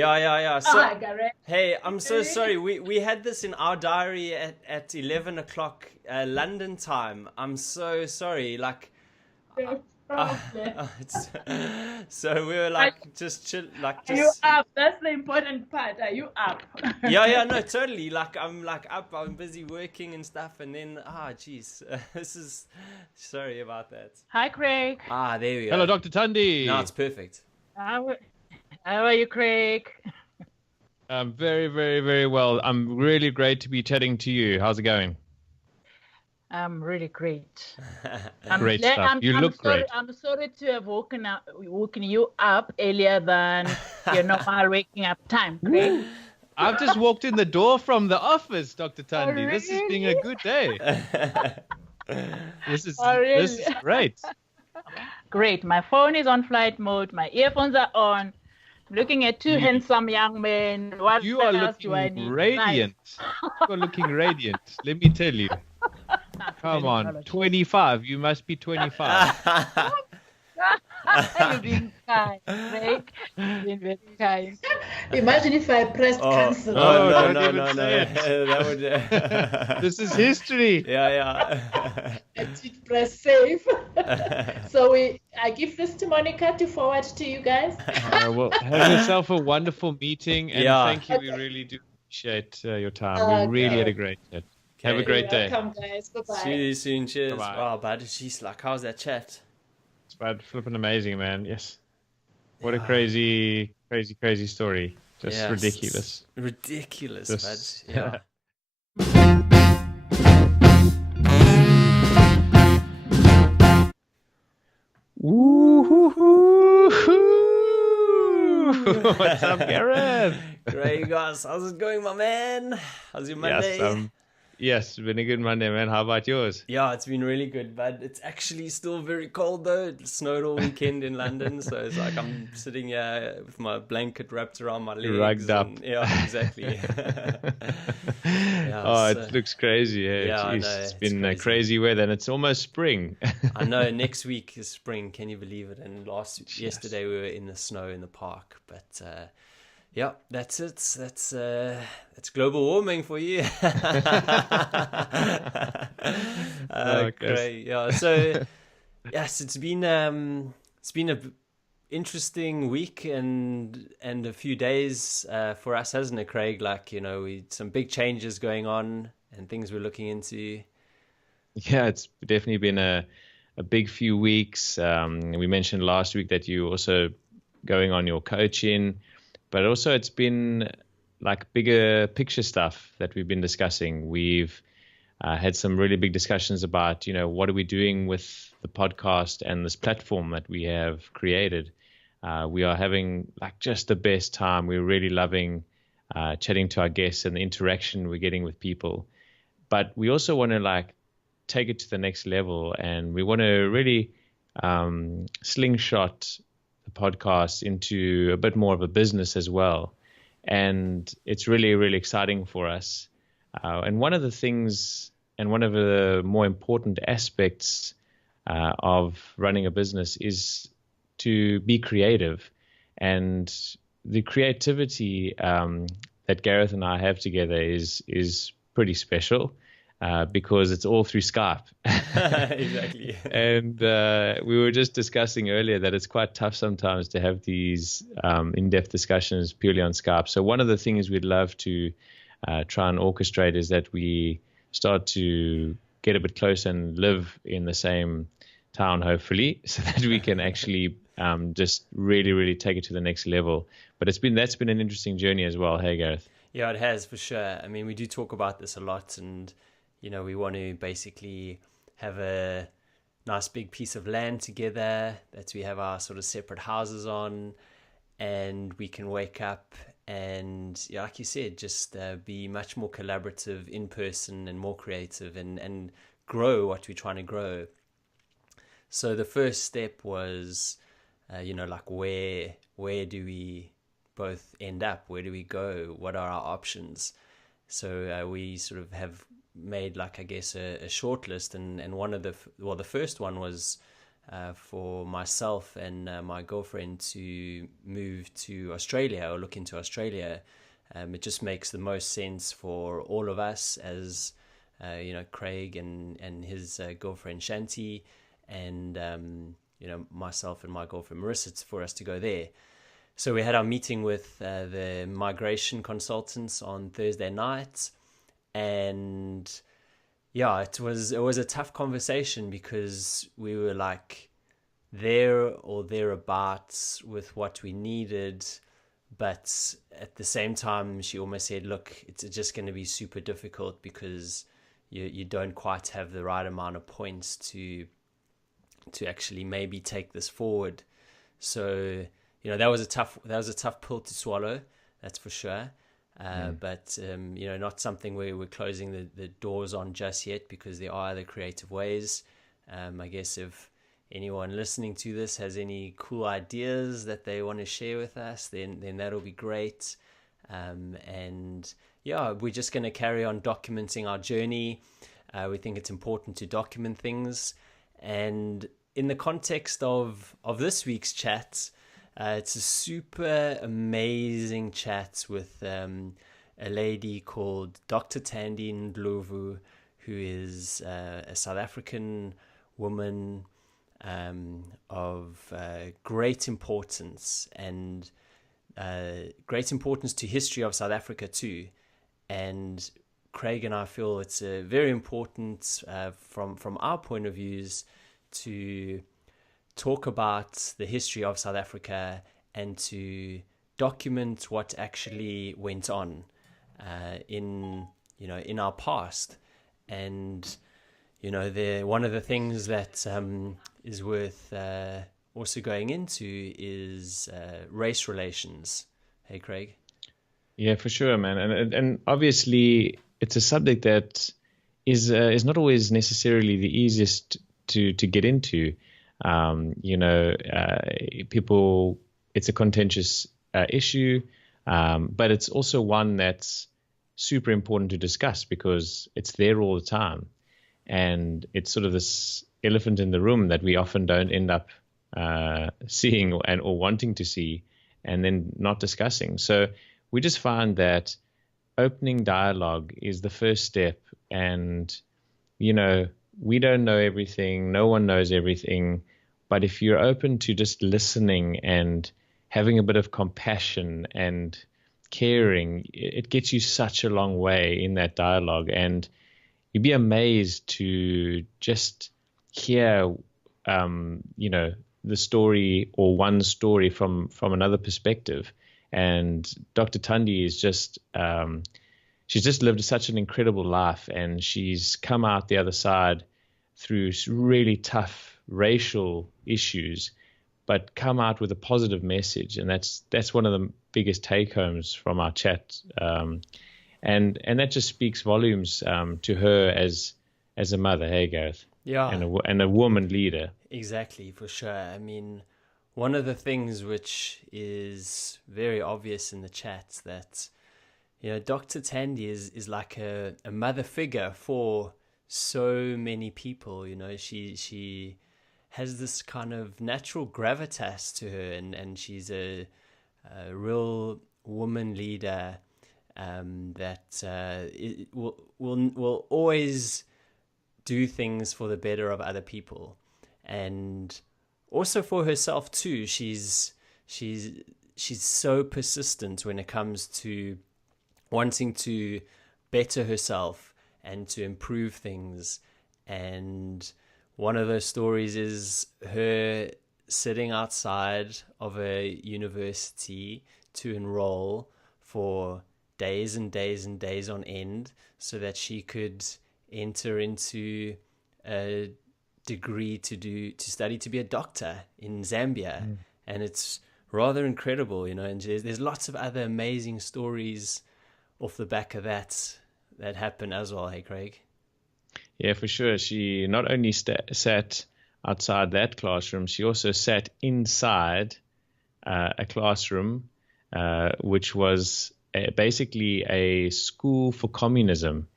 Yeah. Oh, So, hi, Gareth. hey, I'm so sorry. We had this in our diary at 11 o'clock London time. I'm so sorry. Like, No problem. it's, so we were Are, like just chill, like are you just up? That's the important part. Are you up? yeah, no, totally. Like I'm like up. I'm busy working and stuff, and then geez, this is sorry about that. Hi, Craig. There we go. Hello, Dr. Thandi. Now it's perfect. How are you, Craig? I'm very, very, very well. I'm really great to be chatting to you. How's it going? I'm really great. Great stuff. You look sorry, great. I'm sorry to have woken you up earlier than your normal waking up time, Craig. I've just walked in the door from the office, Dr. Thandi. Oh, This has been a really? good day. This is really? this is great. Great. My phone is on flight mode. My earphones are on. I'm looking at two handsome young men. What You are else do I looking need? radiant. You are looking radiant. Let me tell you. Come on, 25. You must be 25. You've been kind, Craig. You've been very kind. Imagine if I pressed cancel. Oh, no, don't even say it. that would. This is history. Yeah. I did press save. So I give this to Monica to forward to you guys. Well, have yourself a wonderful meeting, and Yeah. thank you. We really do appreciate your time. We really had a great chat. Have a great day. Welcome, guys. Bye-bye. See you soon. Cheers. Bye-bye. Wow, bud. She's like, how's that chat? It's bad, flipping amazing, man. Yes. What a crazy story. Just Yes. ridiculous. Ridiculous, Just- bud. Yeah. What's up, Gareth? Great, guys. How's it going, my man? How's your Monday? Yes, been a good Monday, man. How about yours? Yeah, it's been really good, but it's actually still very cold though. It snowed all weekend in London, so it's like I'm sitting here with my blanket wrapped around my legs. Rugged up. Yeah, exactly. It looks crazy. Yeah, I Jeez, know, it's it's been crazy. crazy weather, and it's almost spring. I know, next week is spring. Can you believe it? And Yes. yesterday we were in the snow in the park, but yeah, that's it. That's global warming for you. Great. Yeah. So yes, it's been a interesting week and a few days for us, hasn't it, Craig? Like, you know, some big changes going on and things we're looking into. Yeah, it's definitely been a big few weeks. We mentioned last week that you also going on your coaching, but also it's been like bigger picture stuff that we've been discussing. We've had some really big discussions about, you know, what are we doing with the podcast and this platform that we have created. We are having like just the best time. We're really loving chatting to our guests and the interaction we're getting with people. But we also want to like take it to the next level, and we want to really slingshot the podcast into a bit more of a business as well. And it's really, really exciting for us. And one of the things and one of the more important aspects of running a business is to be creative. And the creativity that Gareth and I have together is pretty special. Because it's all through Skype. Exactly. And we were just discussing earlier that it's quite tough sometimes to have these in-depth discussions purely on Skype. So one of the things we'd love to try and orchestrate is that we start to get a bit closer and live in the same town, hopefully, so that we can actually just really, really take it to the next level. But that's been an interesting journey as well. Hey, Gareth. Yeah, it has, for sure. I mean, we do talk about this a lot, and you know, we want to basically have a nice big piece of land together that we have our sort of separate houses on, and we can wake up and, yeah, like you said, just be much more collaborative in person and more creative and grow what we're trying to grow. So the first step was, you know, like where do we both end up? Where do we go? What are our options? So we sort of have made, like, I guess a short list, and one of the first one was for myself and my girlfriend to move to Australia or look into Australia. It just makes the most sense for all of us as, Craig and his girlfriend Shanti and, myself and my girlfriend Marissa, it's for us to go there. So we had our meeting with the migration consultants on Thursday night, and yeah, it was a tough conversation because we were like there or thereabouts with what we needed, but at the same time she almost said, look, it's just going to be super difficult because you don't quite have the right amount of points to actually maybe take this forward. So that was a tough pill to swallow, that's for sure. But not something where we're closing the doors on just yet, because there are other creative ways. I guess if anyone listening to this has any cool ideas that they want to share with us, then that'll be great. And yeah, we're just going to carry on documenting our journey. We think it's important to document things. And in the context of this week's chat, it's a super amazing chat with a lady called Dr. Thandi Ndlovu, who is a South African woman of great importance, and great importance to history of South Africa too. And Craig and I feel it's very important from our point of views to talk about the history of South Africa and to document what actually went on in our past. And one of the things that is worth also going into is race relations. Hey, Craig. Yeah, for sure, man. And obviously it's a subject that is not always necessarily the easiest to get into. People, it's a contentious issue, but it's also one that's super important to discuss because it's there all the time. And it's sort of this elephant in the room that we often don't end up seeing or wanting to see and then not discussing. So we just find that opening dialogue is the first step. And, we don't know everything. No one knows everything. But if you're open to just listening and having a bit of compassion and caring, it gets you such a long way in that dialogue. And you'd be amazed to just hear, the story or one story from another perspective. And Dr. Thandi is just, she's just lived such an incredible life, and she's come out the other side through really tough racial issues, but come out with a positive message. And that's one of the biggest take homes from our chat. And that just speaks volumes to her as a mother, hey, Gareth? Yeah. And a woman leader. Exactly, for sure. I mean, one of the things which is very obvious in the chat that, Dr. Thandi is like a mother figure for so many people. She has this kind of natural gravitas to her, and she's a real woman leader that will always do things for the better of other people, and also for herself too. She's so persistent when it comes to wanting to better herself and to improve things. And one of those stories is her sitting outside of a university to enroll for days and days and days on end so that she could enter into a degree to study to be a doctor in Zambia. And it's rather incredible, and there's lots of other amazing stories off the back of that happen as well. Hey, Craig? Yeah, for sure. She not only sat outside that classroom, she also sat inside a classroom which was basically a school for communism.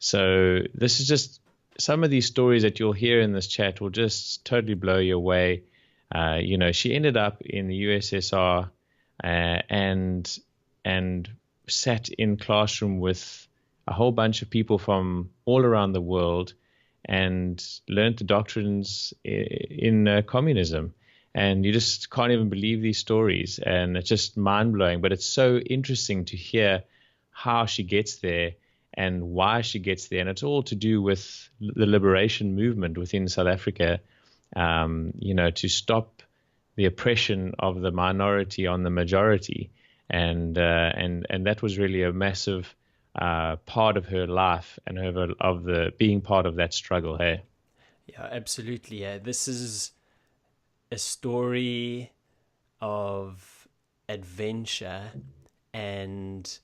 So this is just some of these stories that you'll hear in this chat will just totally blow you away. She ended up in the USSR and sat in classroom with a whole bunch of people from all around the world and learned the doctrines in communism. And you just can't even believe these stories, and it's just mind-blowing. But it's so interesting to hear how she gets there and why she gets there. And it's all to do with the liberation movement within South Africa, to stop the oppression of the minority on the majority. And that was really a massive part of her life and of the being part of that struggle. Hey? Yeah, absolutely. Yeah. This is a story of adventure, and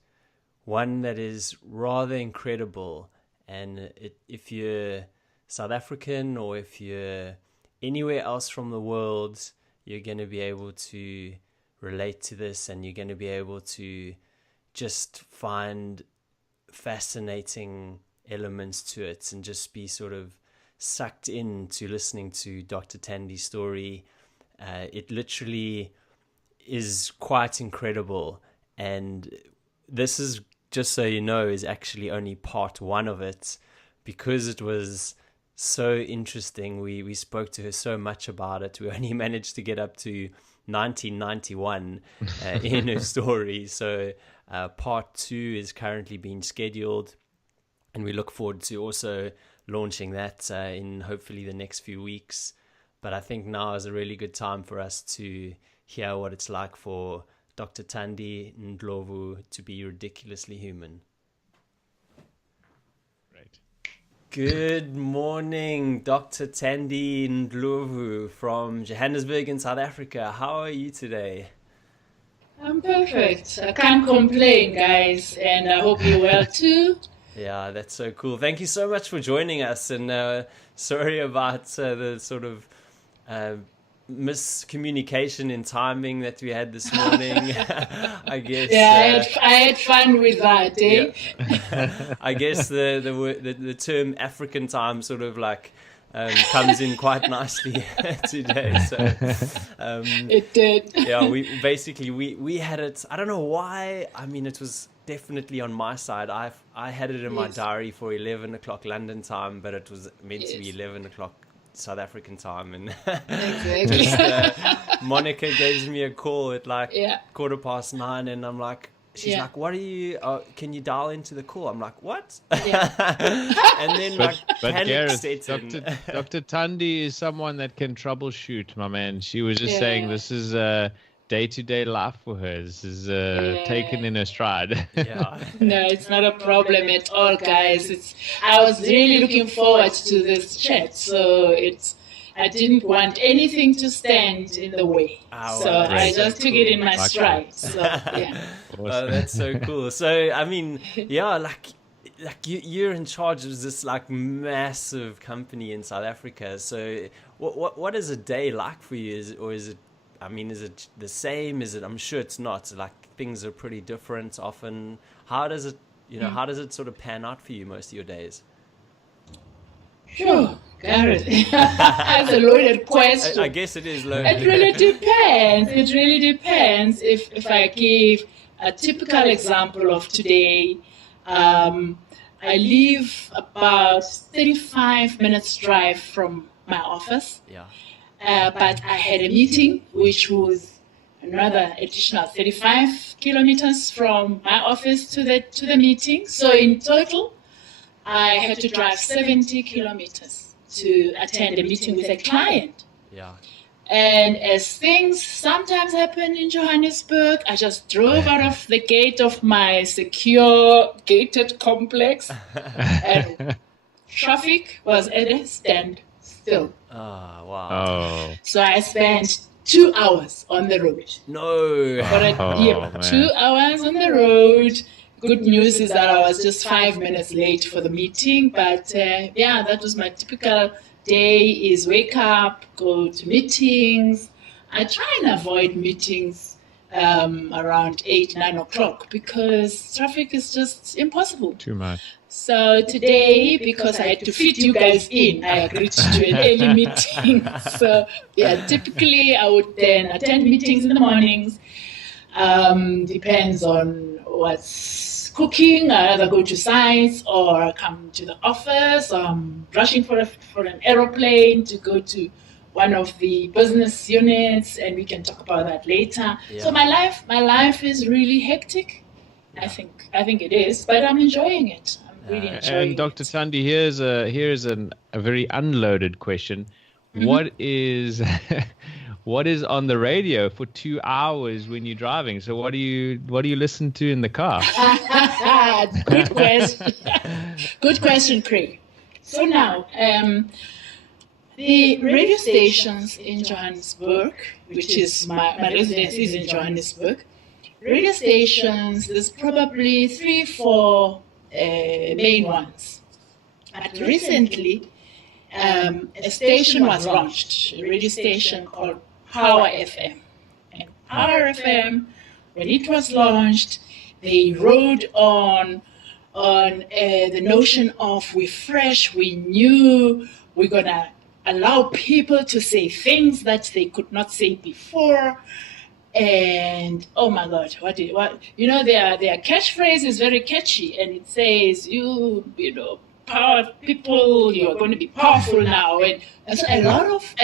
one that is rather incredible. And if you're South African or if you're anywhere else from the world, you're going to be able to relate to this, and you're going to be able to just find fascinating elements to it and just be sort of sucked into listening to Dr. Thandi's story. It literally is quite incredible, and this is, just so you know, is actually only part one of it, because it was so interesting. We spoke to her so much about it. We only managed to get up to 1991 in her story. So part 2 is currently being scheduled, and we look forward to also launching that in hopefully the next few weeks. But I think now is a really good time for us to hear what it's like for Dr. Thandi Ndlovu to be ridiculously human. Right. Good morning, Dr. Thandi Ndlovu from Johannesburg in South Africa. How are you today? I'm perfect. I can't complain, guys, and I hope you're well too. Yeah, that's so cool. Thank you so much for joining us, and sorry about the sort of miscommunication in timing that we had this morning. I guess. Yeah, I had fun with that, eh? Yeah. I guess the term African time sort of like comes in quite nicely today. So it did. Yeah, we had it. I don't know why. I mean, it was definitely on my side. I had it in my diary for 11 o'clock London time, but it was meant to be 11 o'clock South African time, and exactly. Monica gives me a call at like 9:15, and I'm like, she's like, what are you, can you dial into the call? I'm like, what? And then but panic Gareth, sets in. Dr. Thandi is someone that can troubleshoot, my man. She was just saying this is a day-to-day life for her. This is taken in her stride. Yeah. No, it's not a problem at all, guys. I was really looking forward to this chat, so I didn't want anything to stand in the way. I just took it in my stride. So yeah. Awesome. Oh, that's so cool. So I mean, yeah, like you're in charge of this like massive company in South Africa. So what is a day like for you? Is it the same? Is it? I'm sure it's not. Like things are pretty different often. How does it? How does it sort of pan out for you most of your days? Sure, Gareth. That's a loaded question. I guess it is loaded. It really depends. It really depends. If I give a typical example of today, I live about 35 minutes drive from my office. Yeah. But I had a meeting which was another additional 35 kilometers from my office to the meeting. So in total, I had to drive 70 kilometers to attend a meeting with a client. Yeah. And as things sometimes happen in Johannesburg, I just drove out of the gate of my secure gated complex, and traffic was at a standstill. Oh, wow. Oh. So I spent 2 hours on the road. No. 2 hours on the road. Good news is that I was just 5 minutes late for the meeting, but that was my typical day, is wake up, go to meetings. I try and avoid meetings around 8, 9 o'clock because traffic is just impossible. Too much. So today, because I had to fit you guys in, I agreed to do an early meeting. So yeah, typically I would then attend meetings in the mornings. Depends on what's cooking. I either go to sites or come to the office. I'm rushing for an aeroplane to go to one of the business units, and we can talk about that later. Yeah. So my life is really hectic. I think it is, but I'm enjoying it. Really and Dr. Thandi, here's a very unloaded question. Mm-hmm. What is on the radio for 2 hours when you're driving? So what do you listen to in the car? Good question. Good question, Craig. So now, the radio stations in Johannesburg, which is my residence is in Johannesburg. Radio stations, there's probably 3-4 main ones. But recently, a station was launched, a radio station called Power FM. And Power FM, when it was launched, they rode on the notion of we're fresh, we new, we're going to allow people to say things that they could not say before. And oh my God, what their catchphrase is very catchy, and it says power people, you're going to be powerful now, and so a lot of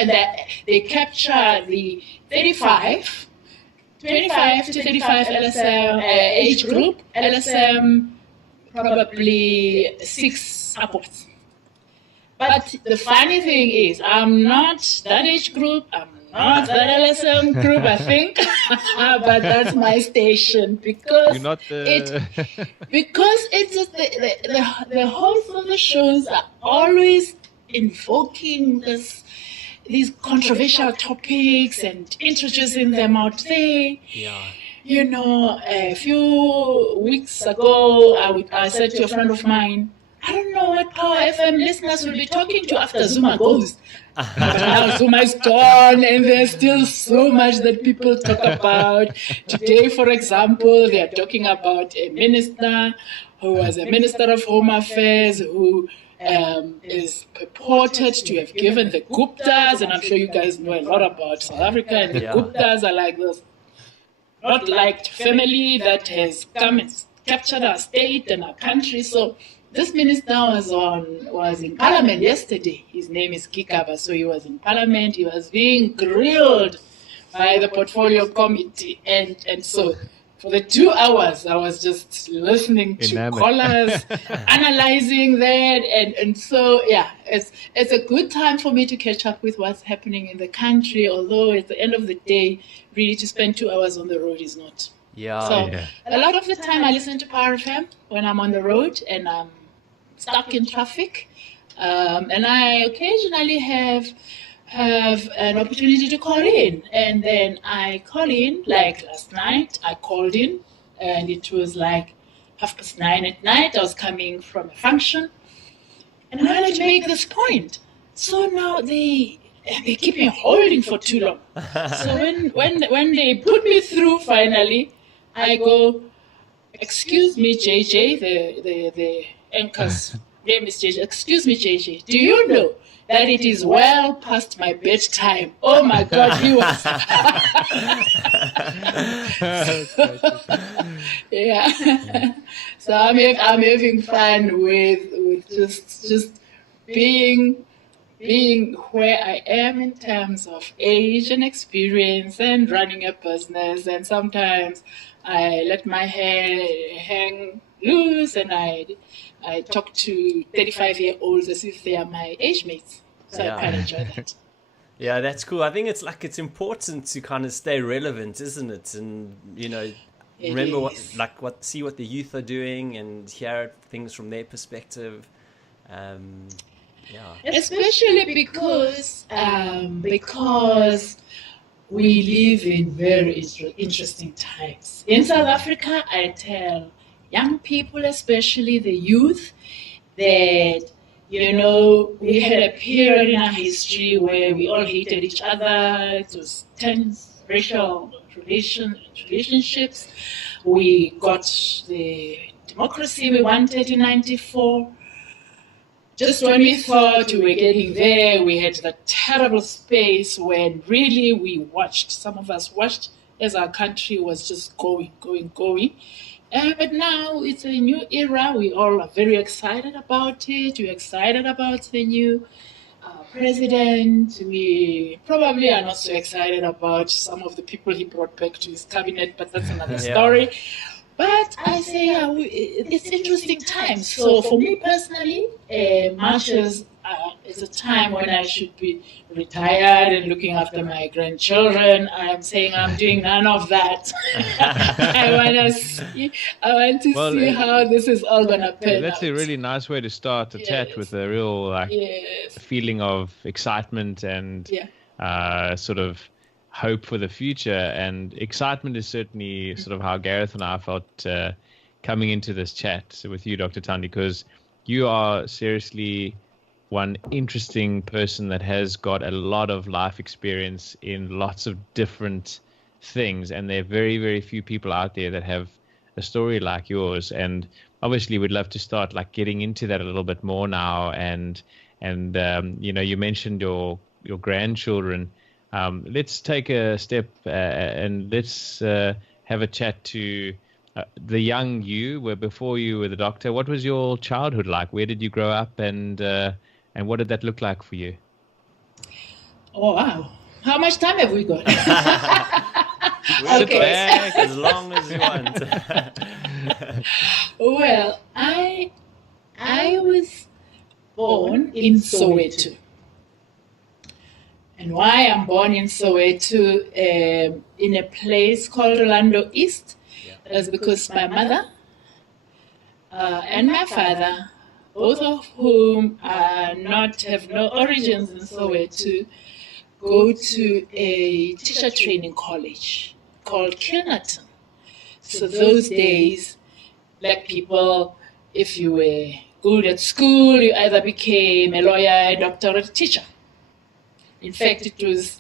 they capture the 25 to 35 LSM age group, LSM probably 6 upwards. But the funny thing is, I'm not that age group. I'm not that LSM group, I think, but that's my station because you're not because it's just the hosts of the shows are always invoking these controversial topics and introducing them out there. Yeah. A few weeks ago, I said to a friend of mine, I don't know what Power FM listeners will be talking to after Zuma goes. But now Zuma is gone, and there's still so much that people talk about. Today, for example, they are talking about a minister who was a Minister of Home Affairs who is purported to have given the Guptas, and I'm sure you guys know a lot about South Africa, and the Guptas are like this not liked family that has come and captured our state and our country. So this minister was in Parliament yesterday. His name is Kikaba, so he was in Parliament. He was being grilled by the Portfolio Committee, and so for the 2 hours I was just listening to callers, analyzing that, and so it's a good time for me to catch up with what's happening in the country. Although at the end of the day, really to spend 2 hours on the road is not. A lot of the time I listen to Power FM when I'm on the road and I'm stuck in traffic, and I occasionally have an opportunity to call in, and then I call in. Like last night I called in, and it was like 9:30 at night. I was coming from a function, and I wanted to make this point. So now they keep me holding for too long. So when they put me through finally, I go, "Excuse me, JJ," the anchor's name is JJ. "Excuse me, JJ, do you know that it is well past my bedtime?" Oh my God, he was. Yeah. So I'm having fun with just being where I am in terms of age and experience and running a business, and sometimes I let my hair hang loose and I talk to 35-year-olds as if they are my age mates. So I kind of enjoy that. Yeah, that's cool. I think it's important to kind of stay relevant, isn't it? And remember see what the youth are doing and hear things from their perspective. Especially because we live in very interesting times. In South Africa, I tell young people, especially the youth, that You know, we had a period in our history where we all hated each other. It was tense racial relationships. We got the democracy we wanted in '94. Just when we thought we were getting there, we had that terrible space when really we watched, some of us watched as our country was just going. But now it's a new era. We all are very excited about it. We're excited about the new president. We probably are not so excited about some of the people he brought back to his cabinet, but that's another story. But I say, it's interesting times. So for me personally, marches is a time when I should be retired and looking after my grandchildren. I'm saying I'm doing none of that. I want to see how this is all going to pan That's out. a really nice way to start a chat with a real feeling of excitement and sort of hope for the future. And excitement is certainly sort of how Gareth and I felt coming into this chat with you, Dr. Thandi, because you are seriously one interesting person that has got a lot of life experience in lots of different things, and there are very, very few people out there that have a story like yours. And obviously we'd love to start like getting into that a little bit more now. And you know, you mentioned your grandchildren. Let's take a step and let's have a chat to the young you, where before you were the doctor. What was your childhood like? Where did you grow up, and what did that look like for you? Oh wow! How much time have we got? Sit back as long as you want. Well, I was born in Soweto. And why I'm born in Soweto, in a place called Orlando East, is because my mother and my father, both of whom have no origins in Soweto, go to a teacher training college called Kilnerton. So those days, black people, if you were good at school, you either became a lawyer, a doctor, or a teacher. In fact, it was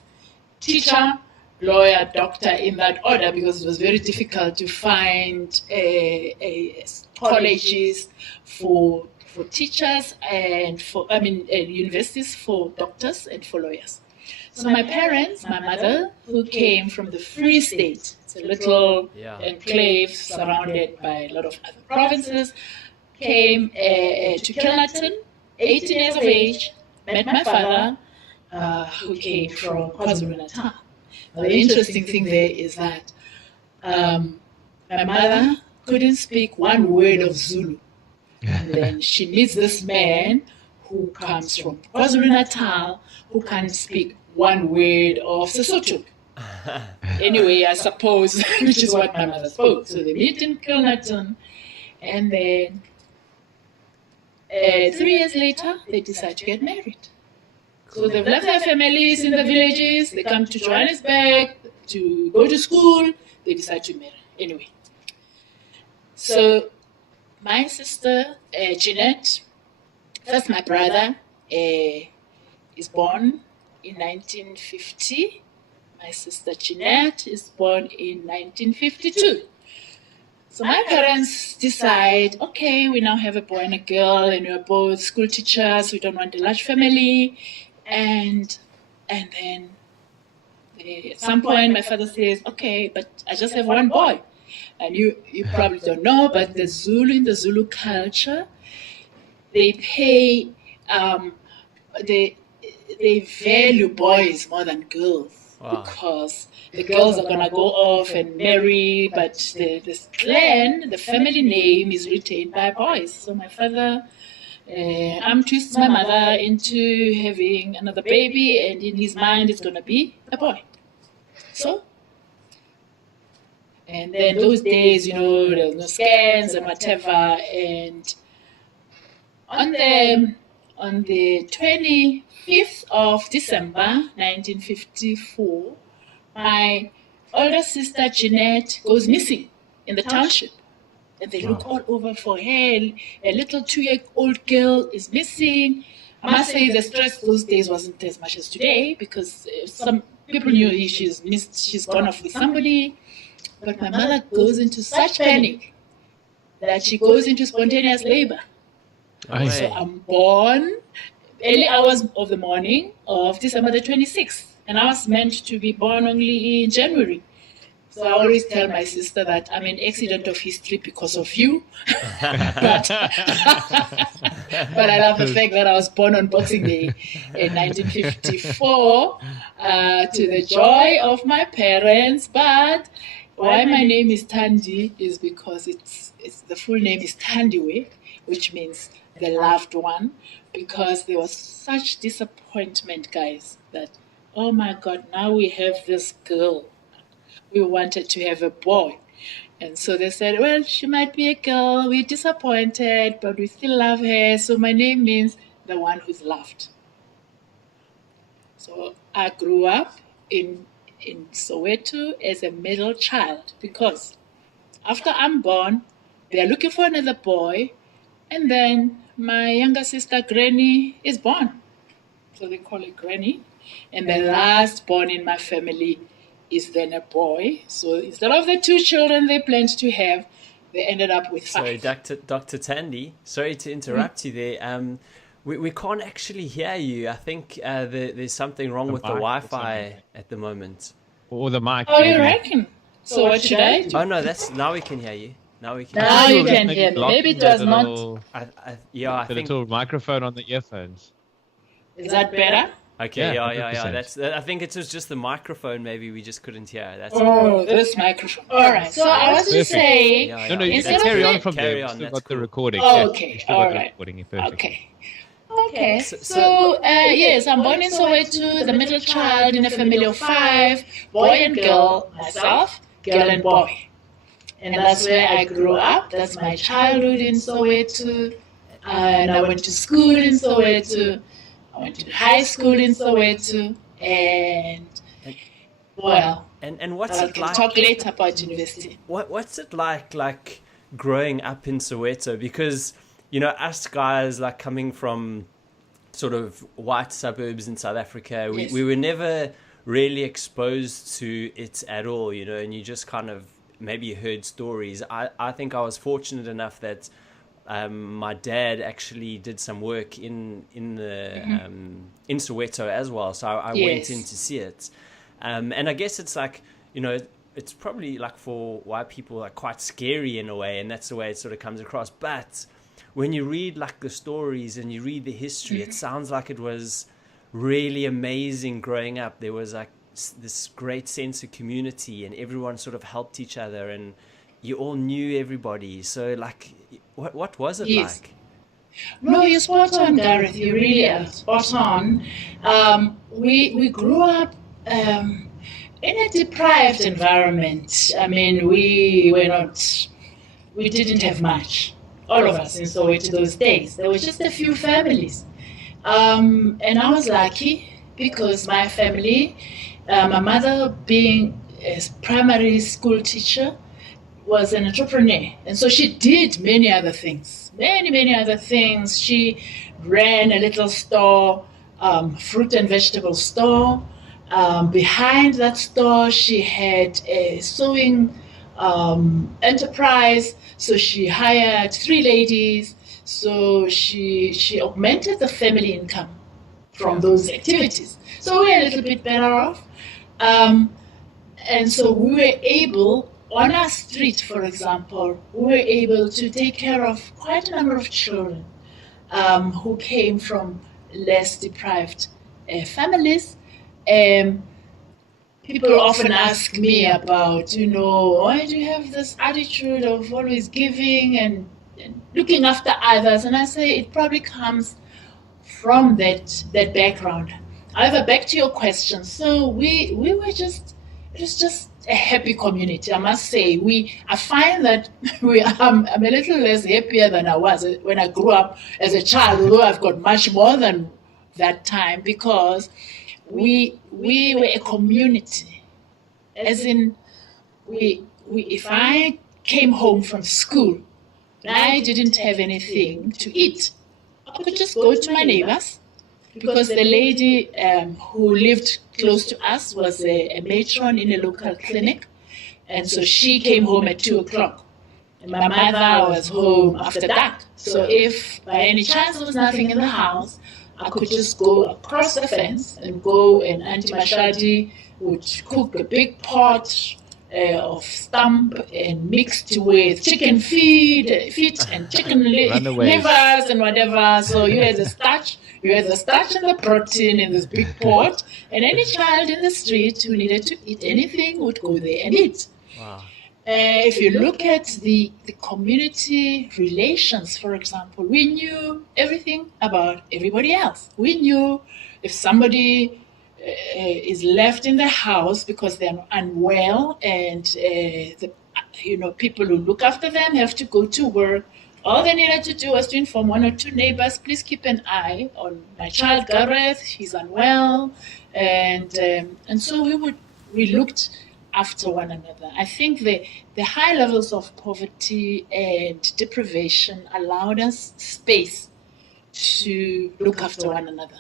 teacher, lawyer, doctor in that order, because it was very difficult to find colleges for teachers and universities for doctors and for lawyers. So my parents, my mother, who came from the Free State, it's a little enclave surrounded by a lot of other provinces, came to Kilnerton, 18 years of age, met my father, who came from KwaZulu-Natal. Now, the interesting thing there is that my mother couldn't speak one word of Zulu. And then she meets this man who comes from KwaZulu-Natal, who can't speak one word of Sesotho. Anyway, I suppose, which is what my mother spoke. So they meet in Kilnerton, and then 3 years later, they decide to get married. So they've left their families in the villages, they come to Johannesburg to go to school, they decide to marry. Anyway, so my sister, Jeanette, first my brother, is born in 1950. My sister Jeanette is born in 1952. So my parents decide, okay, we now have a boy and a girl, and we're both school teachers, we don't want a large family. And then at some point my father says, okay, but I just have one boy. And you probably don't know, but in the Zulu culture, they pay, they value boys more than girls. Wow. Because the girls are going to go off and marry, but the clan, the family name is retained by boys. So my father twists my mother into having another baby, and in his mind it's going to be a boy. So, and then those days, you know, there was no scans and whatever, and on the 25th of December 1954, my older sister Jeanette goes missing in the township. and they look all over for her. A little 2-year-old girl is missing. I must say the stress those days wasn't as much as today, because some people knew she's missed, she's gone off with somebody. But my mother goes into such panic that she goes into spontaneous labor. So I'm born early hours of the morning of December the 26th, and I was meant to be born only in January. So I always tell my sister that I'm an accident of history because of you. but I love the fact that I was born on Boxing Day in 1954 to the joy of my parents. But why my name is Thandi is because it's the full name is Thandiwe, which means the loved one, because there was such disappointment, guys, that, oh my God, now we have this girl. We wanted to have a boy. And so they said, well, she might be a girl. We're disappointed, but we still love her. So my name means the one who's loved. So I grew up in Soweto as a middle child, because after I'm born, they're looking for another boy. And then my younger sister, Granny, is born. So they call her Granny. And the last born in my family is then a boy. So instead of the 2 children they planned to have, they ended up with 5. So Dr. Thandi, sorry to interrupt you there. We can't actually hear you. I think there's something wrong with the Wi-Fi at the moment. Or the mic. Oh, you reckon? So what should I do? Oh no, now we can hear you. Now we can. Now you can hear me. Maybe it was not. I think little microphone on the earphones. Is that better? Okay, yeah. 100%. I think it was just the microphone. Maybe we just couldn't hear. This microphone. All right. So I was to say. No, you can carry on from there. On, Still got the recording. Oh, okay. All right. Perfect. Okay. So yes, I'm born in Soweto, the middle child in a family of 5, boy and girl, myself, girl and boy. And that's where I grew up. That's my childhood in Soweto. And I went to school in Soweto. I went to high school in Soweto. And, well, and what's I it can like? talk later about university. What's it like growing up in Soweto? Because, you know, us guys, like coming from sort of white suburbs in South Africa, we were never really exposed to it at all, you know, and you just kind of maybe heard stories. I think I was fortunate enough that my dad actually did some work in Soweto as well, so I went in to see it, and I guess it's like, you know, it's probably like for white people like quite scary in a way, and that's the way it sort of comes across. But when you read like the stories and you read the history, it sounds like it was really amazing growing up. There was like this great sense of community, and everyone sort of helped each other, and you all knew everybody. So like, what was it like? No, you're spot on, Gareth. You really are spot on. We grew up in a deprived environment. I mean, we didn't have much. All of us in Soweto those days. There were just a few families. And I was lucky because my family, my mother being a primary school teacher, was an entrepreneur. And so she did many other things. Many other things. She ran a little store, fruit and vegetable store. Behind that store, she had a sewing enterprise. So she hired 3 ladies. So she augmented the family income from those activities. So we were a little bit better off. And so we were able, on our street, for example, we were able to take care of quite a number of children who came from less deprived families. People often ask me about, you know, why do you have this attitude of always giving and looking after others? And I say it probably comes from that background. However, back to your question. So we were just, it was just a happy community, I must say. I find that I'm a little less happier than I was when I grew up as a child, although I've got much more than that time, because we were a community. As in, if I came home from school, when I didn't have anything to eat, I could just go to my neighbors, because the lady who lived close to us was a matron in a local clinic. And so she came home at 2 o'clock. And my mother was home after dark. So if by any chance there was nothing in the house, I could just go across the fence and go, and Auntie Mashadi would cook a big pot of stump and mixed with chicken feet and chicken livers and whatever. So you had the starch and the protein in this big pot, and any child in the street who needed to eat anything would go there and eat. Wow. If you look at the community relations, for example, we knew everything about everybody else. We knew if somebody is left in the house because they're unwell, and people who look after them have to go to work. All they needed to do was to inform 1 or 2 neighbors, please keep an eye on my child Gareth, he's unwell, and so we looked after one another. I think the high levels of poverty and deprivation allowed us space to look after one another.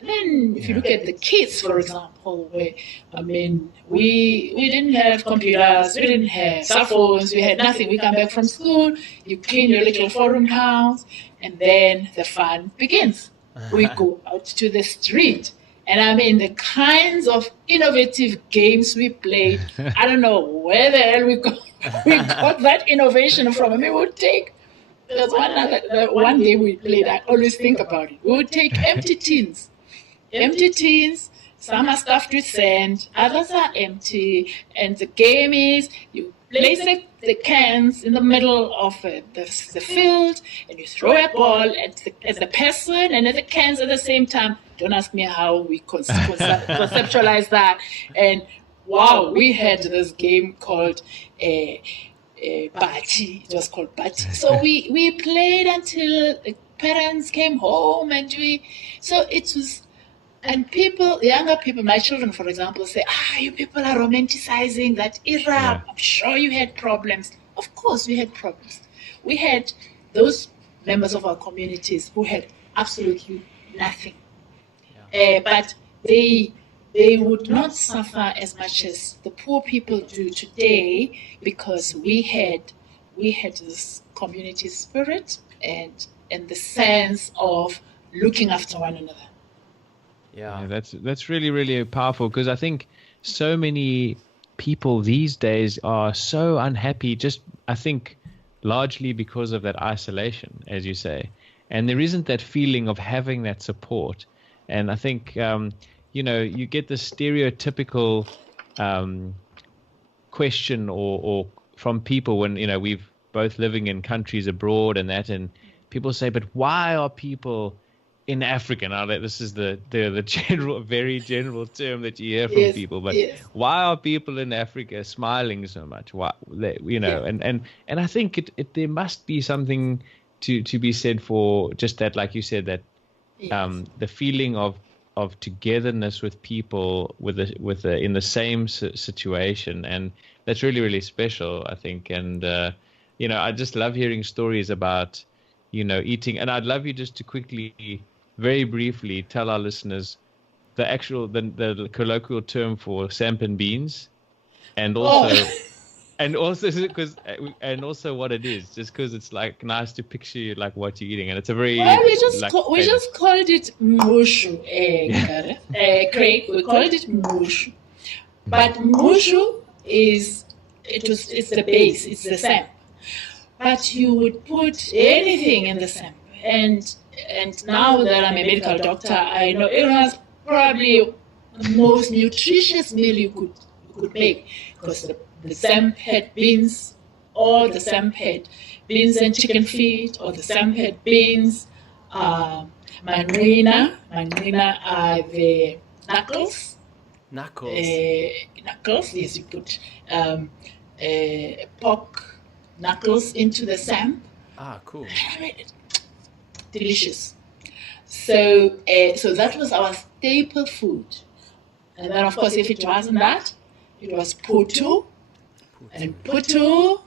And then if you look at the kids, for example, we didn't have computers, we didn't have cell phones, we had nothing. We come back from school, you clean your little 4-room house, and then the fun begins. We go out to the street. And the kinds of innovative games we played, I don't know where the hell we got that innovation from. We would take, there's one game we played, I always think about it. We would take empty tins, some are stuffed with sand, others are empty, and the game is you place the cans in the middle of the field, and you throw a ball at the person and at the cans at the same time. Don't ask me how we conceptualize that. And wow, we had this game called Bati. It was called Bati. So we played until the parents came home, and younger people, my children, for example, say, you people are romanticizing that era. Yeah. I'm sure you had problems. Of course we had problems. We had those members of our communities who had absolutely nothing. Yeah. But they would not suffer as much as the poor people do today, because we had this community spirit and the sense of looking after one another. Yeah, that's really, really powerful, because I think so many people these days are so unhappy, just I think largely because of that isolation, as you say, and there isn't that feeling of having that support. And I think you get the stereotypical question or from people when we've both living in countries abroad and people say, but why are people in Africa, now that this is the general, very general term that you hear from people, but why are people in Africa smiling so much? Why, and I think there must be something to be said for just that, like you said, that the feeling of togetherness with people in the same situation, and that's really, really special, I think. And I just love hearing stories about eating, and I'd love you just to quickly, very briefly, tell our listeners the colloquial term for sampan beans, and also also what it is, just because it's like nice to picture like what you're eating, and it's a very we just called it mushu, Craig. We called it mushu, but mushu it's the base, it's the samp, but you would put anything in the samp, and now that I'm a medical doctor, I know it was probably the most nutritious meal you could make, because the samp had beans, or the samp had beans and chicken feet, or the samp had beans, manrina are the knuckles. Knuckles, yes, you put pork knuckles into the samp. Cool. Delicious. So that was our staple food. And then, of course, if it wasn't that, it was putu. And putu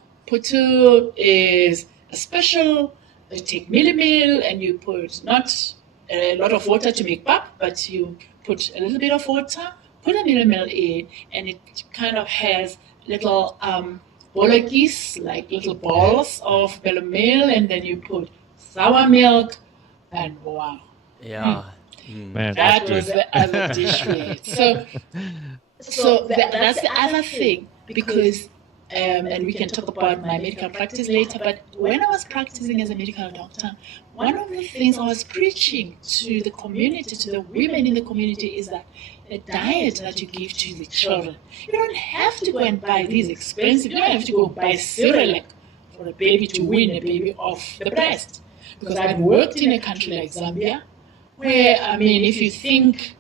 is a special, you take meal and you put not a lot of water to make pap, but you put a little bit of water, put a meal in, and it kind of has little bolokis, like little balls of meal, and then you put sour milk, and wow. Yeah. Man, That that's was good. the other dish we ate. So that's the other thing, because, and we can talk about my medical practice later, but when I was practicing as a medical doctor, one of the things I was preaching to the community, to the women in the community, is that the diet that you give to the children, you don't have to go and buy these expensive, you don't have to go buy cereal for a baby to wean a baby off the breast. Because I've worked in a country like Zambia, where, I mean, if you think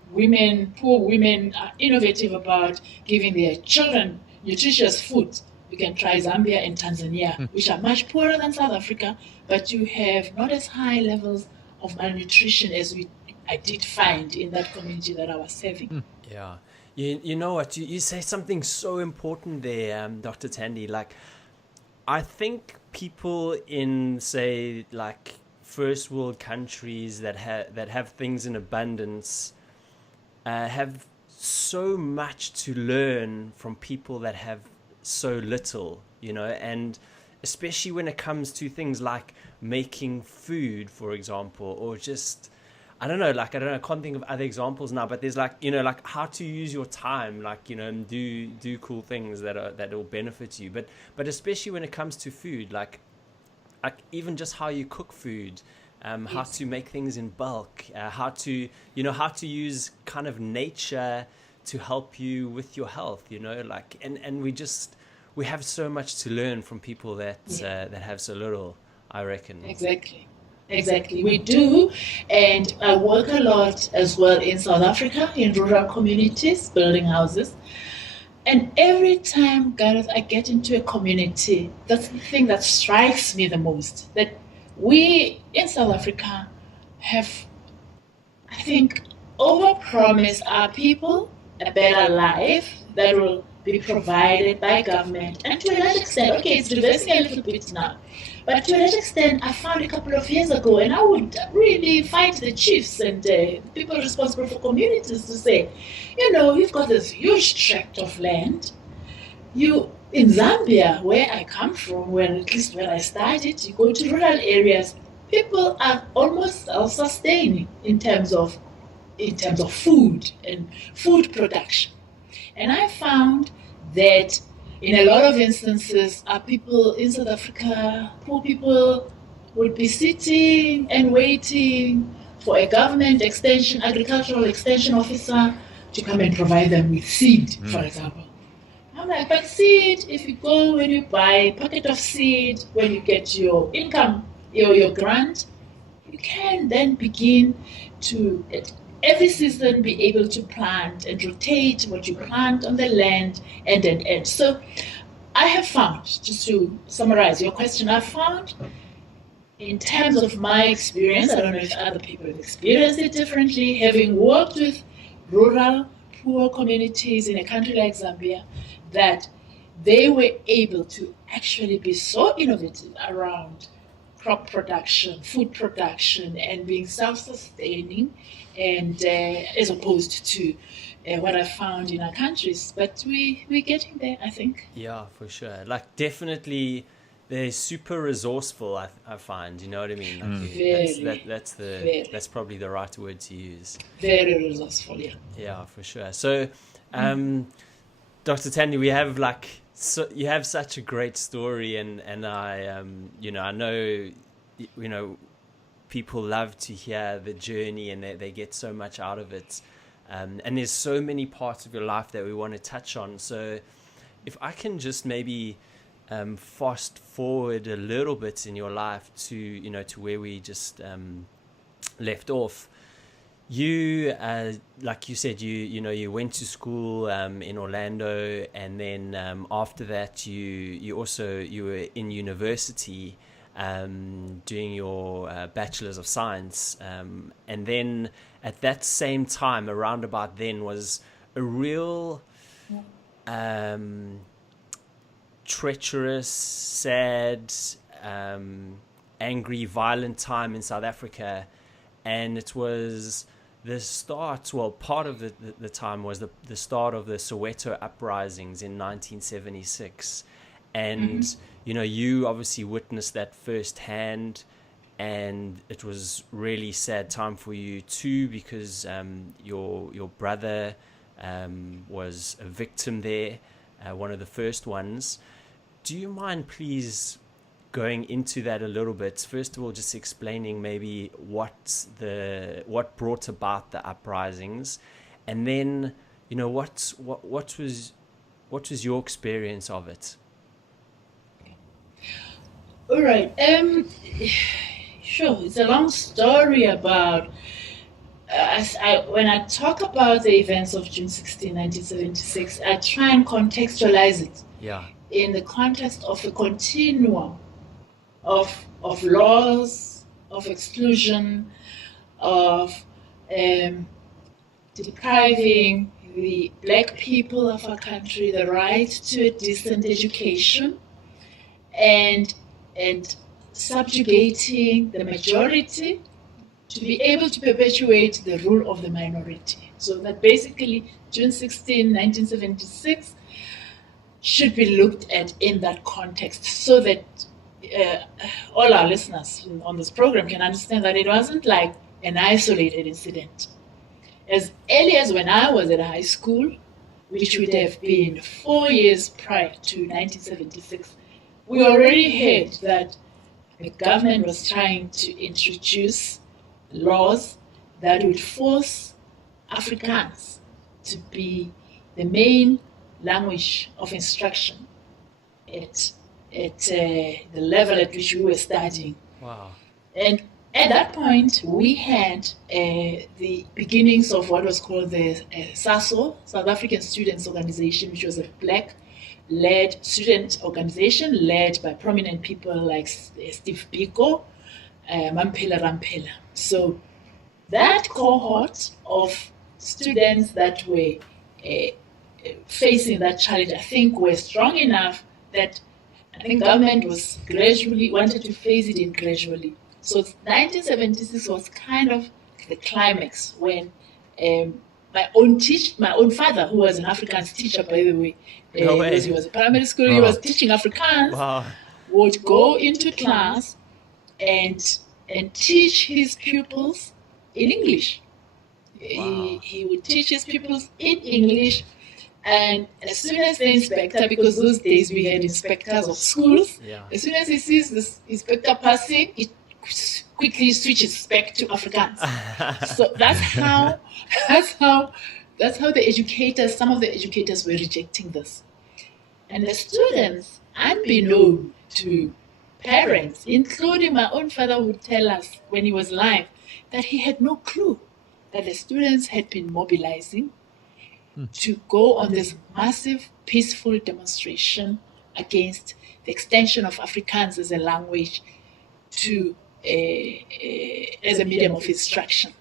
poor women are innovative about giving their children nutritious food, you can try Zambia and Tanzania, which are much poorer than South Africa, but you have not as high levels of malnutrition as I did find in that community that I was serving. Yeah. You know what? You say something so important there, Dr. Thandi. Like, I think people in, say, like, first world countries that have things in abundance have so much to learn from people that have so little, you know, and especially when it comes to things like making food, for example, or just, I can't think of other examples now, but there's like, you know, like how to use your time, like, you know, and do cool things that will benefit you, but especially when it comes to food, like even just how you cook food, how to make things in bulk, how to use kind of nature to help you with your health, you know, like, and we have so much to learn from people that have so little, I reckon. Exactly, we do, and I work a lot as well in South Africa, in rural communities, building houses. And every time, Gareth, I get into a community, that's the thing that strikes me the most, that we in South Africa have, I think, overpromised our people a better life that will be provided by government. And to a large extent, okay, it's reversing a little bit now, but to a large extent, I found a couple of years ago, and I would really fight the chiefs and people responsible for communities to say, you know, you've got this huge tract of land. In Zambia, where I come from, at least where I started, you go to rural areas, people are almost self-sustaining in terms of food and food production. And I found that in a lot of instances, people in South Africa, poor people, would be sitting and waiting for a government agricultural extension officer to come and provide them with seed, for example. I'm like, but seed, if you go and you buy a packet of seed, when you get your income, your grant, you can then begin to, every season, be able to plant and rotate what you plant on the land, and. So I have found, just to summarize your question, I've found, in terms of my experience, I don't know if other people have experienced it differently, having worked with rural, poor communities in a country like Zambia, that they were able to actually be so innovative around crop production, food production, and being self-sustaining, and as opposed to what I found in our countries. But we're getting there, I think. Yeah, for sure. Like, definitely, they're super resourceful, I find. You know what I mean? Like, that's probably the right word to use. Very resourceful, yeah. Yeah, for sure. So, Dr. Thandi, you have such a great story, and I know people love to hear the journey, and they get so much out of it. And there's so many parts of your life that we want to touch on. So if I can just maybe fast forward a little bit in your life to where we just left off. You, like you said, you went to school in Orlando, and then after that you were in university doing your bachelor's of science, and then at that same time, around about then, was a real treacherous, sad angry, violent time in South Africa, and it was the start, well, part of the time was the start of the Soweto uprisings in 1976. And, you know, you obviously witnessed that firsthand, and it was really sad time for you too, because your brother was a victim there, one of the first ones. Do you mind please going into that a little bit? First of all, just explaining maybe what brought about the uprisings, and then, you know, what was your experience of it? All right. Sure. It's a long story about. When I talk about the events of June 16, 1976, I try and contextualize it. Yeah. In the context of a continuum of laws, of exclusion, of depriving the black people of our country the right to a decent education, and subjugating the majority to be able to perpetuate the rule of the minority. So that basically June 16, 1976 should be looked at in that context, so that all our listeners on this program can understand that it wasn't like an isolated incident. As early as when I was at high school, which would have been 4 years prior to 1976, we already heard that the government was trying to introduce laws that would force Afrikaans to be the main language of instruction at the level at which we were studying. Wow. And at that point, we had the beginnings of what was called the SASO, South African Students Organization, which was a black-led student organization led by prominent people like Steve Biko, Mamphela Ramphela. So that cohort of students that were facing that challenge, I think, were strong enough that I think government was wanted to phase it in gradually. So 1976 was kind of the climax when my own father, who was an Afrikaans teacher, by the way, because he was in primary school, he was teaching Afrikaans, would go into class and teach his pupils in English. He would teach his pupils in English, and as soon as the inspector, because those days we had inspectors of schools, as soon as he sees this inspector passing, he quickly switches back to Afrikaans. So that's how the educators, some of the educators were rejecting this. And the students, unbeknown to parents, including my own father, would tell us when he was alive that he had no clue that the students had been mobilizing to go on this massive, peaceful demonstration against the extension of Afrikaans as a language to as a medium of instruction.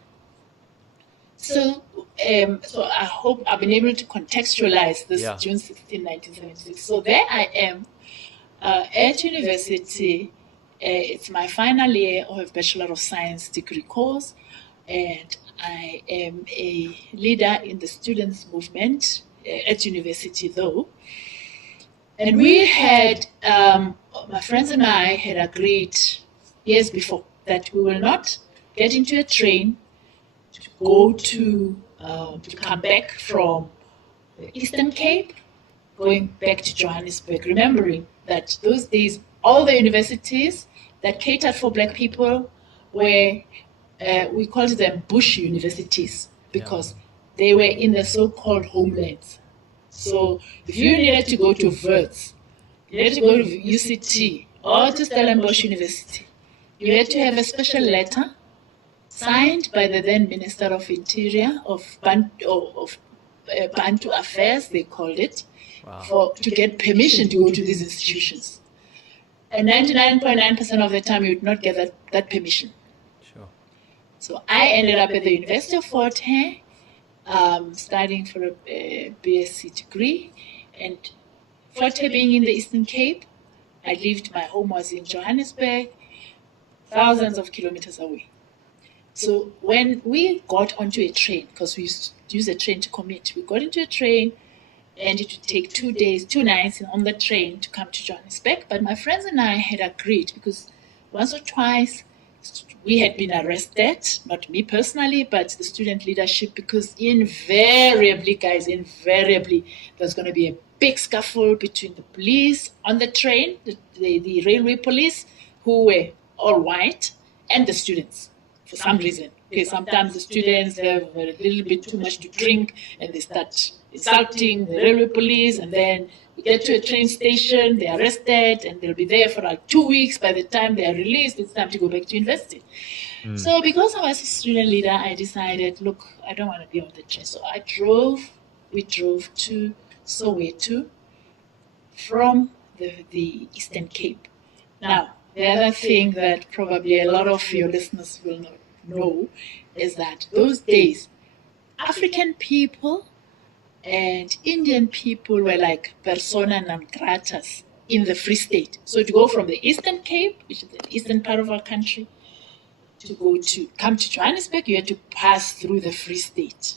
So I hope I've been able to contextualize this June 16, 1976. So there I am at university. It's my final year of a Bachelor of Science degree course, and I am a leader in the students' movement at university, though. And we had, my friends and I had agreed years before that we will not get into a train to go to come back from the Eastern Cape, going back to Johannesburg, remembering that those days all the universities that catered for black people were, we called them bush universities, because they were in the so-called homelands. So if you needed to go to Wits, you needed to go to UCT or to Stellenbosch University, you had to have a special letter signed by the then Minister of Interior of Bantu Affairs, they called it, to get permission to go to these institutions. And 99.9% of the time, you would not get that permission. Sure. So I ended up at the University of Fort Hare, studying for a BSc degree. And Fort Hare being in the Eastern Cape, My home was in Johannesburg, thousands of kilometers away. So when we got onto a train, because we used to use a train to commute, we got into a train and it would take 2 days, 2 nights on the train to come to Johannesburg. But my friends and I had agreed, because once or twice we had been arrested, not me personally, but the student leadership, because invariably, there's going to be a big scuffle between the police on the train, the railway police, who were all white, and the students. For some reason. Okay, sometimes the students have a little bit too much to drink and they start insulting the railway police, and then we get to a train station, they're arrested, and they'll be there for like 2 weeks. By the time they are released, it's time to go back to university. So because I was a student leader, I decided, look, I don't want to be on the train. So we drove to Soweto from the Eastern Cape. Now, the other thing that probably a lot of your listeners will not know is that those days, African people and Indian people were like persona non gratas in the Free State. So to go from the Eastern Cape, which is the eastern part of our country, to come to Johannesburg, you had to pass through the Free State.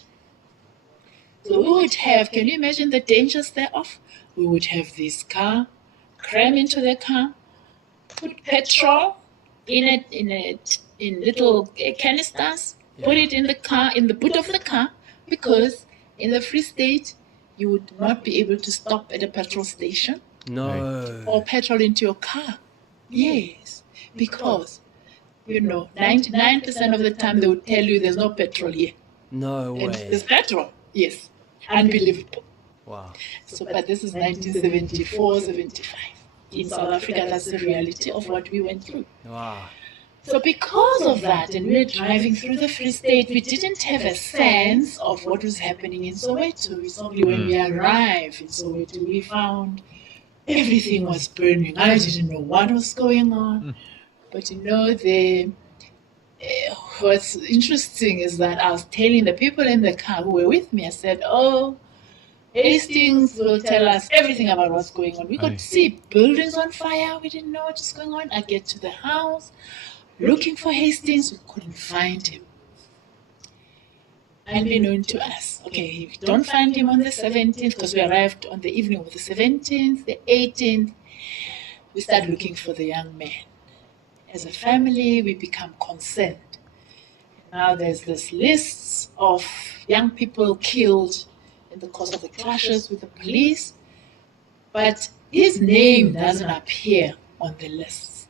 So we would have, can you imagine the dangers thereof? We would have this car, cram into the car, put petrol in little canisters, put it in the car, in the boot of the car, because in the Free State, you would not be able to stop at a petrol station. No. Or petrol into your car. Yes, because, 99% of the time they would tell you there's no petrol here. No And way. there's petrol. Yes. Unbelievable. Wow. So, but this is 1974, 75. In South Africa, that's the reality of what we went through. Wow. So because of that, and we were driving through the Free State, we didn't have a sense of what was happening in Soweto. It's only when we arrived in Soweto, we found everything was burning. I didn't know what was going on. But what's interesting is that I was telling the people in the car who were with me, I said, Hastings will tell us everything about what's going on. We could see buildings on fire. We didn't know what was going on. I get to the house, looking for Hastings. We couldn't find him. Unbeknown to us. Okay, we don't find him on the 17th, because we arrived on the evening of the 17th, the 18th. We start looking for the young man. As a family, we become concerned. Now there's this list of young people killed in the course of the clashes with the police, but his name doesn't appear on the list.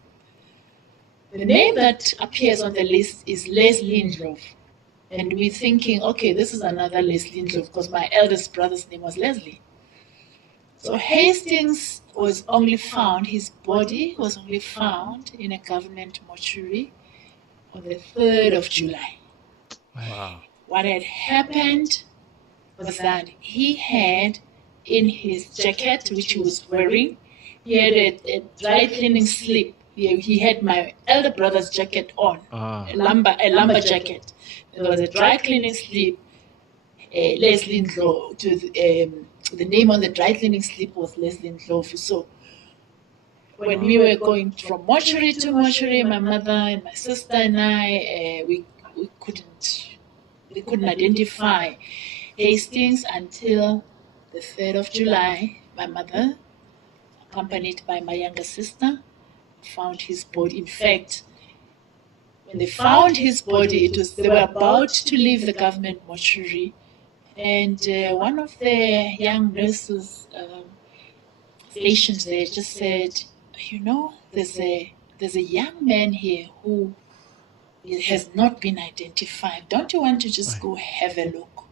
The name that appears on the list is Leslie Ndlovu. And we're thinking, okay, this is another Leslie Ndlovu, because my eldest brother's name was Leslie. So Hastings was only found, his body was only found in a government mortuary on the 3rd of July. Wow. What had happened was that he had in his jacket, which he was wearing, he had a dry cleaning slip. He had my elder brother's jacket on, a lumber jacket. There was a dry cleaning slip, Leslie Ndlovu. The name on the dry cleaning slip was Leslie Ndlovu. So when we were going from mortuary to mortuary, my mother and my sister and I, we couldn't identify Hastings until the 3rd of July. My mother, accompanied by my younger sister, found his body. In fact, when they found his body, they were about to leave the government mortuary, and one of the young nurses stationed there just said, there's a young man here who has not been identified. Don't you want to just go have a look?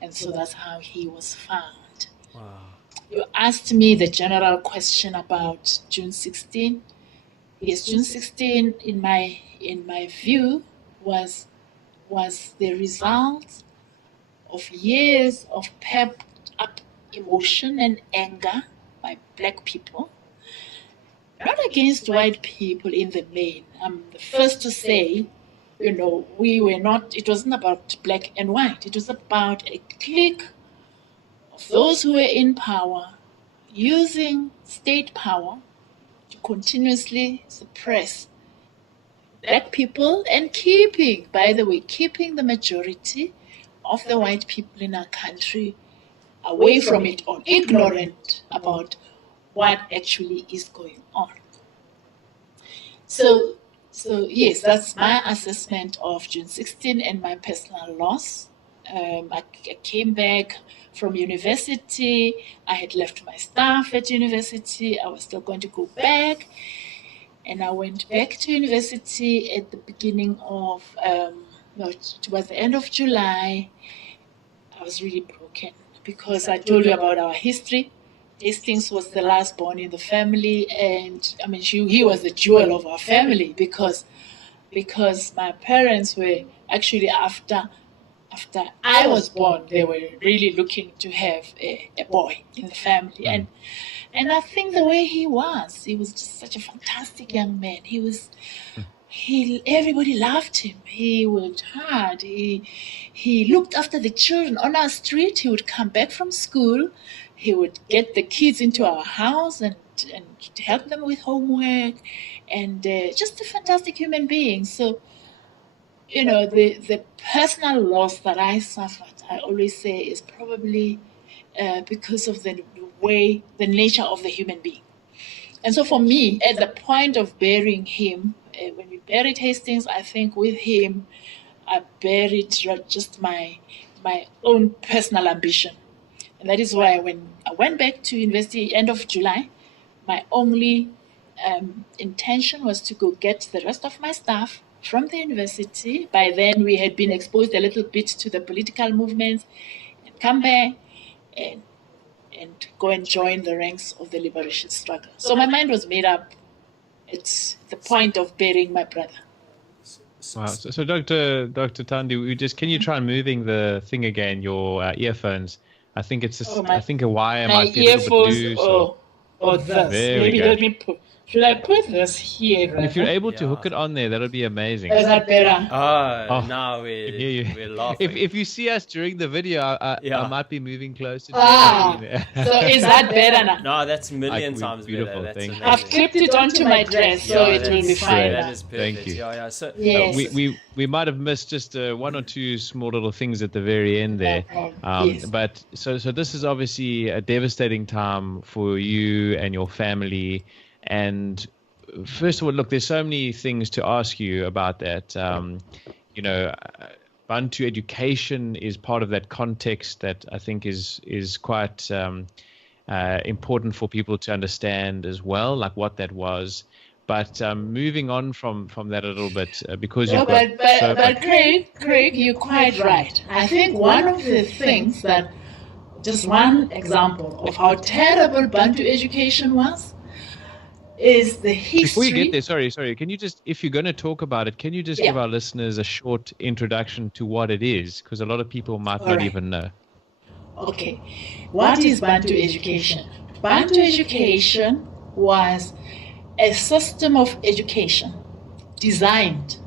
And so that's how he was found. Wow. You asked me the general question about June 16. Yes, June 16, in my view, was the result of years of pent up emotion and anger by black people, not against white people in the main. I'm the first to say, we were not, it wasn't about black and white. It was about a clique of those who were in power, using state power to continuously suppress black people and keeping the majority of the white people in our country away from it or ignorant about what actually is going on. So yes, that's my assessment of June 16 and my personal loss. I came back from university. I had left my staff at university. I was still going to go back. And I went back to university at the beginning of, towards the end of July. I was really broken because I told you about our history. Hastings was the last born in the family, and I mean, he was the jewel of our family because my parents were actually after I was born, they were really looking to have a boy in the family, and I think the way he was just such a fantastic young man. Everybody loved him. He worked hard. He looked after the children on our street. He would come back from school. He would get the kids into our house and help them with homework, and just a fantastic human being. So, the personal loss that I suffered, I always say, is probably because of the nature of the human being. And so for me, at the point of burying him, when we buried Hastings, I think with him, I buried just my own personal ambition. And that is why when I went back to university end of July, my only intention was to go get the rest of my staff from the university. By then, we had been exposed a little bit to the political movements, and come back and go and join the ranks of the liberation struggle. So my mind was made up at the point of burying my brother. Wow. So Dr. Thandi, can you try moving the thing again, your earphones? I think it's I think a wire might be a little bit loose. This. There Maybe we go. let me should I put this here? If you're able to hook it on there, that'll be amazing. Is that better? Now we're laughing. If you see us during the video, I might be moving closer to So is that better now? No, that's a million times beautiful. better. That's Thank you. I've clipped it onto my dress, so it will be fine. That is perfect. Thank you. Yeah. So Yes. We might have missed just one or two small little things at the very end there. Yes. But so this is obviously a devastating time for you and your family. And first of all, look, there's so many things to ask you about that. Bantu education is part of that context that I think is quite important for people to understand as well, like what that was. But moving on from that a little bit, because you've got but Craig, you're quite right. I think one of the things that, just one example of how terrible Bantu education was, is the history. Before you get there, sorry. Can you just, if you're going to talk about it, can you just give our listeners a short introduction to what it is? Because a lot of people might not even know. Okay. What is Bantu education? Bantu education was a system of education designed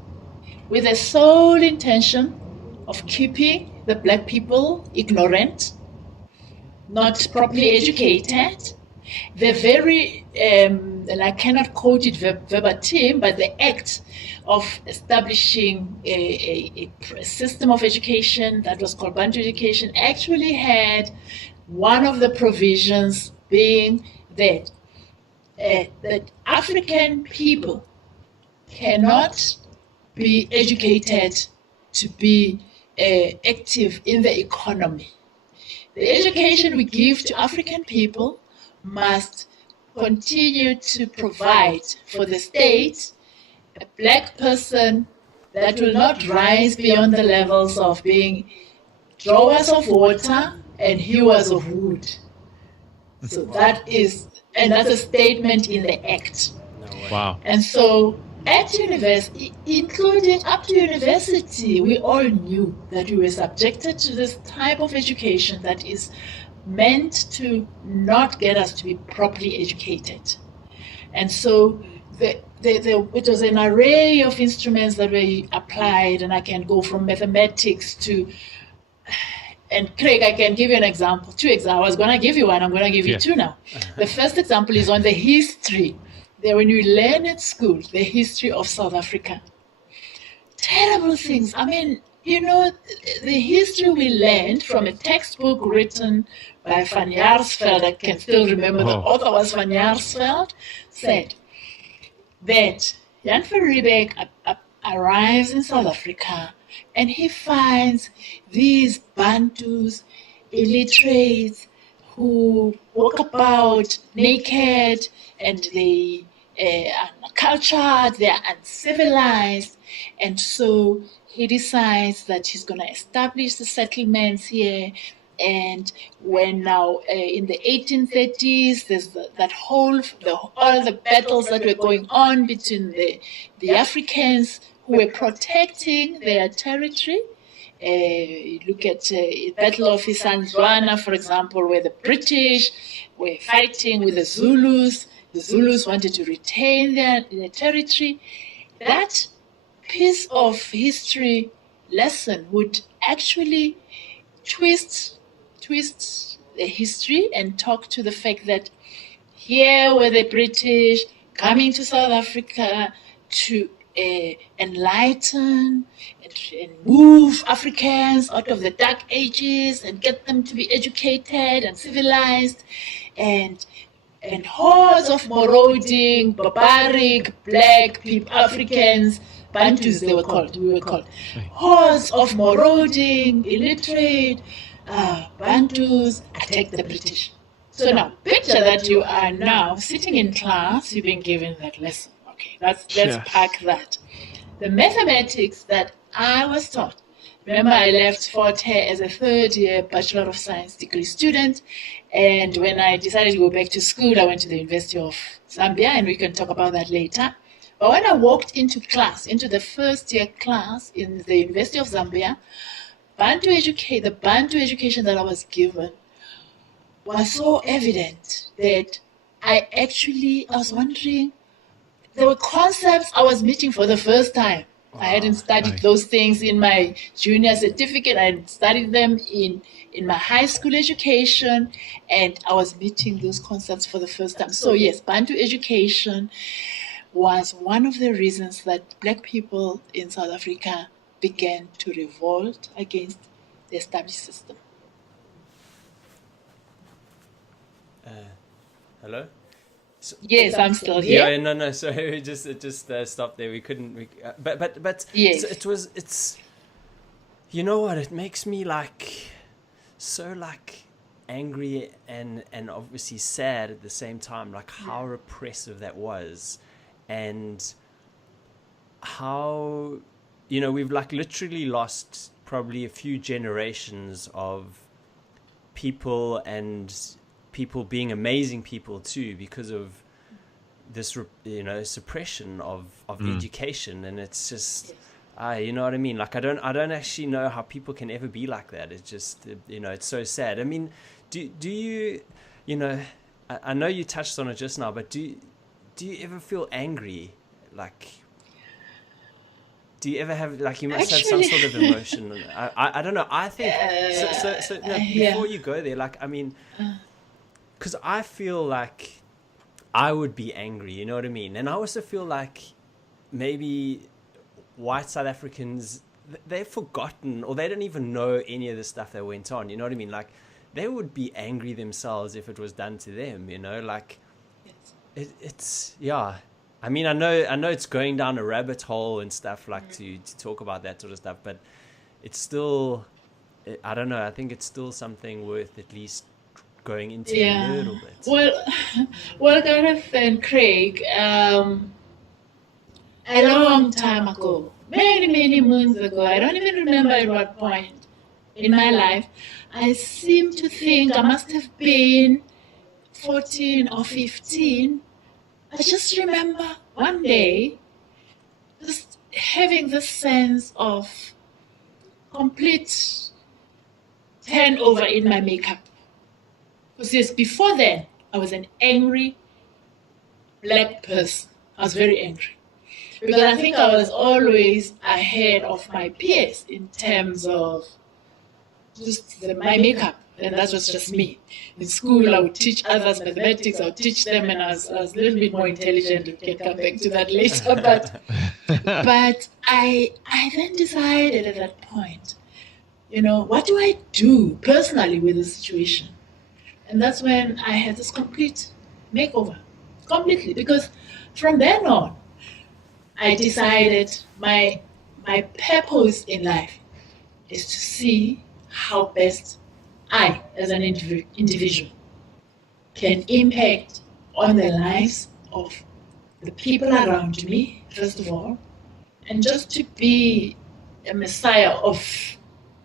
with the sole intention of keeping the black people ignorant, not properly educated. The very, and I cannot quote it verbatim, but the act of establishing a system of education that was called Bantu education actually had one of the provisions being that African people cannot be educated to be active in the economy. The education we give to African people must continue to provide for the state a black person that will not rise beyond the levels of being drawers of water and hewers of wood. So that's a statement in the act. Wow. And so at university, including up to university, we all knew that we were subjected to this type of education that is meant to not get us to be properly educated. And so it was an array of instruments that were applied, and I can go from mathematics to, and Craig, I can give you an example, 2 examples. I was going to give you one, I'm going to give you 2 now. The first example is on the history when you learn at school the history of South Africa, terrible things. I mean, the history we learned from a textbook written by Van Jaarsveld, I can still remember the author was Van Jaarsveld, said that Jan van Riebeeck arrives in South Africa and he finds these Bantus, illiterates, who walk about naked and they are uncultured, they are uncivilized, and so he decides that he's going to establish the settlements here. And when now in the 1830s, there's all the battles that were going on between the Africans who were protecting their territory. Look at the Battle of Isandlwana, for example, where the British were fighting with the Zulus. The Zulus wanted to retain their territory. That piece of history lesson would actually twist the history and talk to the fact that here were the British coming to South Africa to enlighten and move Africans out of the dark ages and get them to be educated and civilized, and hordes of marauding, barbaric, black people, Africans, Bantus we were called, hordes of marauding, illiterate Bantus attacked the British. So now, picture that you are now sitting in class, you've been given that lesson. Okay, let's pack that. The mathematics that I was taught. Remember, I left Fort Hare as a third-year Bachelor of Science degree student, and when I decided to go back to school, I went to the University of Zambia, and we can talk about that later. But when I walked into the first-year class in the University of Zambia, the Bantu education that I was given was so evident that I was wondering, there were concepts I was meeting for the first time. I hadn't studied those things in my junior certificate. I had studied them in my high school education, and I was meeting those concepts for the first time. So yes, Bantu education was one of the reasons that Black people in South Africa began to revolt against the established system. Hello? Yes, I'm still here. Yeah, no. Sorry, it just stopped there. We couldn't. But yes. So it's. You know what? It makes me so angry and obviously sad at the same time. Like how repressive that was, and how we've literally lost probably a few generations of people, and people being amazing people too, because of this suppression of education. And it's just you know what I mean, I don't actually know how people can ever be like that. It's just it's so sad. I mean, do you I know you touched on it just now, but do you ever feel angry? Do you ever have you must have some sort of emotion? I don't know. I think so before you go there, I mean, because I feel like I would be angry, you know what I mean? And I also feel like maybe white South Africans, they've forgotten, or they don't even know any of the stuff that went on, you know what I mean? They would be angry themselves if it was done to them, it's I mean, I know it's going down a rabbit hole and stuff, to talk about that sort of stuff, but it's still, I don't know, I think it's still something worth at least going into a little bit. Well, Gareth and Craig, a long time ago, many moons ago, I don't even remember at what point in my life, I seem to think I must have been 14 or 15. I just remember one day just having this sense of complete turnover in my makeup. Because yes, before then, I was an angry Black person. I was very angry. Because I think I was always ahead of my peers in terms of just my makeup, and that was just me. In school, I would teach others mathematics, I would teach them, and I was a little bit more intelligent. We can come back to that later. But I then decided at that point, what do I do personally with the situation? And that's when I had this complete makeover, completely. Because from then on, I decided my purpose in life is to see how best I, as an individual, can impact on the lives of the people around me, first of all, and just to be a messiah of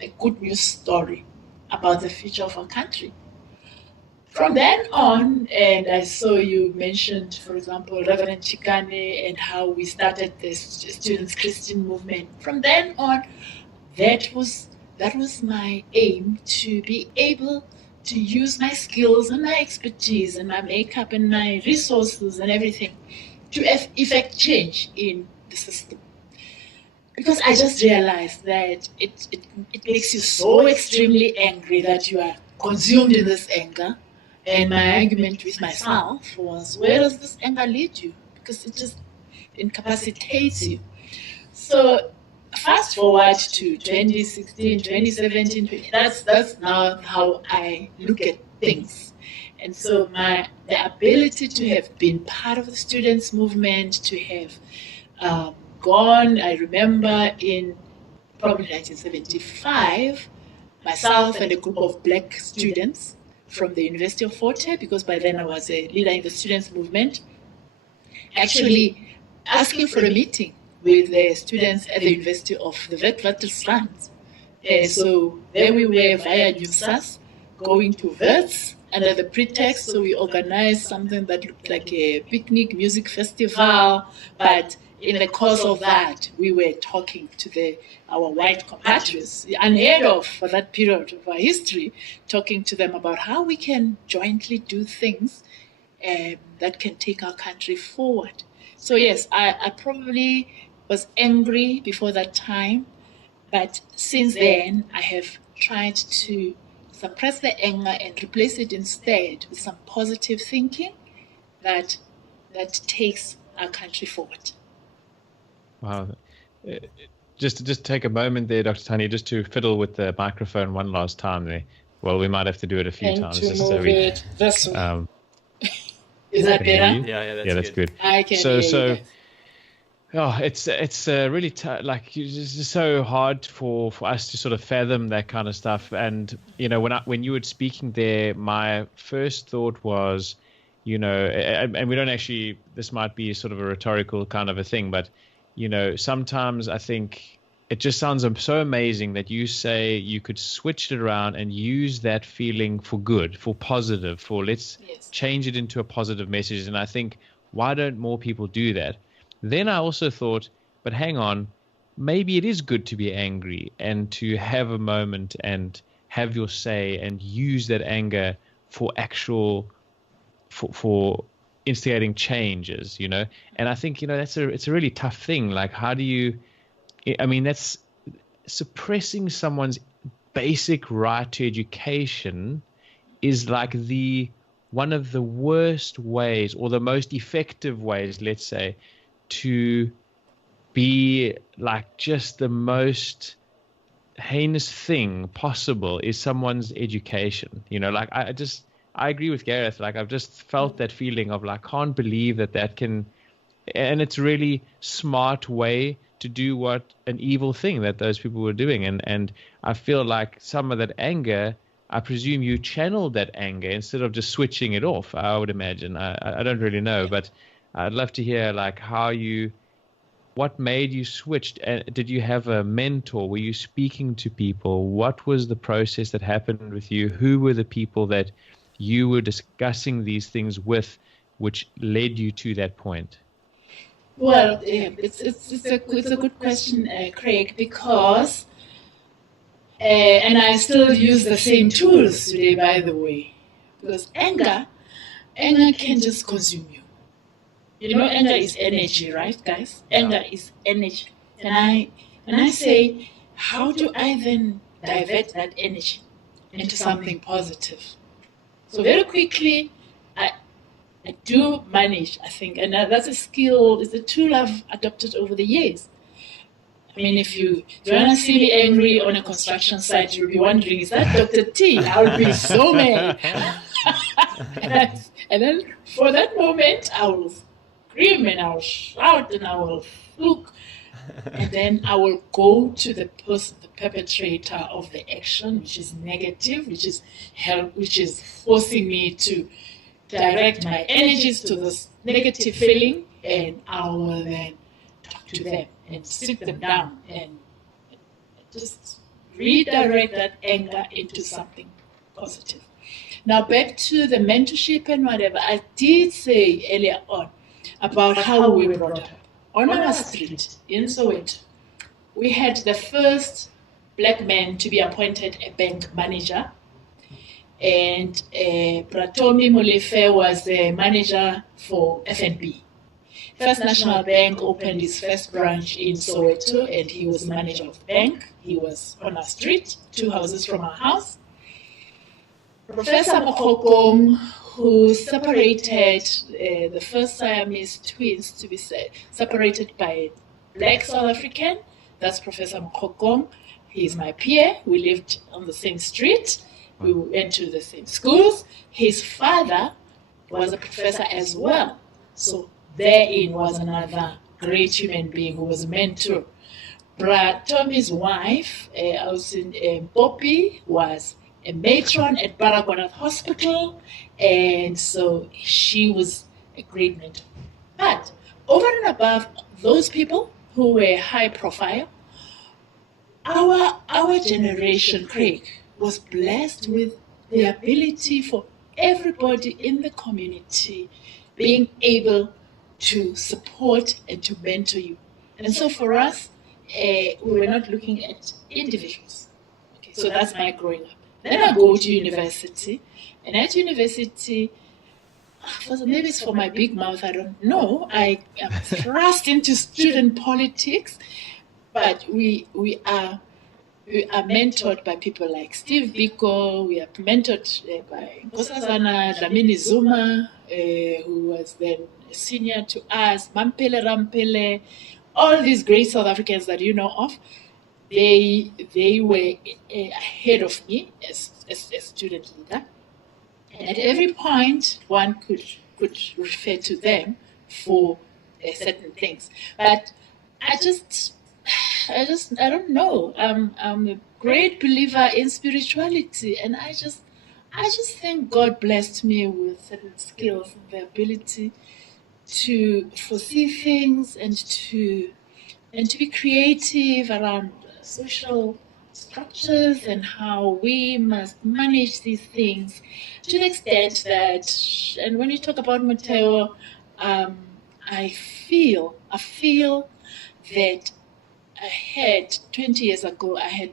a good news story about the future of our country. From then on, and I saw you mentioned, for example, Reverend Chikane and how we started the Students' Christian Movement. From then on, that was my aim, to be able to use my skills and my expertise and my makeup and my resources and everything to effect change in the system. Because I just realized that it makes you so extremely angry that you are consumed in this anger. And my argument with myself was, where does this anger lead you? Because it just incapacitates you. So fast forward to 2016, 2017, that's now how I look at things. And so the ability to have been part of the students' movement, to have gone, I remember in probably 1975, myself and a group of black students from the University of Fort Hare, because by then I was a leader in the students' movement, actually asking for a meeting with the students at the University of the Witwatersrand. So there we were via NUSAS, going to Wits under the pretext, so we organized something that looked like a picnic music festival, but in the course of that, we were talking to our white compatriots, unheard of for that period of our history, talking to them about how we can jointly do things that can take our country forward. So yes, I probably was angry before that time, but since then, I have tried to suppress the anger and replace it instead with some positive thinking that takes our country forward. Wow. Just to take a moment there, Dr. Thandi, just to fiddle with the microphone one last time there. Well, we might have to do it a few times. To move it this way. Is that better? Yeah, that's good. I can hear you. Oh, it's really like it's just so hard for us to sort of fathom that kind of stuff. And when you were speaking there, my first thought was, and we don't actually. This might be sort of a rhetorical kind of a thing, but sometimes I think it just sounds so amazing that you say you could switch it around and use that feeling for good, for positive, let's change it into a positive message. And I think, why don't more people do that? Then I also thought, but hang on, maybe it is good to be angry and to have a moment and have your say and use that anger for for instigating changes, and I think, it's a really tough thing. Like, how do you, that's suppressing someone's basic right to education is like one of the worst ways, or the most effective ways, let's say, to be like just the most heinous thing possible is someone's education. I agree with Gareth. Like, I've just felt that feeling of like, can't believe that can, and it's really smart way to do what an evil thing that those people were doing. And I feel like some of that anger, I presume you channeled that anger instead of just switching it off, I would imagine. I don't really know, but I'd love to hear like what made you switch? Did you have a mentor? Were you speaking to people? What was the process that happened with you? Who were the people that you were discussing these things with, which led you to that point? Well, it's a good question, Craig, because and I still use the same tools today, by the way, because anger can just consume you. Anger is energy, right, guys? Anger is energy. And when I say, how do I then divert that energy into something positive. So very quickly, I do manage, I think, and that's a skill, it's a tool I've adopted over the years. I mean, if you want to see me angry on a construction site, you'll be wondering, is that Dr. T? I'll be so mad. And then for that moment, I will scream and I will shout and I will look. And then I will go to the person, the perpetrator of the action, which is negative, which is forcing me to direct my energies to this negative feeling, and I will then talk to them and sit them down and just redirect that anger into something positive. Now back to the mentorship and whatever, I did say earlier on about how we were brought up. On our street in Soweto, we had the first black man to be appointed a bank manager, and Pratomi Molefe was the manager for FNB. First National Bank opened its first branch in Soweto, and he was manager of the bank. He was on our street, 2 houses from our house. Professor Mokokong, who separated the first Siamese twins to be separated by a black South African, that's Professor Mokokong. He's my peer. We lived on the same street. We went to the same schools. His father was a professor as well. So therein was another great human being who was a mentor. Tommy's wife, Poppy, was a matron at Baragwanath Hospital, and so she was a great mentor. But over and above those people who were high profile, our generation, Craig, was blessed with the ability for everybody in the community being able to support and to mentor you. And so for us, we were not looking at individuals. Okay, so that's my growing up. Then I go to university, and at university, maybe it's for my big mouth, I don't know, I am thrust into student politics, but we are mentored by people like Steve Biko. We are mentored by Nkosazana Dlamini Zuma, who was then a senior to us, Mampele Rampele, all these great South Africans that you know of. They were ahead of me as student leader. And at every point, one could refer to them for certain things. But I don't know. I'm a great believer in spirituality, and I just think God blessed me with certain skills and the ability to foresee things and to be creative around social structures and how we must manage these things to the extent that, and when you talk about Motheo, I feel that I had 20 years ago, I had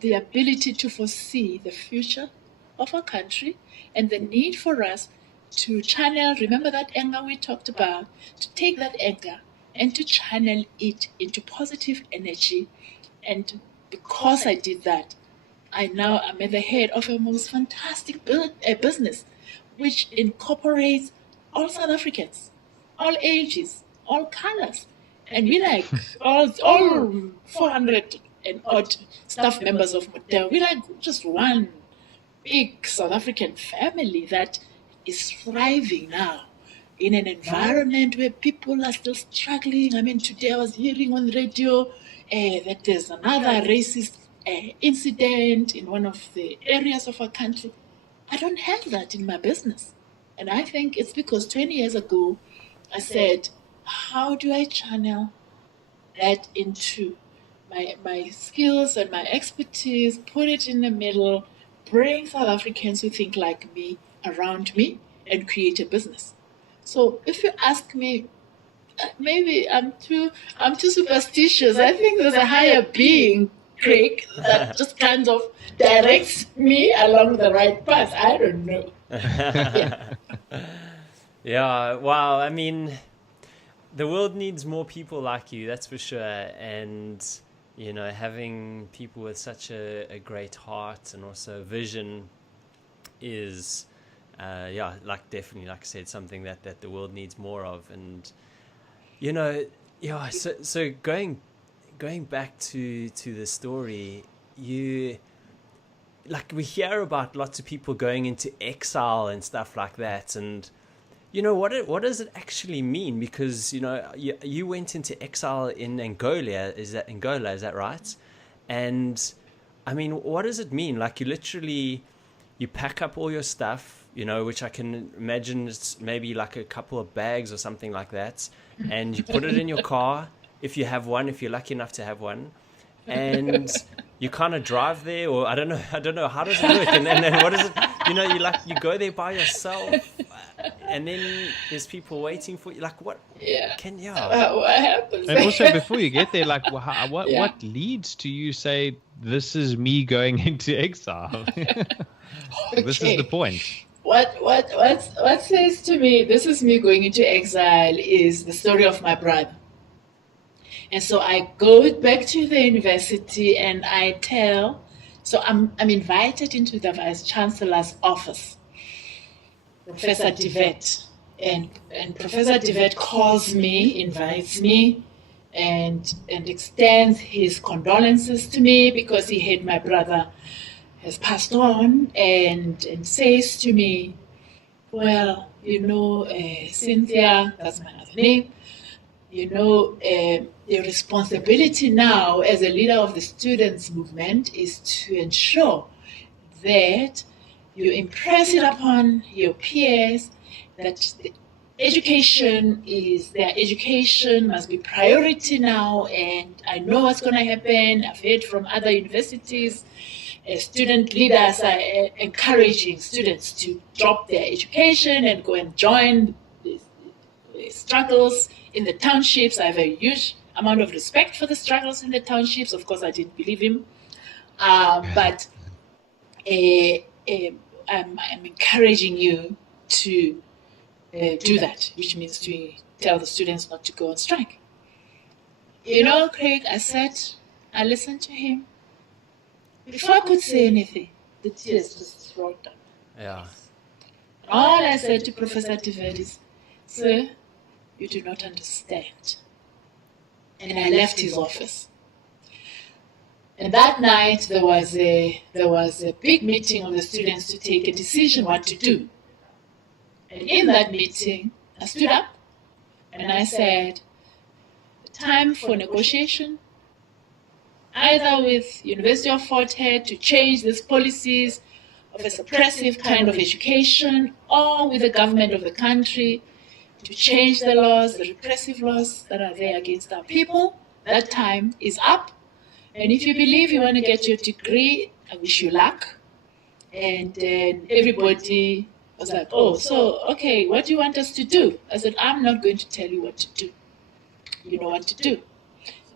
the ability to foresee the future of our country and the need for us to channel, remember that anger we talked about, to take that anger and to channel it into positive energy. And because I did that, I now am at the head of a most fantastic business which incorporates all South Africans, all ages, all colors. And we like all 400 and odd staff members of Motheo. We like just one big South African family that is thriving now in an environment where people are still struggling. I mean, today I was hearing on the radio that there's another racist incident in one of the areas of our country. I don't have that in my business. And I think it's because 20 years ago, I said, how do I channel that into my skills and my expertise, put it in the middle, bring South Africans who think like me around me, and create a business. So if you ask me, maybe I'm too superstitious. I think there's a higher being, Craig, that just kind of directs me along the right path. I don't know. Yeah, wow. I mean, the world needs more people like you, that's for sure. And you know, having people with such a great heart and also vision is, like definitely, like I said, something that the world needs more of. And, you know, yeah, so going back to the story, like we hear about lots of people going into exile and stuff like that, and you know what does it actually mean? Because you know you went into exile in Angola, is that right? And I mean, what does it mean? Like you pack up all your stuff, you know, which I can imagine is maybe like a couple of bags or something like that, and you put it in your car if you have one, if you're lucky enough to have one, and you kind of drive there, or I don't know, how does it work? And then what is it? You know, you go there by yourself, and then there's people waiting for you. Like what? Yeah. What happens? And also, before you get there, like what leads to you say this is me going into exile? Okay. This is the point. What says to me this is me going into exile is the story of my brother. And so I go back to the university and I tell, so I'm invited into the Vice Chancellor's office, Professor Devet. And Professor Devet calls me, invites me, and extends his condolences to me because he heard my brother has passed on, and says to me, well, you know, Cynthia, that's my other name, you know, the responsibility now as a leader of the students' movement is to ensure that you impress it upon your peers that education must be priority now, and I know what's going to happen. I've heard from other universities, student leaders are encouraging students to drop their education and go and join the struggles in the townships. I have a huge amount of respect for the struggles in the townships. Of course, I didn't believe him, but I'm encouraging you to do that, which means to tell the students not to go on strike. You know, Craig, I listened to him. Before I could say anything, the tears just rolled down. Yeah. All I said to Professor Devet is, sir, you do not understand. And I left his office. And that night there was a big meeting of the students to take a decision what to do. And in that meeting, I stood up and I said, the time for negotiation, either with University of Fort Hare to change these policies of a suppressive kind of education, or with the government of the country to change the laws, the repressive laws that are there against our people. That time is up. And if you believe you want to get your degree, I wish you luck. And then everybody was like, oh, so, okay, what do you want us to do? I said, I'm not going to tell you what to do. You know what to do.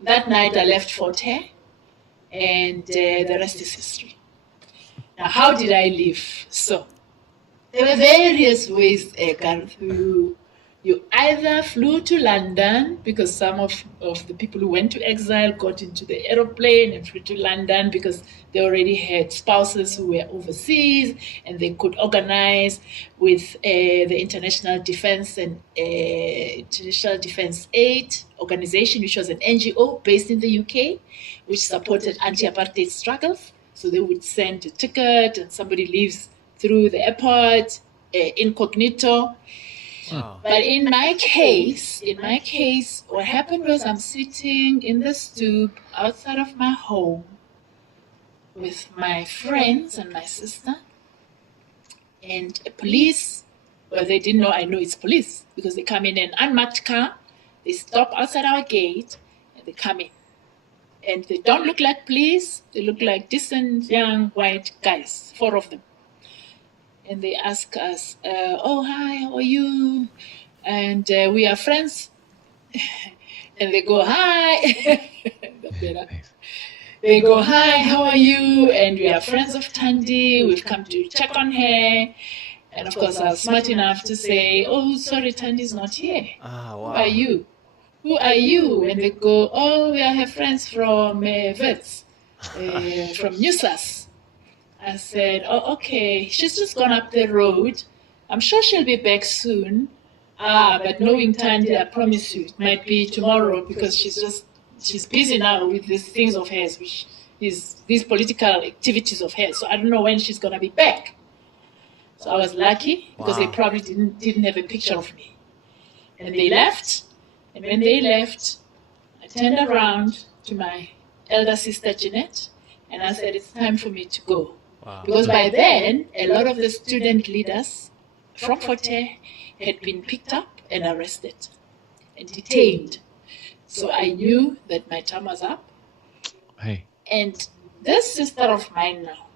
That night I left Fort Hare, and the rest is history. Now, how did I leave? So, there were various ways, Gareth, you either flew to London, because some of the people who went to exile got into the aeroplane and flew to London because they already had spouses who were overseas, and they could organize with the International Defense Aid Organization, which was an NGO based in the UK, which supported anti-apartheid struggles. So they would send a ticket, and somebody leaves through the airport incognito. Wow. But in my case, what happened was I'm sitting in the stoop outside of my home with my friends and my sister, and a police, well, they didn't know I know it's police, because they come in an unmarked car, they stop outside our gate, and they come in. And they don't look like police, they look like decent young white guys, 4 of them. And they ask us, oh, hi, how are you? And we are friends. And they go, hi. They go, hi, how are you? And we are friends of Thandi. We've come to check on her. And of course, I was smart enough to say, oh, sorry, Thandi's not here. Ah, wow. Who are you? who are you? And they go, oh, we are her friends from Wits, from Newsas. I said, oh, okay, she's just gone up the road. I'm sure she'll be back soon. But knowing Thandi, I promise you, it might be tomorrow because she's busy now with these things of hers, which is these political activities of hers. So I don't know when she's going to be back. So I was lucky because they probably didn't have a picture of me. And they left. And when they left, I turned around to my elder sister, Jeanette, and I said, it's time for me to go. Wow. Because by then, a lot of the student leaders from Motheo had been picked up and arrested and detained. So I knew that my time was up. Hey. And this sister of mine now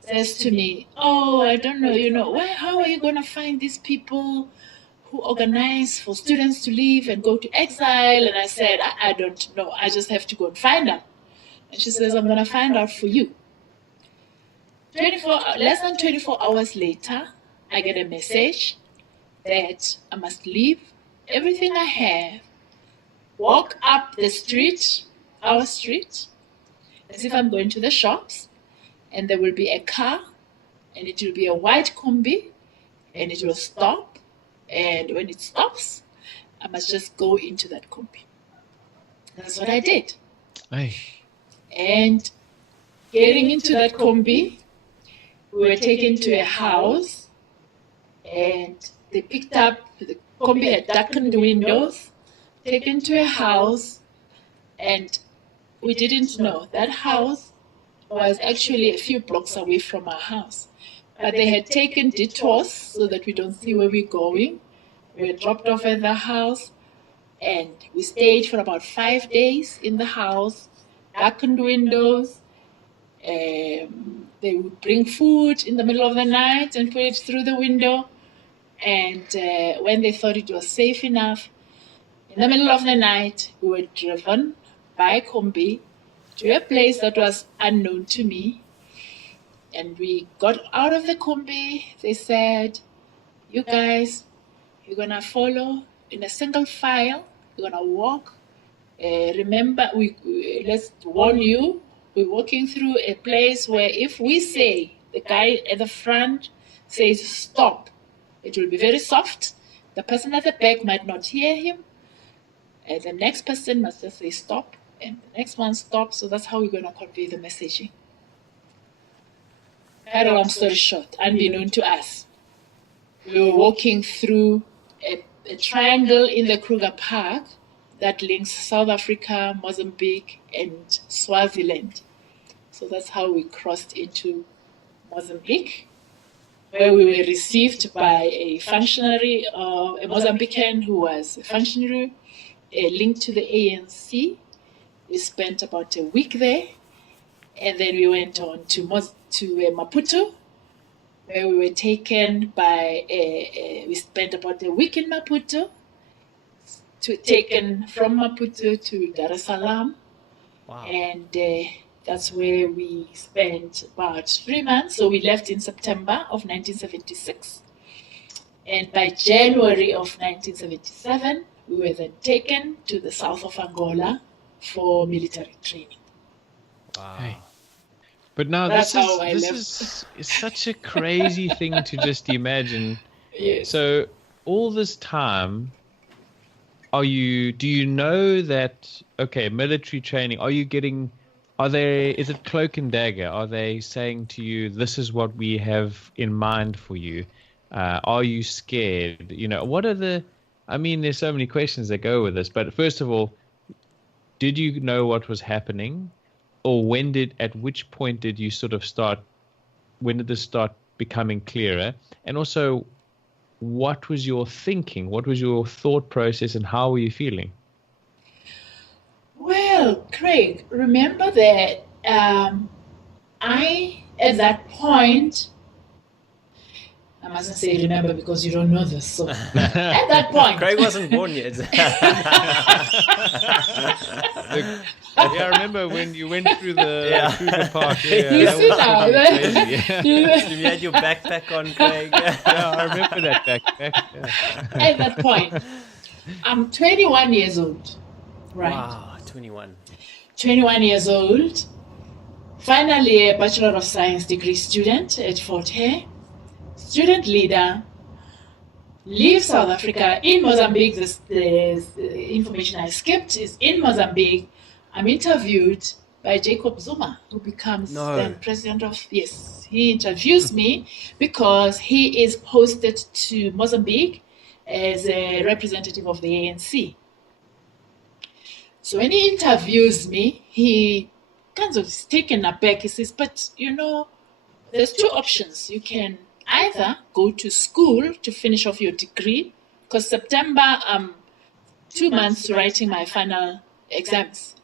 says to me, oh, I don't know, how are you going to find these people who organize for students to leave and go to exile? And I said, I don't know. I just have to go and find out. And she says, I'm going to find out for you. Less than 24 hours later, I get a message that I must leave everything I have, walk up the street, our street, as if I'm going to the shops, and there will be a car, and it will be a white combi, and it will stop, and when it stops, I must just go into that combi. That's what I did. Hey. And getting into that combi, we were taken to a house, and they picked up, the combi had darkened windows, taken to a house, and we didn't know. That house was actually a few blocks away from our house. But they had taken detours so that we don't see where we're going. We were dropped off at the house, and we stayed for about 5 days in the house, darkened windows. They would bring food in the middle of the night and put it through the window. And when they thought it was safe enough, in the middle of the night, we were driven by combi to a place that was unknown to me. And we got out of the combi. They said, you guys, you're going to follow in a single file. You're going to walk. Remember, let's warn you, we're walking through a place where if we say, the guy at the front says stop, it will be very soft. The person at the back might not hear him. The next person must just say stop, and the next one stops. So that's how we're going to convey the messaging. Cut a long story short, unbeknown to us, we were walking through a triangle in the Kruger Park that links South Africa, Mozambique, and Swaziland. So that's how we crossed into Mozambique, where we were received by a functionary, a Mozambican who was a functionary linked to the ANC. We spent about a week there, and then we went on to Maputo, where we were taken by, we spent about a week in Maputo, taken from Maputo to Dar es Salaam. Wow. And that's where we spent about 3 months. So we left in September of 1976. And by January of 1977, we were then taken to the south of Angola for military training. Wow. Hey. But now this is such a crazy thing to just imagine. Yes. So all this time, do you know that, okay, military training, is it cloak and dagger? Are they saying to you, this is what we have in mind for you? Are you scared? There's so many questions that go with this, but first of all, did you know what was happening? Or at which point did you sort of when did this start becoming clearer? And also, what was your thinking? What was your thought process, and how were you feeling? Well, Craig, remember that at that point, I mustn't say remember because you don't know this. So at that point, Craig wasn't born yet. Yeah, I remember when you went through the park. Yeah, you see now. You had your backpack on, Craig. Yeah, I remember that backpack. Yeah. At that point, I'm 21 years old. right? Wow, 21. 21 years old, finally a Bachelor of Science degree student at Fort Hare, student leader, leave South Africa in Mozambique. The information I skipped is in Mozambique. I'm interviewed by Jacob Zuma, who becomes then president of, yes, he interviews me because he is posted to Mozambique as a representative of the ANC. So when he interviews me, he kind of is taken aback. He says, but you know, there's two options. You can either go to school to finish off your degree, because September I'm 2 months writing my final exams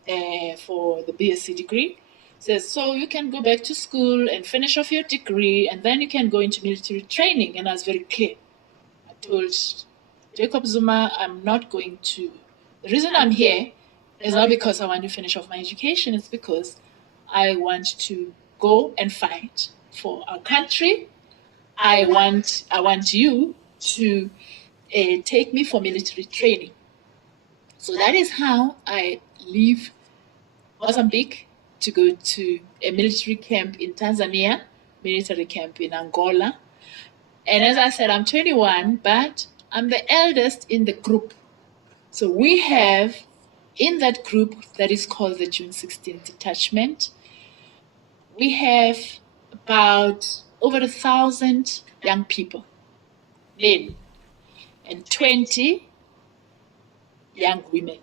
for the BSc degree. Says, so you can go back to school and finish off your degree, and then you can go into military training. And I was very clear. I told Jacob Zuma, I'm not going to. The reason I'm here is not because I want to finish off my education. It's because I want to go and fight for our country. I want you to take me for military training. So that is how I leave Mozambique to go to a military camp in Tanzania, military camp in Angola. And as I said, I'm 21, but I'm the eldest in the group. So we have, in that group that is called the June 16th Detachment, we have about over 1,000 young people, men, and 20 young women.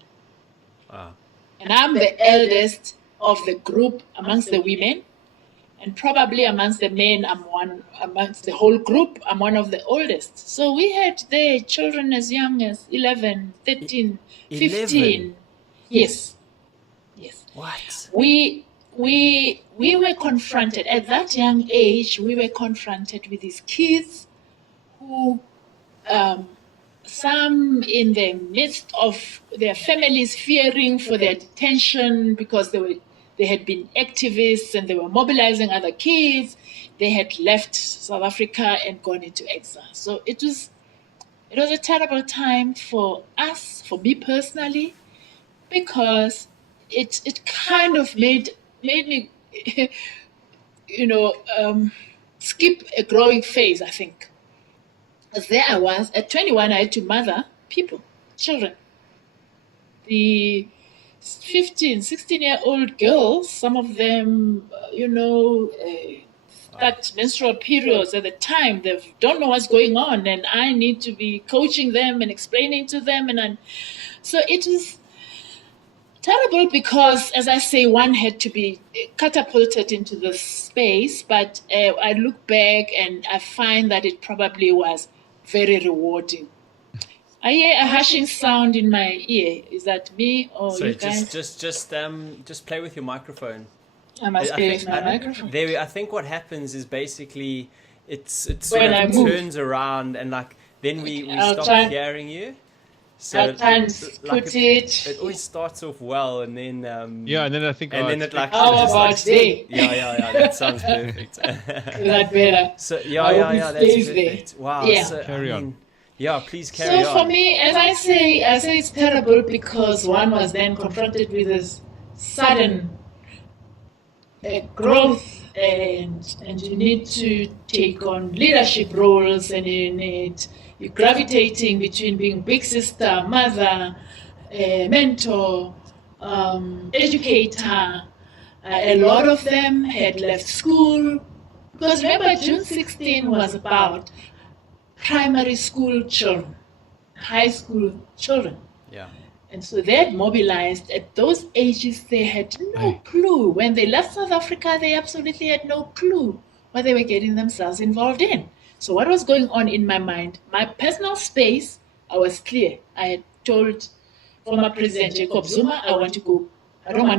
Wow. And I'm the eldest of the group amongst the women, and probably amongst the men, amongst the whole group, I'm one of the oldest. So we had there children as young as 11, 13, 15. Yes. Yes. What? We were confronted, at that young age, we were confronted with these kids who, some in the midst of their families fearing for their detention because they had been activists and they were mobilizing other kids. They had left South Africa and gone into exile. So it was a terrible time for us, for me personally, because it kind of made me, skip a growing phase, I think. As there I was, at 21, I had to mother people, children. The 15, 16-year-old girls, some of them, start menstrual periods at the time. They don't know what's going on, and I need to be coaching them and explaining to them. So it was terrible because, as I say, one had to be catapulted into this space, but I look back and I find that it probably was very rewarding. I hear a hushing sound in my ear. Is that me or So you guys? just play with your microphone. I must play with my microphone. I think what happens is basically it sort When I of move. turns around and then we I'll stop try- hearing you. So I'll try and put it. It always starts off well and then Yeah, and then I think and then it's it How just about day? yeah, that sounds perfect. Is that better? So I yeah, hope it that's stays there. perfect. Wow. Yeah. So, Carry on. Yeah, please carry So on. for me, as I say it's terrible because one was then confronted with this sudden growth, and you need to take on leadership roles, and you're gravitating between being big sister, mother, mentor, educator. A lot of them had left school because remember June 16 was about primary school children, high school children. Yeah. And so they had mobilized at those ages. They had no clue. When they left South Africa, they absolutely had no clue what they were getting themselves involved in. So what was going on in my mind? My personal space, I was clear. I had told former President Jacob Zuma, I don't want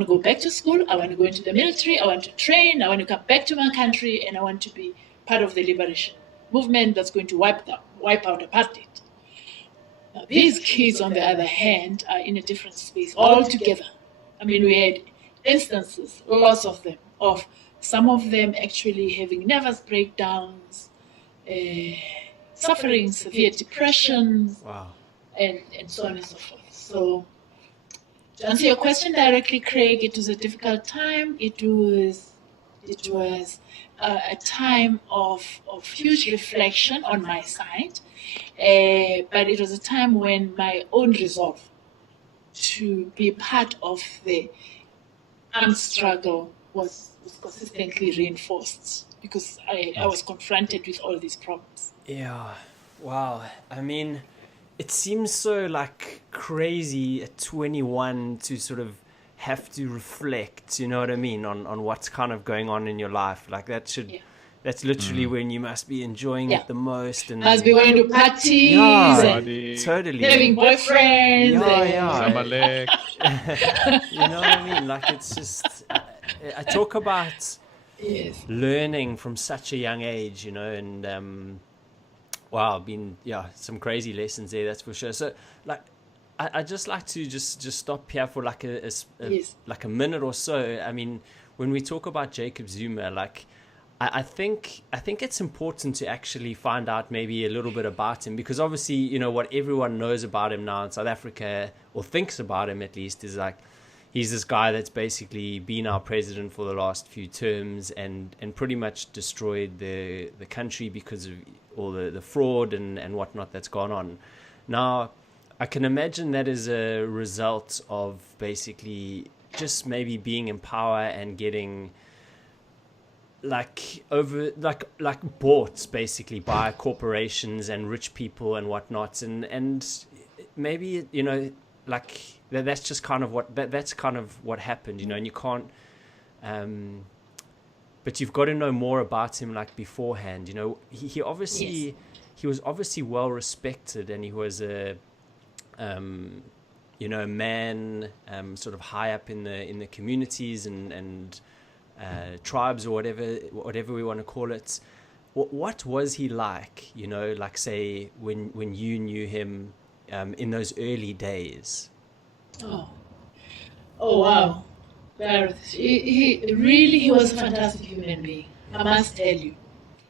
to go back to school. I want to go into the military. I want to train. I want to come back to my country, and I want to be part of the liberation movement that's going to wipe out apartheid. Now, these kids, on the other hand, are in a different space altogether. I mean, we had instances, lots of them, of some of them actually having nervous breakdowns, suffering severe depression, Wow. and so on and so forth. So to answer your question directly, Craig, it was a difficult time. It was a time of huge reflection on my side, but it was a time when my own resolve to be part of the armed struggle was consistently reinforced because I was confronted with all these problems. Yeah, wow. I mean, it seems so like crazy at 21 to sort of have to reflect, you know what I mean, on what's kind of going on in your life. Like that's literally when you must be enjoying it the most. And must be going to parties, totally having boyfriends, Summer leg. you know what I mean? Like it's just, I talk about learning from such a young age, you know, and wow, been some crazy lessons there, that's for sure. So like I just like to just stop here for like a minute or so. I mean, when we talk about Jacob Zuma, like I think it's important to actually find out maybe a little bit about him, because obviously, you know, what everyone knows about him now in South Africa, or thinks about him at least, is like he's this guy that's basically been our president for the last few terms and pretty much destroyed the country because of all the fraud and whatnot that's gone on. Now, I can imagine that is a result of basically just maybe being in power and getting bought basically by corporations and rich people and whatnot, and maybe, you know, like that's just kind of that's kind of what happened, you know, and you can't but you've got to know more about him like beforehand, you know. He obviously he was obviously well respected, and he was a you know, a man sort of high up in the communities and tribes, or whatever we want to call it. What was he like, you know, like say when you knew him in those early days? Oh wow, Gareth, he was a fantastic human being, I must tell you.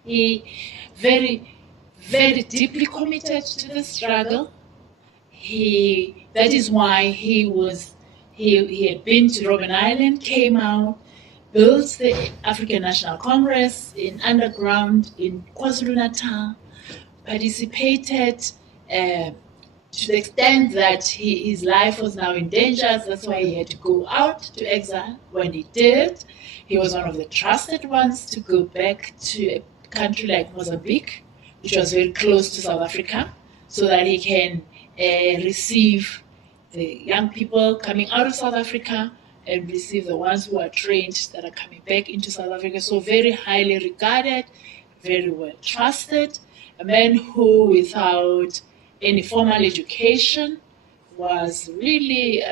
He very, very deeply committed to the struggle. That is why he had been to Robben Island, came out, built the African National Congress in underground in KwaZulu-Natal, participated to the extent that his life was now in danger. That's why he had to go out to exile. When he did, he was one of the trusted ones to go back to a country like Mozambique, which was very close to South Africa, so that he can receive the young people coming out of South Africa and receive the ones who are trained that are coming back into South Africa. So very highly regarded, very well trusted, a man who, without any formal education, was really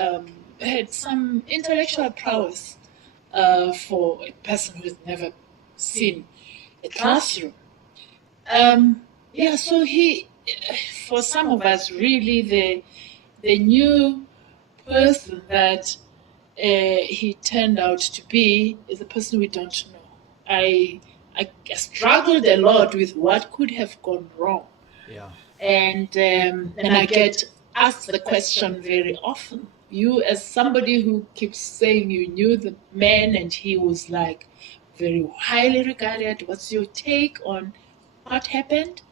had some intellectual prowess for a person who's never seen a classroom. So he, for some of us, really the new person that he turned out to be is a person we don't know. I struggled a lot with what could have gone wrong. Yeah. And I get asked the question very often. You, as somebody who keeps saying you knew the man and he was like very highly regarded, what's your take on what happened?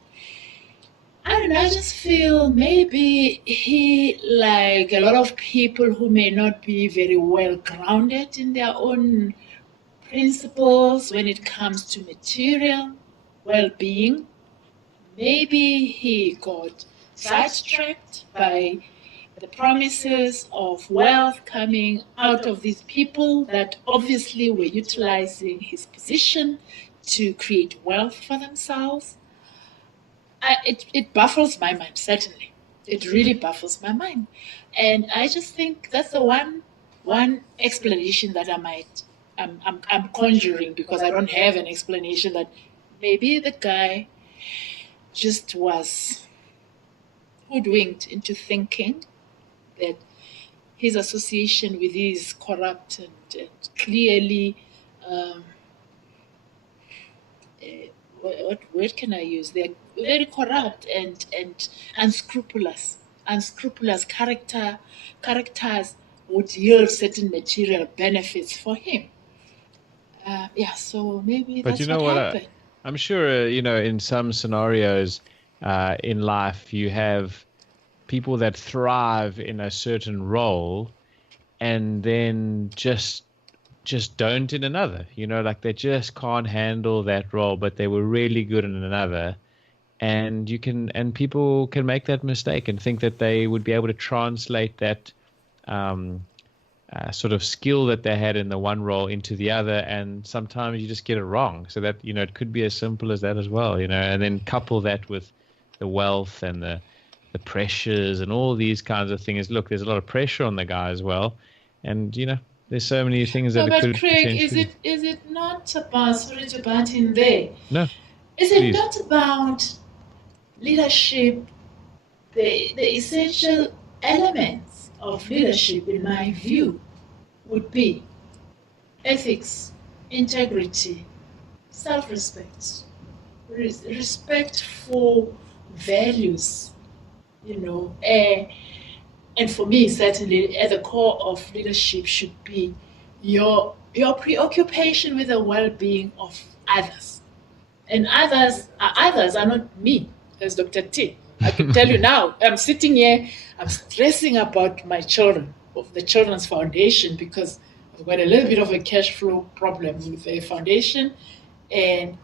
I don't know, I just feel maybe he, like a lot of people who may not be very well grounded in their own principles when it comes to material well-being, maybe he got sidetracked by the promises of wealth coming out of these people that obviously were utilizing his position to create wealth for themselves. It baffles my mind, certainly. It really baffles my mind. And I just think that's the one explanation that I'm conjuring, because I don't have an explanation, that maybe the guy just was hoodwinked into thinking that his association with these corrupt and clearly, what word can I use? They're very corrupt and unscrupulous characters would yield certain material benefits for him. So maybe But that's you know what what? happened. I'm sure, in some scenarios in life, you have people that thrive in a certain role and then just don't in another. Like they just can't handle that role, but they were really good in another. And people can make that mistake and think that they would be able to translate that sort of skill that they had in the one role into the other, and sometimes you just get it wrong. So that it could be as simple as that as well. And then couple that with the wealth and the pressures and all these kinds of things. Look, there's a lot of pressure on the guy as well, and there's so many things that it could Craig, potentially. is it not about, sorry to butt in there? No. Is it not about leadership? The essential elements of leadership, in my view, would be ethics, integrity, self-respect, respect for values, and for me, certainly, at the core of leadership should be your preoccupation with the well-being of others. And others are not me, as Dr. T. I can tell you now, I'm sitting here, I'm stressing about my children, of the Children's Foundation, because I've got a little bit of a cash flow problem with the foundation. And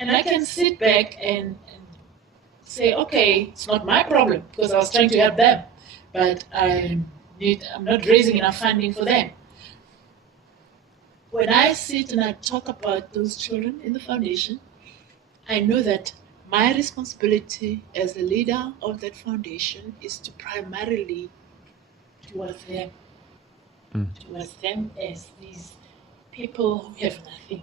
I can sit back and say, okay, it's not my problem, because I was trying to help them, but I'm not raising enough funding for them. When I sit and I talk about those children in the foundation, I know that my responsibility as the leader of that foundation is to primarily towards them as these people who have nothing.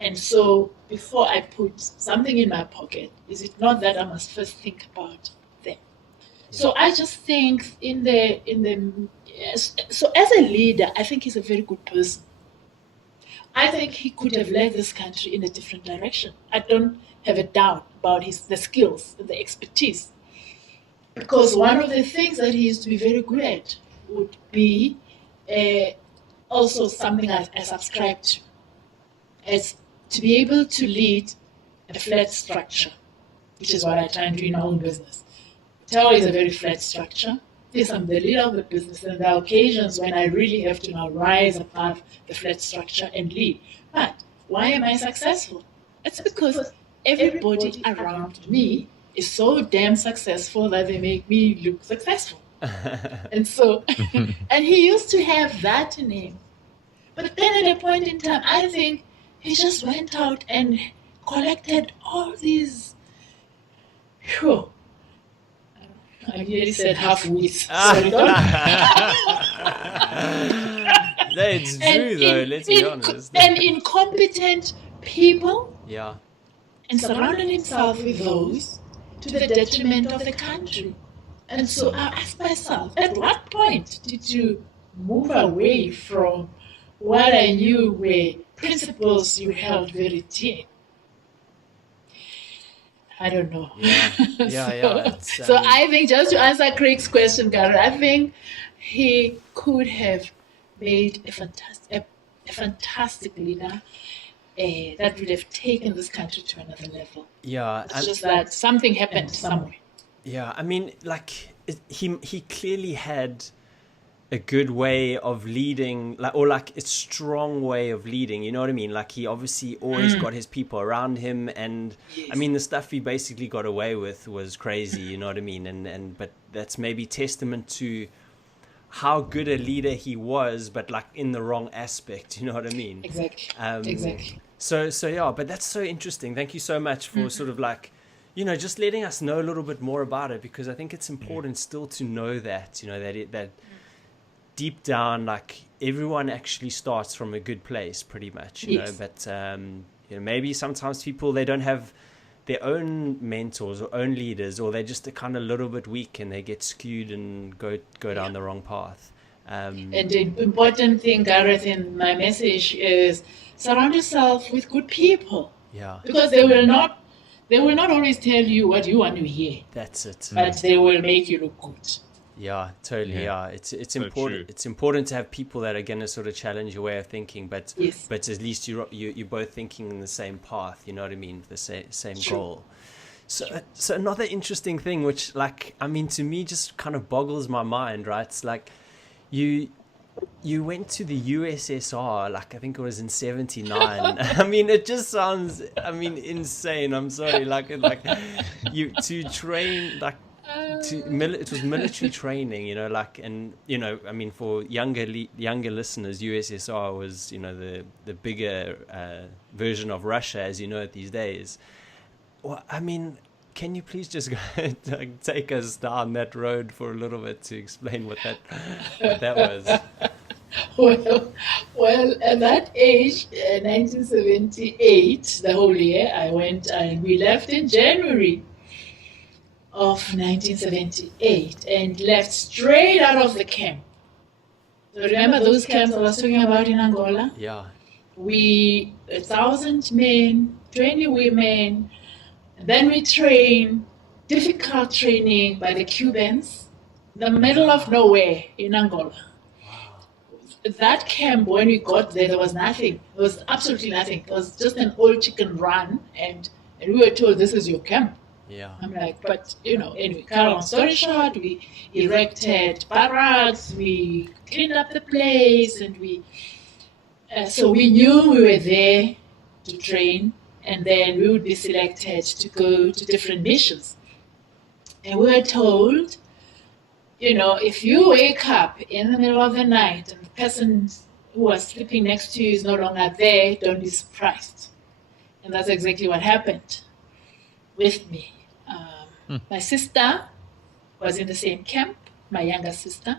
And so before I put something in my pocket, is it not that I must first think about them? So I just think so as a leader, I think he's a very good person. I think he could have led this country in a different direction. I don't have a doubt about the skills, the expertise. Because one of the things that he used to be very good at would be also something I subscribe to, as to be able to lead a flat structure, which is what I try and do in my own business. Motheo is a very flat structure. Yes, I'm the leader of the business, and there are occasions when I really have to now rise above the flat structure and lead. But why am I successful? It's because everybody around me is so damn successful that they make me look successful. And so, and he used to have that in him. But then at a point in time, I think he just went out and collected all these, I nearly said half-wits. It's true, though, let's be honest. And incompetent people. Yeah. And surrounded himself with those to the detriment of the country. And so I asked myself, at what point did you move away from what I knew were principles you held very dear? I don't know. So I think, just to answer Craig's question, Gareth, I think he could have made a fantastic leader that would have taken this country to another level. Yeah. It's just that something happened somewhere. Yeah, I mean, he clearly had a good way of leading, a strong way of leading, you know what I mean? Like, he obviously always got his people around him, and yes. I mean, the stuff he basically got away with was crazy, you know what I mean? But that's maybe testament to how good a leader he was, but in the wrong aspect, you know what I mean? Exactly. Exactly. So yeah, but that's so interesting. Thank you so much for sort of just letting us know a little bit more about it, because I think it's important still to know that, that deep down, everyone actually starts from a good place pretty much, you know, but maybe sometimes people, they don't have their own mentors or own leaders, or they're just a kind of little bit weak and they get skewed and go down the wrong path. And the important thing, Gareth, in my message is surround yourself with good people. Yeah. Because they will not always tell you what you want to hear. That's it. But they will make you look good. Yeah, totally. Yeah. Yeah, it's So important. true. It's important to have people that are going to sort of challenge your way of thinking, but Yes. but at least you're both thinking in the same path. You know what I mean? The same True. goal. So another interesting thing, which like I mean to me just kind of boggles my mind, right? It's like you went to the USSR, like I think it was in '79. I mean, it just sounds, I mean, insane. I'm sorry, like you to train like. It was military training, you know, like, and you know, I mean, for younger listeners, USSR was, you know, the bigger version of Russia, as you know it these days. Well, I mean, can you please just like, take us down that road for a little bit to explain what that was? Well, at that age, 1978, the whole year, I went and we left in January of 1978 and left straight out of the camp. So remember those camps I was talking about in Angola? Yeah. We, 1,000 men, 20 women, and then we train, difficult training by the Cubans, the middle of nowhere in Angola. That camp, when we got there, there was nothing. There was absolutely nothing. It was just an old chicken run, and we were told, this is your camp. Yeah. I'm like, but, you know, anyway, cut a long story short, we erected barracks, we cleaned up the place, and so we knew we were there to train, and then we would be selected to go to different missions. And we were told, you know, if you wake up in the middle of the night and the person who was sleeping next to you is no longer there, don't be surprised. And that's exactly what happened with me. My sister was in the same camp, my younger sister,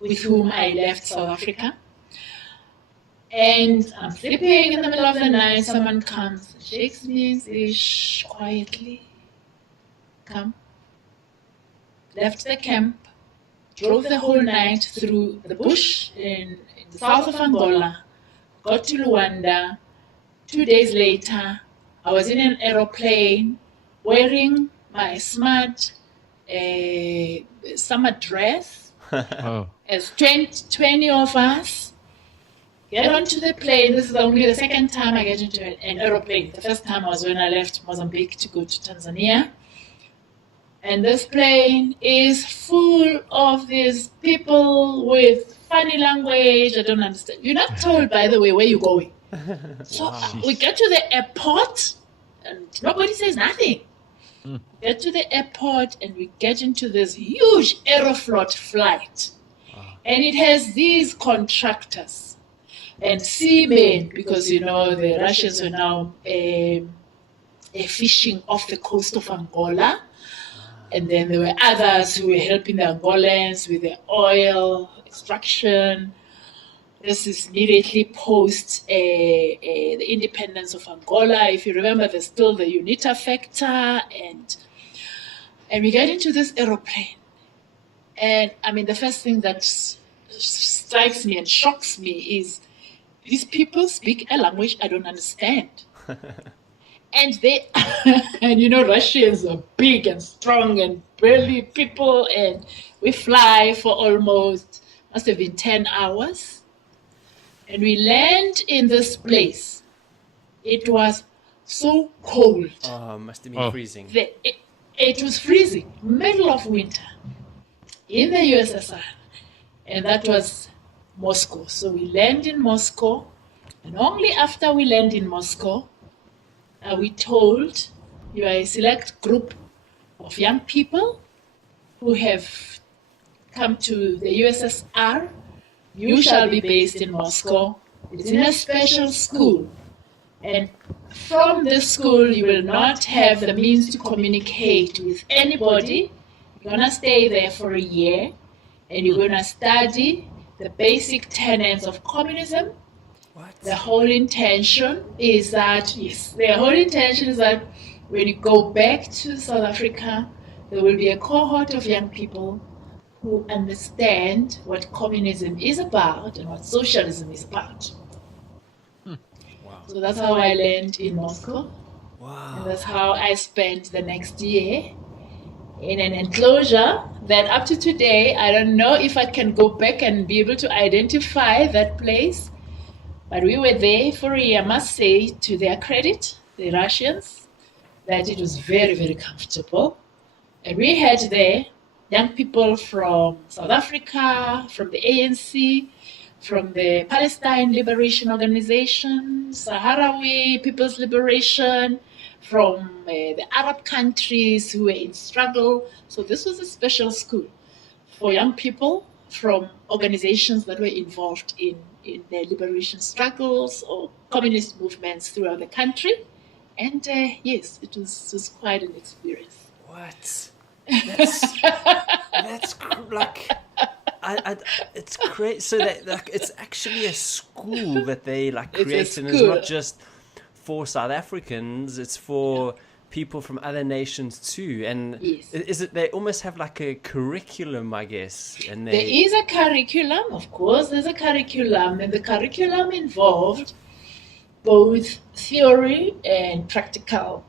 with whom I left South Africa. And I'm sleeping in the middle of the night, someone comes and shakes me and says, shh, quietly, come. Left the camp, drove the whole night through the bush in the south of Angola, got to Luanda. 2 days later, I was in an aeroplane wearing my smart summer dress. Oh. As 20 of us get onto the plane. This is only the second time I get into an aeroplane. The first time was when I left Mozambique to go to Tanzania. And this plane is full of these people with funny language. I don't understand. You're not told, by the way, where you're going. So we get to the airport and nobody says nothing. We get to the airport and we get into this huge Aeroflot flight. And it has these contractors and seamen, because, you know, the Russians were now fishing off the coast of Angola. And then there were others who were helping the Angolans with the oil extraction. This is immediately post the independence of Angola. If you remember, there's still the UNITA factor. And we get into this aeroplane. And, I mean, the first thing that strikes me and shocks me is these people speak a language I don't understand. And and you know, Russians are big and strong and burly people, and we fly for must have been 10 hours. And we land in this place. It was so cold. Must have been freezing. It was freezing, middle of winter, in the USSR. And that was Moscow. So we land in Moscow, and only after we land in Moscow, we told you are a select group of young people who have come to the USSR. You shall be based in Moscow. It's in a special school. And from this school, you will not have the means to communicate with anybody. You're going to stay there for a year, and you're going to study the basic tenets of communism. What? The whole intention is that, when you go back to South Africa, there will be a cohort of young people who understand what communism is about and what socialism is about. Wow. So that's how I landed in Moscow. Wow. And that's how I spent the next year in an enclosure that up to today, I don't know if I can go back and be able to identify that place. But we were there for a year. I must say, to their credit, the Russians, that it was very, very comfortable. And we had there young people from South Africa, from the ANC, from the Palestine Liberation Organization, Sahrawi People's Liberation, from the Arab countries who were in struggle. So this was a special school for young people from organizations that were involved in the liberation struggles or communist movements throughout the country. And yes, it was quite an experience. What? Like, it's great. So that like it's actually a school that they like create, and it's not just for South Africans. It's for people from other nations too. And yes. Is it they almost have like a curriculum, I guess? And there is a curriculum, of course. There's a curriculum, and the curriculum involved both theory and practical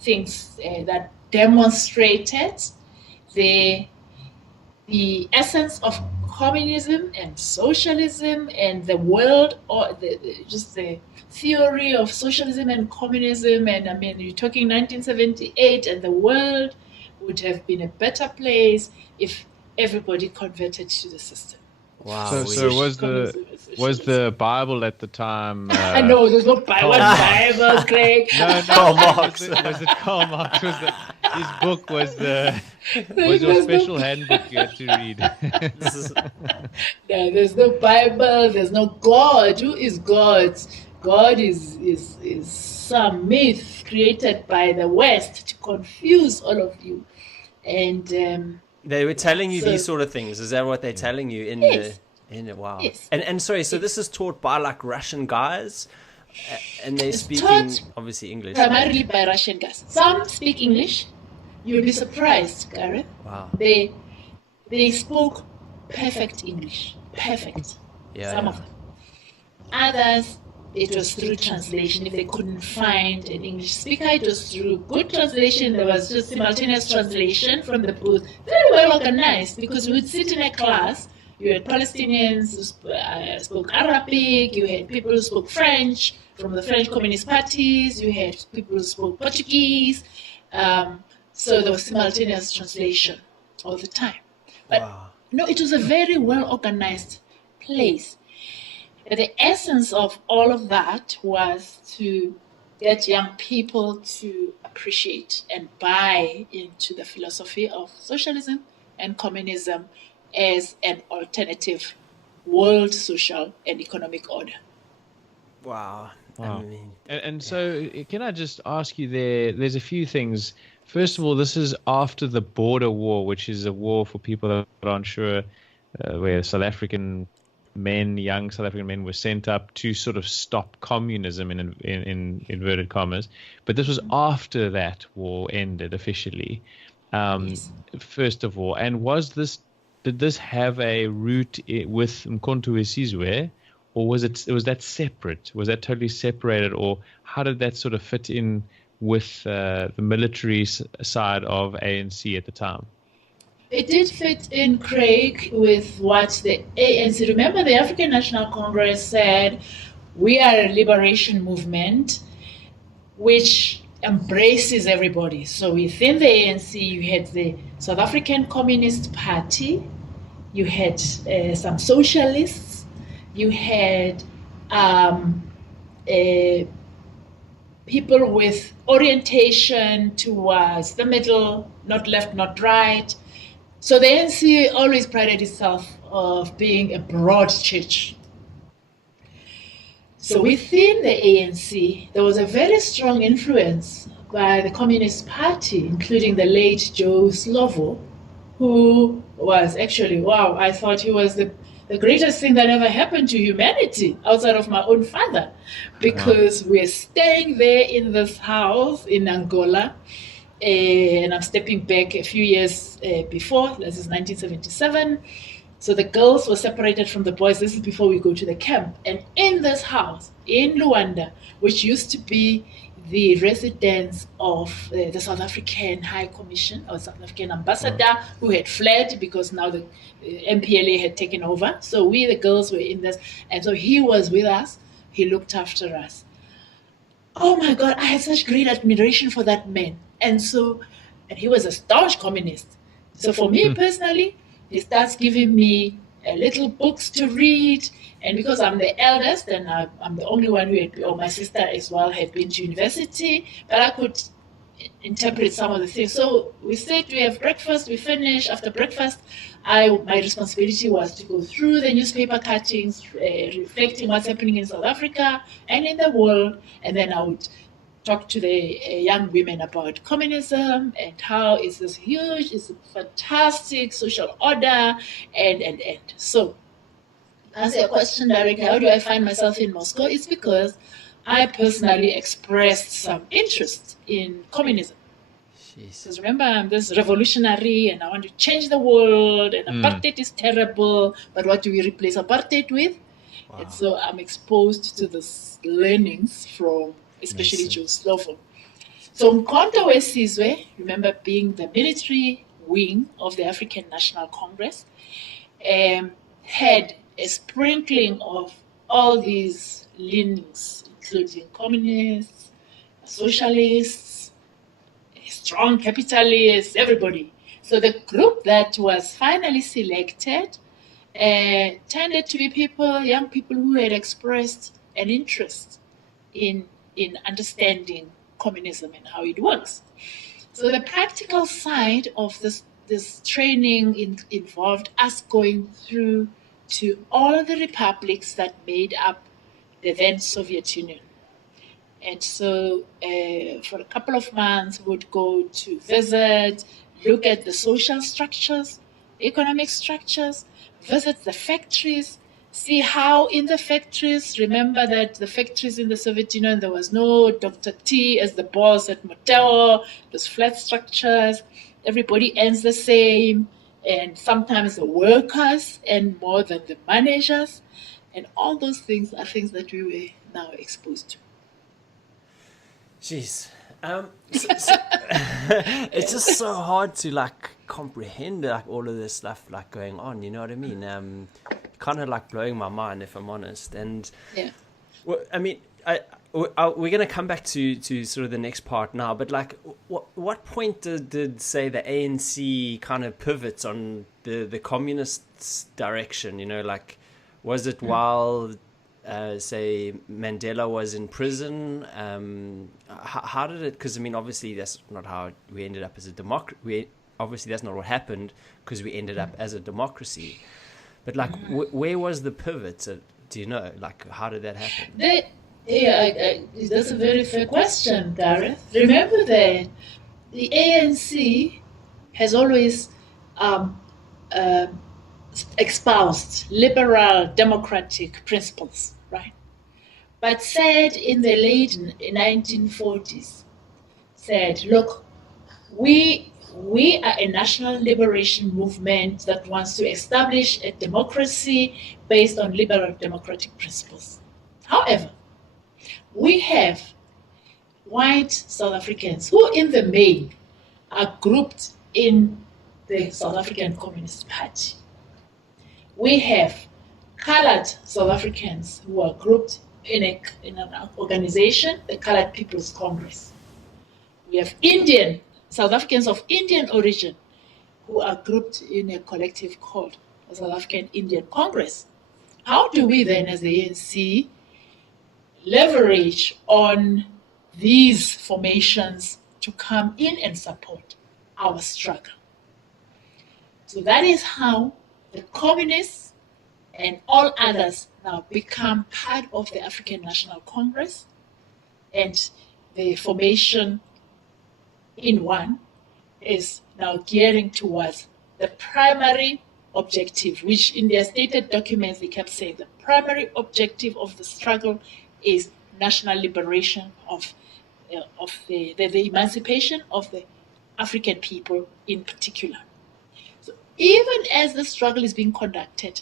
things that demonstrated the essence of communism and socialism and the world, or just the theory of socialism and communism. And I mean, you're talking 1978, and the world would have been a better place if everybody converted to the system. Wow. So was the Bible at the time? No, there's no Bible, Craig. No. Karl Marx. Was it Karl Marx? His book was your special handbook you had to read. No, there's no Bible. There's no God. Who is God? God is some myth created by the West to confuse all of you. And they were telling you these sort of things. Is that what they're telling you in yes. Wow. Yes. And sorry, so this is taught by like Russian guys, and they're speaking obviously English. Primarily by Russian guys. Some speak English. You'll be surprised, Gareth. Wow. They spoke perfect English. Perfect. Yeah. Some of them. Others, it was through translation. If they couldn't find an English speaker, it was through good translation. There was just simultaneous translation from the booth. Very well organized, because we would sit in a class. You had Palestinians who spoke Arabic. You had people who spoke French from the French Communist parties. You had people who spoke Portuguese. So there was simultaneous translation all the time. But Wow. no, it was a very well organized place. The essence of all of that was to get young people to appreciate and buy into the philosophy of socialism and communism as an alternative world social and economic order. Wow. Wow. I mean, And so, can I just ask you there's a few things. First of all, this is after the border war, which is a war, for people that aren't sure, where South African men, young South African men, were sent up to sort of stop communism in inverted commas. But this was after that war ended officially. Yes. First of all, and did this have a root with Mkhonto weSizwe, or was that separate? Was that totally separated, or how did that sort of fit in with the military side of ANC at the time? It did fit in, Craig, with what the ANC, remember the African National Congress said, we are a liberation movement which embraces everybody. So within the ANC, you had the South African Communist Party, you had some socialists, you had people with orientation towards the middle, not left, not right. So the ANC always prided itself of being a broad church. So within the ANC, there was a very strong influence by the Communist Party, including the late Joe Slovo, who was actually, wow, I thought he was the greatest thing that ever happened to humanity outside of my own father, because we're staying there in this house in Angola. And I'm stepping back a few years before, this is 1977. So the girls were separated from the boys. This is before we go to the camp. And in this house, in Luanda, which used to be the residence of the South African High Commission or South African ambassador who had fled because now the MPLA had taken over. So we, the girls, were in this. And so he was with us. He looked after us. Oh my God, I had such great admiration for that man. And he was a staunch communist. So for me personally, he starts giving me little books to read. And because I'm the eldest and I'm the only one my sister as well had been to university, but I could interpret some of the things. So we sit, we have breakfast, we finish. After breakfast, my responsibility was to go through the newspaper cuttings, reflecting what's happening in South Africa and in the world. And then I would talk to the young women about communism and how it's this huge, it's a fantastic social order, and. So, answer your question directly, how do I find myself in Moscow? It's because I personally expressed some interest in communism. Because remember, I'm this revolutionary and I want to change the world and apartheid is terrible, but what do we replace apartheid with? Wow. And so I'm exposed to these learnings from especially Joe Slovo. So Mkhonto Wesizwe, remember being the military wing of the African National Congress, had a sprinkling of all these leanings, including communists, socialists, strong capitalists, everybody. So the group that was finally selected tended to be young people who had expressed an interest in understanding communism and how it works. So the practical side of this training involved us going through to all the republics that made up the then Soviet Union. And so for a couple of months, we would go to visit, look at the social structures, economic structures, visit the factories, see how in the factories, remember that the factories in the Soviet Union, there was no Dr. T as the boss at Motheo, those flat structures, everybody earns the same, and sometimes the workers earn more than the managers, and all those things are things that we were now exposed to. Jeez. It's just so hard to comprehend all of this stuff going on, you know what I mean? Kind of blowing my mind, if I'm honest. And yeah, well, I mean, we're going to come back to sort of the next part now, but what point did say the ANC kind of pivots on the communists' direction? You know, was it while say Mandela was in prison? How did it? Because I mean, obviously that's not how we ended up as a democracy. Obviously that's not what happened because we ended up as a democracy. But where was the pivot? Do you know? How did that happen? That's a very fair question, Gareth. Remember that the ANC has always espoused liberal democratic principles, right? But said in the late 1940s, look, we are a national liberation movement that wants to establish a democracy based on liberal democratic principles. However, we have white South Africans who in the main are grouped in the South African Communist Party. We have colored South Africans who are grouped in an organization, the Colored People's Congress. We have South Africans of Indian origin who are grouped in a collective called the South African Indian Congress. How do we then, as the ANC, leverage on these formations to come in and support our struggle? So that is how the communists and all others now become part of the African National Congress, and the formation in one is now gearing towards the primary objective, which in their stated documents they kept saying the primary objective of the struggle is national liberation of the emancipation of the African people in particular. So even as the struggle is being conducted,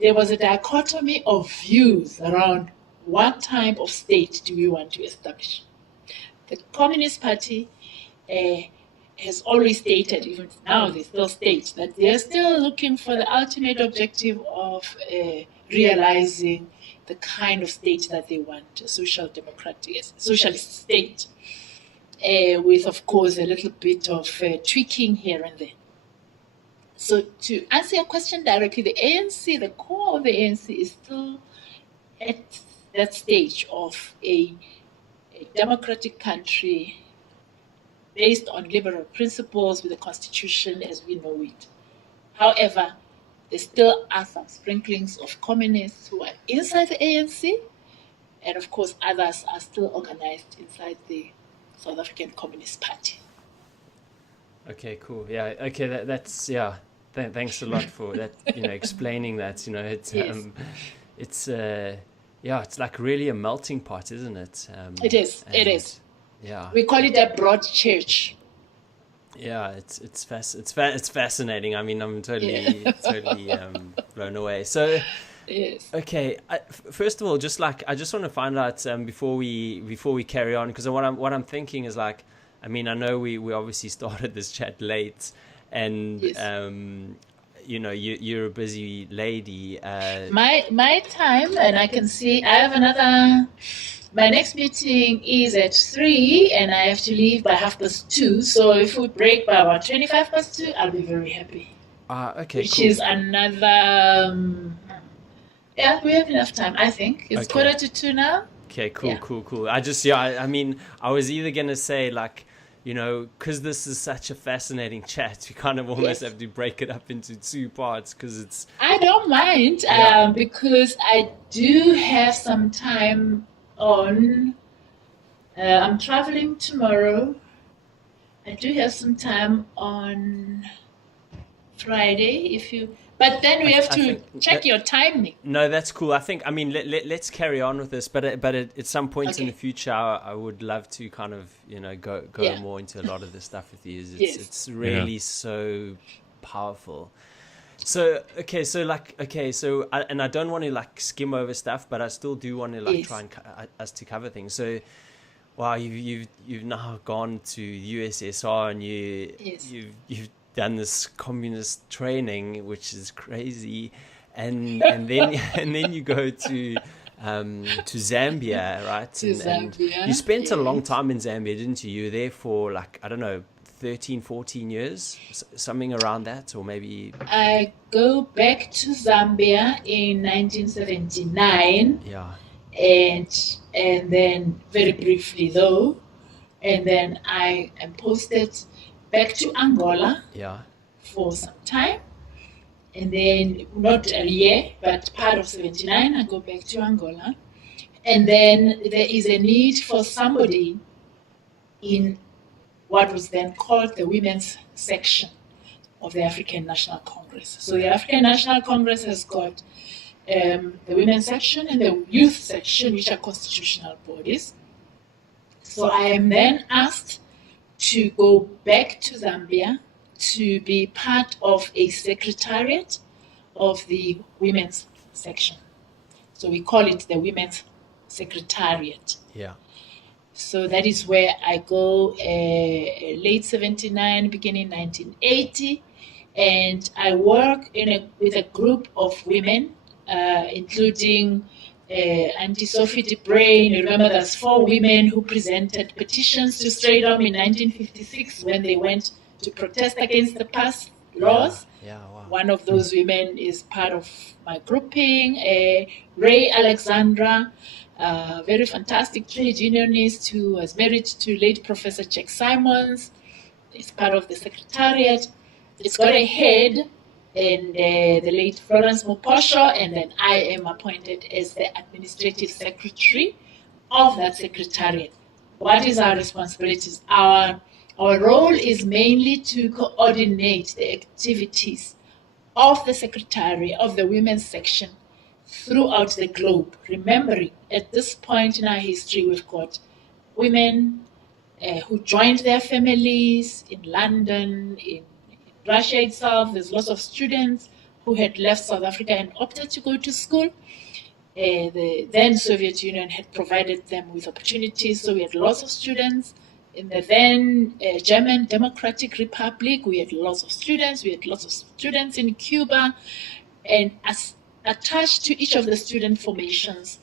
there was a dichotomy of views around what type of state do we want to establish. the Communist Party has always stated, even now they still state, that they are still looking for the ultimate objective of realizing the kind of state that they want, a socialist state, with, of course, a little bit of tweaking here and there. So to answer your question directly, the ANC, the core of the ANC is still at that stage of a democratic country based on liberal principles with the constitution as we know it. However, there still are some sprinklings of communists who are inside the ANC, and of course others are still organized inside the South African Communist Party. Okay, cool. Yeah. Okay, that's yeah. Thanks a lot for that. Explaining that. It's Yes. It's like really a melting pot, isn't it? It is. It is. Yeah. We call it a broad church. Yeah, it's fascinating. I mean, I'm totally blown away. So, Yes. okay. First of all, I just want to find out before we carry on, because what I'm thinking is like, I mean, I know we obviously started this chat late, and Yes. you're a busy lady. My time, and I can see I have another. My next meeting is at 3, and I have to leave by 2:30. So if we break by about 2:25, I'll be very happy. Okay, Which cool. is another. Yeah, we have enough time. I think it's Okay. 1:45 now. Okay, cool, Yeah. cool. I mean, I was either gonna say like, because this is such a fascinating chat, we kind of almost Yes. have to break it up into 2 parts because it's I don't mind Yeah. because I do have some time on. I'm traveling tomorrow. I do have some time on Friday but then we have I to think check that- your timing. No, that's cool. I mean, let's carry on with this, but at some point in Okay. the future, I would love to kind of go Yeah. more into a lot of this stuff with you. Yes. It's really so powerful. So and I don't want to like skim over stuff, but I still do want to like Yes. try and us to cover things. So, wow, you've now gone to USSR and Yes. you've done this communist training, which is crazy, and then and then you go to Zambia, right? To Zambia, and you spent a long yes. time in Zambia, didn't you? You were there for like, I don't know, 13, 14 years, something around that, or maybe. I go back to Zambia in 1979. Yeah. And then very briefly though, and then I am posted back to Angola Yeah. for some time, and then not a year but part of 79 I go back to Angola, and then there is a need for somebody in what was then called the women's section of the African National Congress. So the African National Congress has got the women's section and the youth section, which are constitutional bodies. So I am then asked to go back to Zambia to be part of a secretariat of the women's section. So we call it the women's secretariat. Yeah. So that is where I go late 79, beginning 1980, and I work with a group of women, including Auntie Sophie de Brain. Remember, there's 4 women who presented petitions to Straydom in 1956 when they went to protest against the past laws. Yeah. Wow. One of those women is part of my grouping. Ray Alexandra, a very fantastic trade unionist who was married to late Professor Jack Simons, is part of the secretariat. It's got a head, and the late Florence Moposho, and then I am appointed as the administrative secretary of that secretariat. What is our responsibilities? Our role is mainly to coordinate the activities of the secretary of the women's section throughout the globe. Remembering, at this point in our history, we've got women who joined their families in London, in Russia itself. There's lots of students who had left South Africa and opted to go to school. The then Soviet Union had provided them with opportunities, so we had lots of students in the then German Democratic Republic. We had lots of students. We had lots of students in Cuba. And as attached to each of the student formations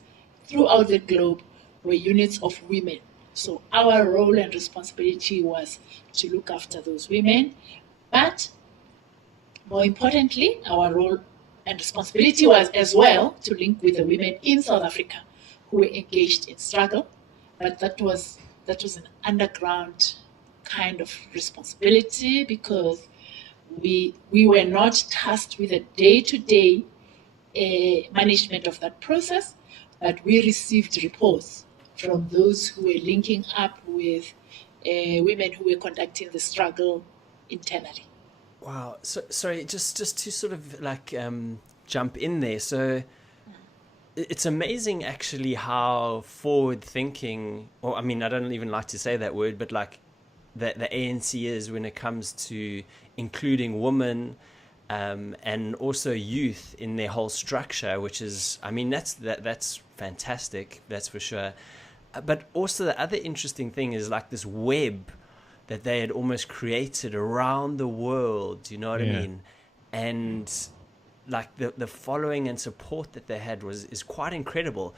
throughout the globe were units of women. So our role and responsibility was to look after those women. But more importantly, our role and responsibility was as well to link with the women in South Africa who were engaged in struggle. But that was an underground kind of responsibility, because we were not tasked with the day-to-day management of that process, but we received reports from those who were linking up with women who were conducting the struggle internally. Wow. So sorry, just to sort of like jump in there. So it's amazing actually how forward thinking, or I mean, I don't even like to say that word, but like that the ANC is when it comes to including women and also youth in their whole structure, which is, I mean, that's fantastic, that's for sure. But also the other interesting thing is like this web that they had almost created around the world, you know what I mean? And like the following and support that they had is quite incredible.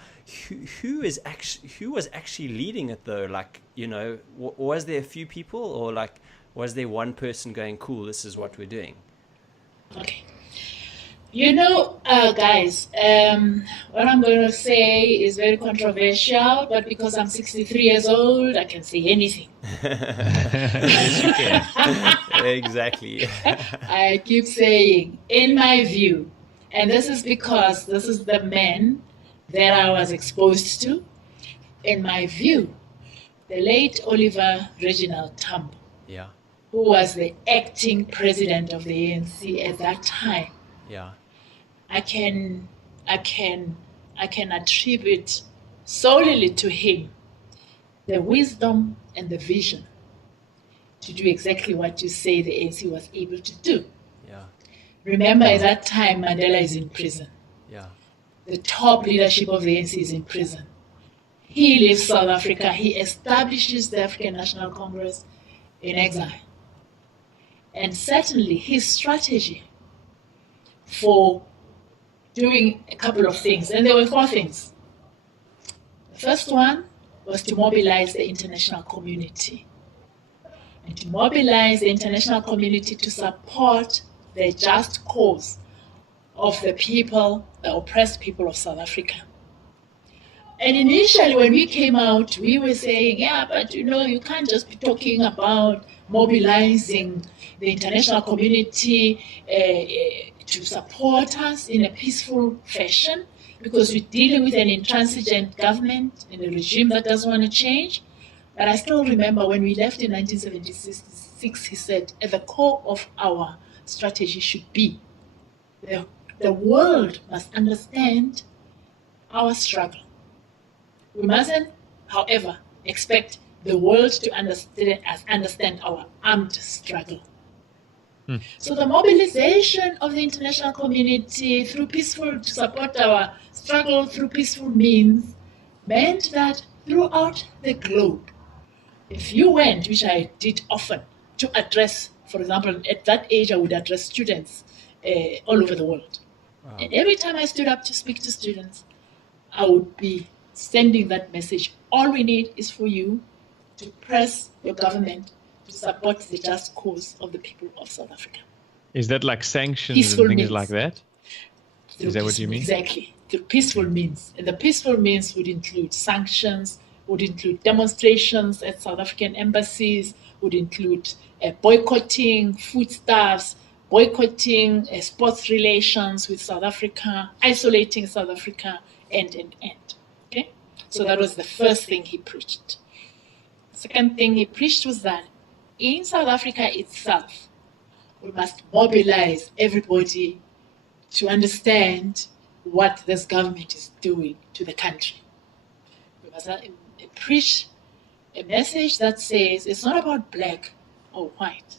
Who was actually leading it though? Like, you know, was there a few people, or like was there one person going, cool, this is what we're doing? Okay. You know, guys, what I'm going to say is very controversial, but because I'm 63 years old, I can say anything. Exactly. I keep saying, in my view, and this is because this is the men that I was exposed to. In my view, the late Oliver Reginald Tambo, who was the acting president of the ANC at that time, I can attribute solely to him the wisdom and the vision to do exactly what you say the ANC was able to do. Remember, at that time, Mandela is in prison. The top leadership of the ANC is in prison. He leaves South Africa. He establishes the African National Congress in exile. And certainly his strategy for doing a couple of things, and there were 4 things. The first one was to mobilize the international community, and to mobilize the international community to support the just cause of the people, the oppressed people of South Africa. And initially when we came out, we were saying, yeah, but you know, you can't just be talking about mobilizing the international community to support us in a peaceful fashion, because we're dealing with an intransigent government and a regime that doesn't want to change. But I still remember when we left in 1976, he said, at the core of our strategy should be the world must understand our struggle. We mustn't, however, expect the world to understand our armed struggle. So the mobilization of the international community to support our struggle through peaceful means meant that throughout the globe, if you went, which I did often, to address, for example, at that age I would address students all over the world. Wow. And every time I stood up to speak to students, I would be sending that message. All we need is for you to press your government to support the just cause of the people of South Africa. Is that like sanctions peaceful and things means. Like that? Is that what you mean? Exactly. Through peaceful means. And the peaceful means would include sanctions, would include demonstrations at South African embassies, would include boycotting foodstuffs, boycotting sports relations with South Africa, isolating South Africa, and. Okay? So that was the first thing he preached. The second thing he preached was that in South Africa itself, we must mobilize everybody to understand what this government is doing to the country. We must preach a message that says it's not about black or white.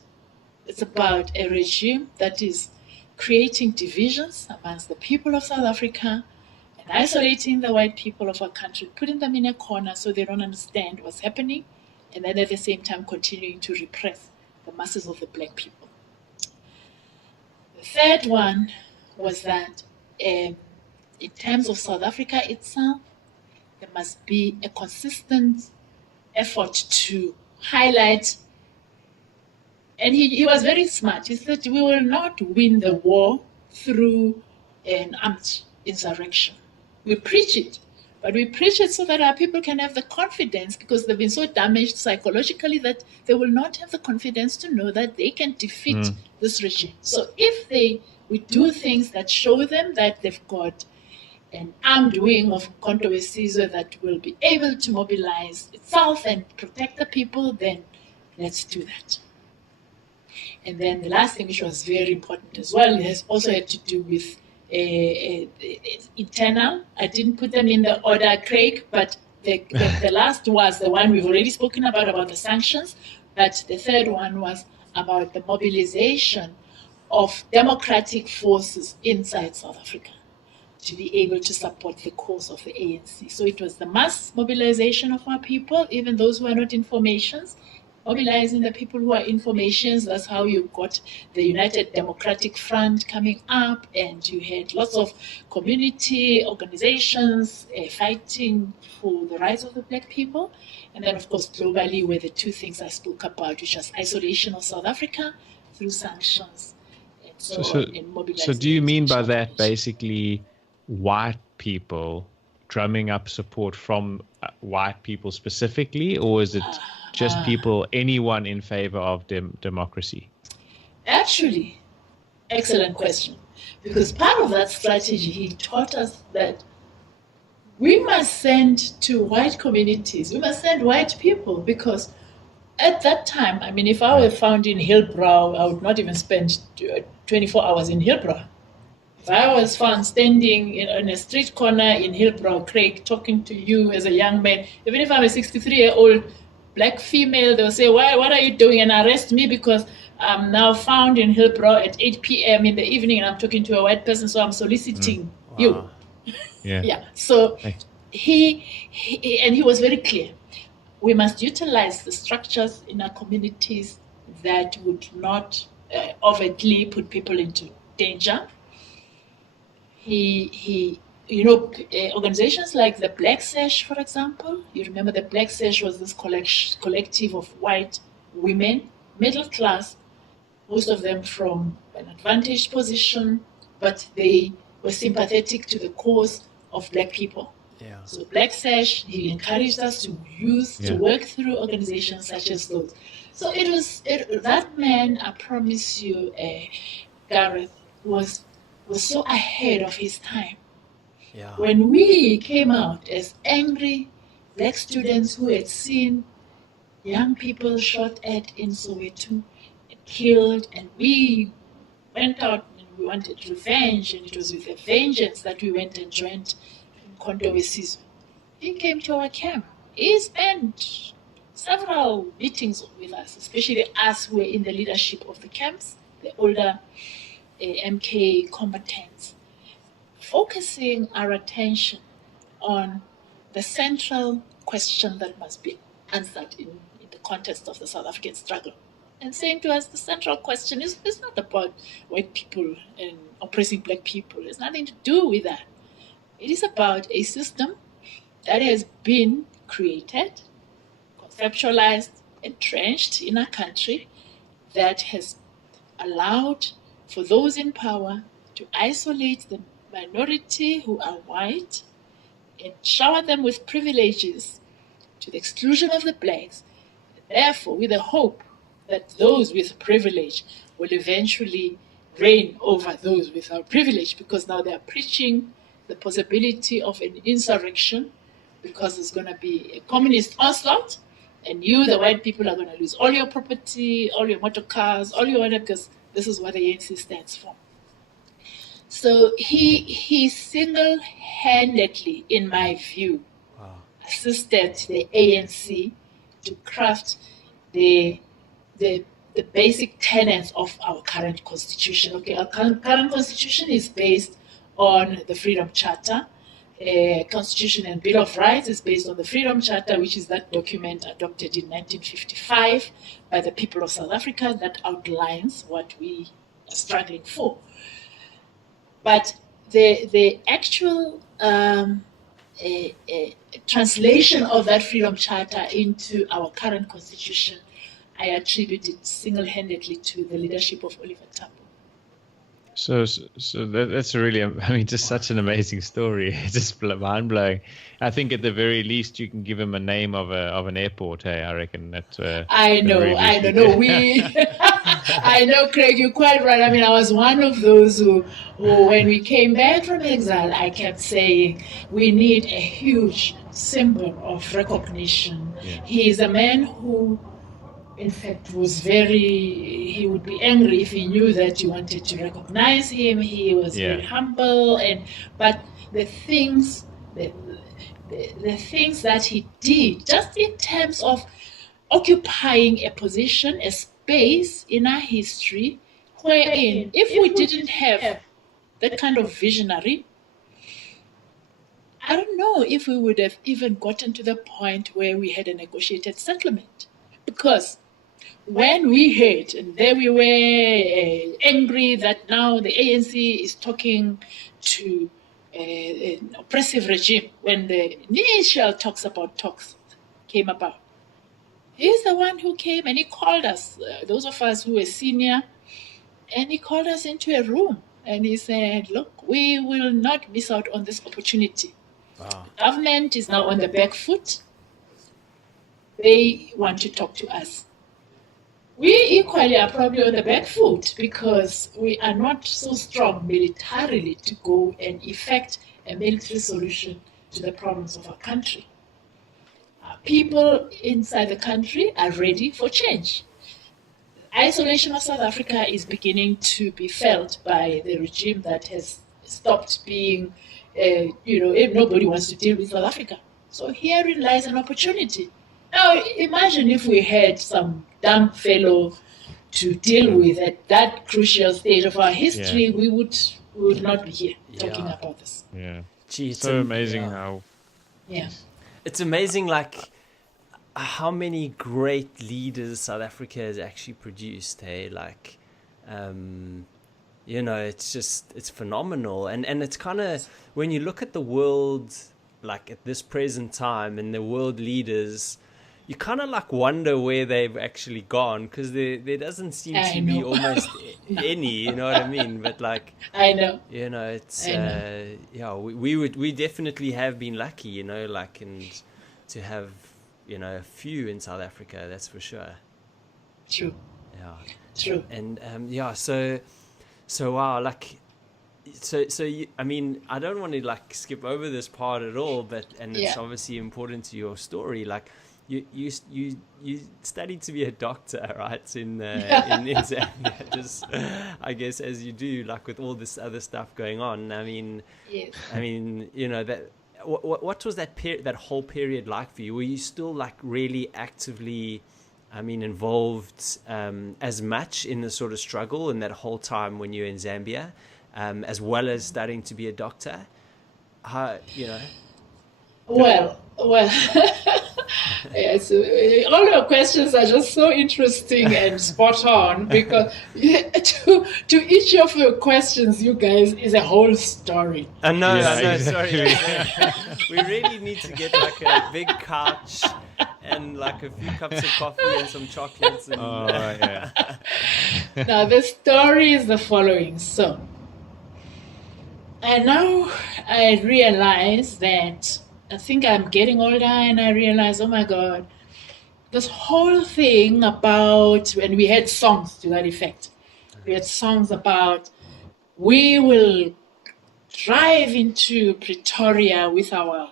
It's about a regime that is creating divisions amongst the people of South Africa and isolating the white people of our country, putting them in a corner so they don't understand what's happening, and then at the same time continuing to repress the masses of the black people. The third one was that in terms of South Africa itself, there must be a consistent effort to highlight, and he was very smart. He said, we will not win the war through an armed insurrection. We preach it, but we preach it so that our people can have the confidence, because they've been so damaged psychologically that they will not have the confidence to know that they can defeat this regime. So if we do things that show them that they've got an armed wing of Mkhonto weSizwe that will be able to mobilize itself and protect the people, then let's do that. And then the last thing, which was very important as well, has also had to do with internal. I didn't put them in the order, Craig, but the last was the one we've already spoken about the sanctions. But the third one was about the mobilization of democratic forces inside South Africa to be able to support the cause of the ANC. So it was the mass mobilization of our people, even those who are not in formations, mobilizing the people who are in formations. That's how you got the United Democratic Front coming up, and you had lots of community organizations fighting for the rights of the black people. And then, of course, globally were the two things I spoke about, which was isolation of South Africa through sanctions and and mobilization. So do you mean by that basically white people drumming up support from white people specifically, or is it just people, anyone in favor of democracy? Actually, excellent question. Because part of that strategy, he taught us that we must send to white communities, we must send white people, because at that time, I mean, if I were found in Hillbrow, I would not even spend 24 hours in Hillbrow. If I was found standing in a street corner in Hillbrow, Craig, talking to you as a young man, even if I'm a 63-year-old black female, they'll say, what are you doing? And arrest me because I'm now found in Hillbrow at 8 p.m. in the evening and I'm talking to a white person, so I'm soliciting you. Yeah. So he was very clear. We must utilize the structures in our communities that would not overtly put people into danger. Organizations like the Black Sash, for example, you remember the Black Sash was this collective of white women, middle class, most of them from an advantaged position, but they were sympathetic to the cause of black people. Yeah. So Black Sash, he encouraged us to work through organizations such as those. So that man, I promise you, Gareth, was so ahead of his time. Yeah. When we came out as angry black students who had seen young people shot at in Soweto and killed, and we went out and we wanted revenge, and it was with a vengeance that we went and joined Mkhonto weSizwe. He came to our camp. He spent several meetings with us, especially us who were in the leadership of the camps, the older MK combatants, focusing our attention on the central question that must be answered in the context of the South African struggle. And saying to us, the central question is not about white people and oppressing black people. It has nothing to do with that. It is about a system that has been created, conceptualized, entrenched in our country, that has allowed for those in power to isolate the minority who are white and shower them with privileges to the exclusion of the blacks, therefore with the hope that those with privilege will eventually reign over those without privilege, because now they are preaching the possibility of an insurrection because there's going to be a communist onslaught, and you, the white people, are going to lose all your property, all your motor cars, all your whatever, because this is what the ANC stands for. So he single-handedly, in my view, assisted the ANC to craft the basic tenets of our current constitution. Okay, our current constitution is based on the Freedom Charter Constitution and Bill of Rights is based on the Freedom Charter, which is that document adopted in 1955 by the people of South Africa that outlines what we are struggling for. But the actual translation of that Freedom Charter into our current Constitution, I attribute it single-handedly to the leadership of Oliver Tambo. So that's a really, I mean, just such an amazing story. It's just mind blowing. I think at the very least you can give him a name of an airport. Hey, I reckon that. I know. No, I know, Craig. You're quite right. I mean, I was one of those who, when we came back from exile, I kept saying we need a huge symbol of recognition. Yeah. He is a man who, in fact, he would be angry if he knew that you wanted to recognize him. He was very humble, but the things that he did, just in terms of occupying a position, a space in our history, wherein if we didn't have that kind of visionary, I don't know if we would have even gotten to the point where we had a negotiated settlement. Because when we heard, and there we were angry that now the ANC is talking to an oppressive regime, when the initial talks came about. He's the one who came and he called us, those of us who were senior, and he called us into a room and he said, look, we will not miss out on this opportunity. Wow. The government is now on the back foot. They want to talk to us. We equally are probably on the back foot because we are not so strong militarily to go and effect a military solution to the problems of our country. People inside the country are ready for change. Isolation of South Africa is beginning to be felt by the regime that has stopped being, if nobody wants to deal with South Africa. So herein lies an opportunity. Now, imagine if we had some dumb fellow to deal with at that crucial stage of our history, we would not be here talking about this. Yeah. Gee, it's so amazing how... Yeah. It's amazing, like, how many great leaders South Africa has actually produced, hey? Like, it's phenomenal. And it's kind of, when you look at the world, like, at this present time, and the world leaders... You kind of like wonder where they've actually gone because there doesn't seem to be almost any, you know what I mean? But like, I know, it's we definitely have been lucky, like, and to have a few in South Africa, that's for sure. True. Yeah. True. And so wow, like. So I mean, I don't want to like skip over this part at all, but it's obviously important to your story, like. You studied to be a doctor, right? In Zambia, just I guess as you do, like with all this other stuff going on. I mean, that. What was that whole period like for you? Were you still like really actively, involved as much in the sort of struggle in that whole time when you were in Zambia, as well as studying to be a doctor? Well. Yes, all your questions are just so interesting and spot on because to each of your questions, you guys, is a whole story. No, sorry. We really need to get like a big couch and like a few cups of coffee and some chocolates. And, Now, the story is the following. So, and now I realize that I think I'm getting older and I realize, oh my God, this whole thing about when we had songs to that effect. We had songs about we will drive into Pretoria with our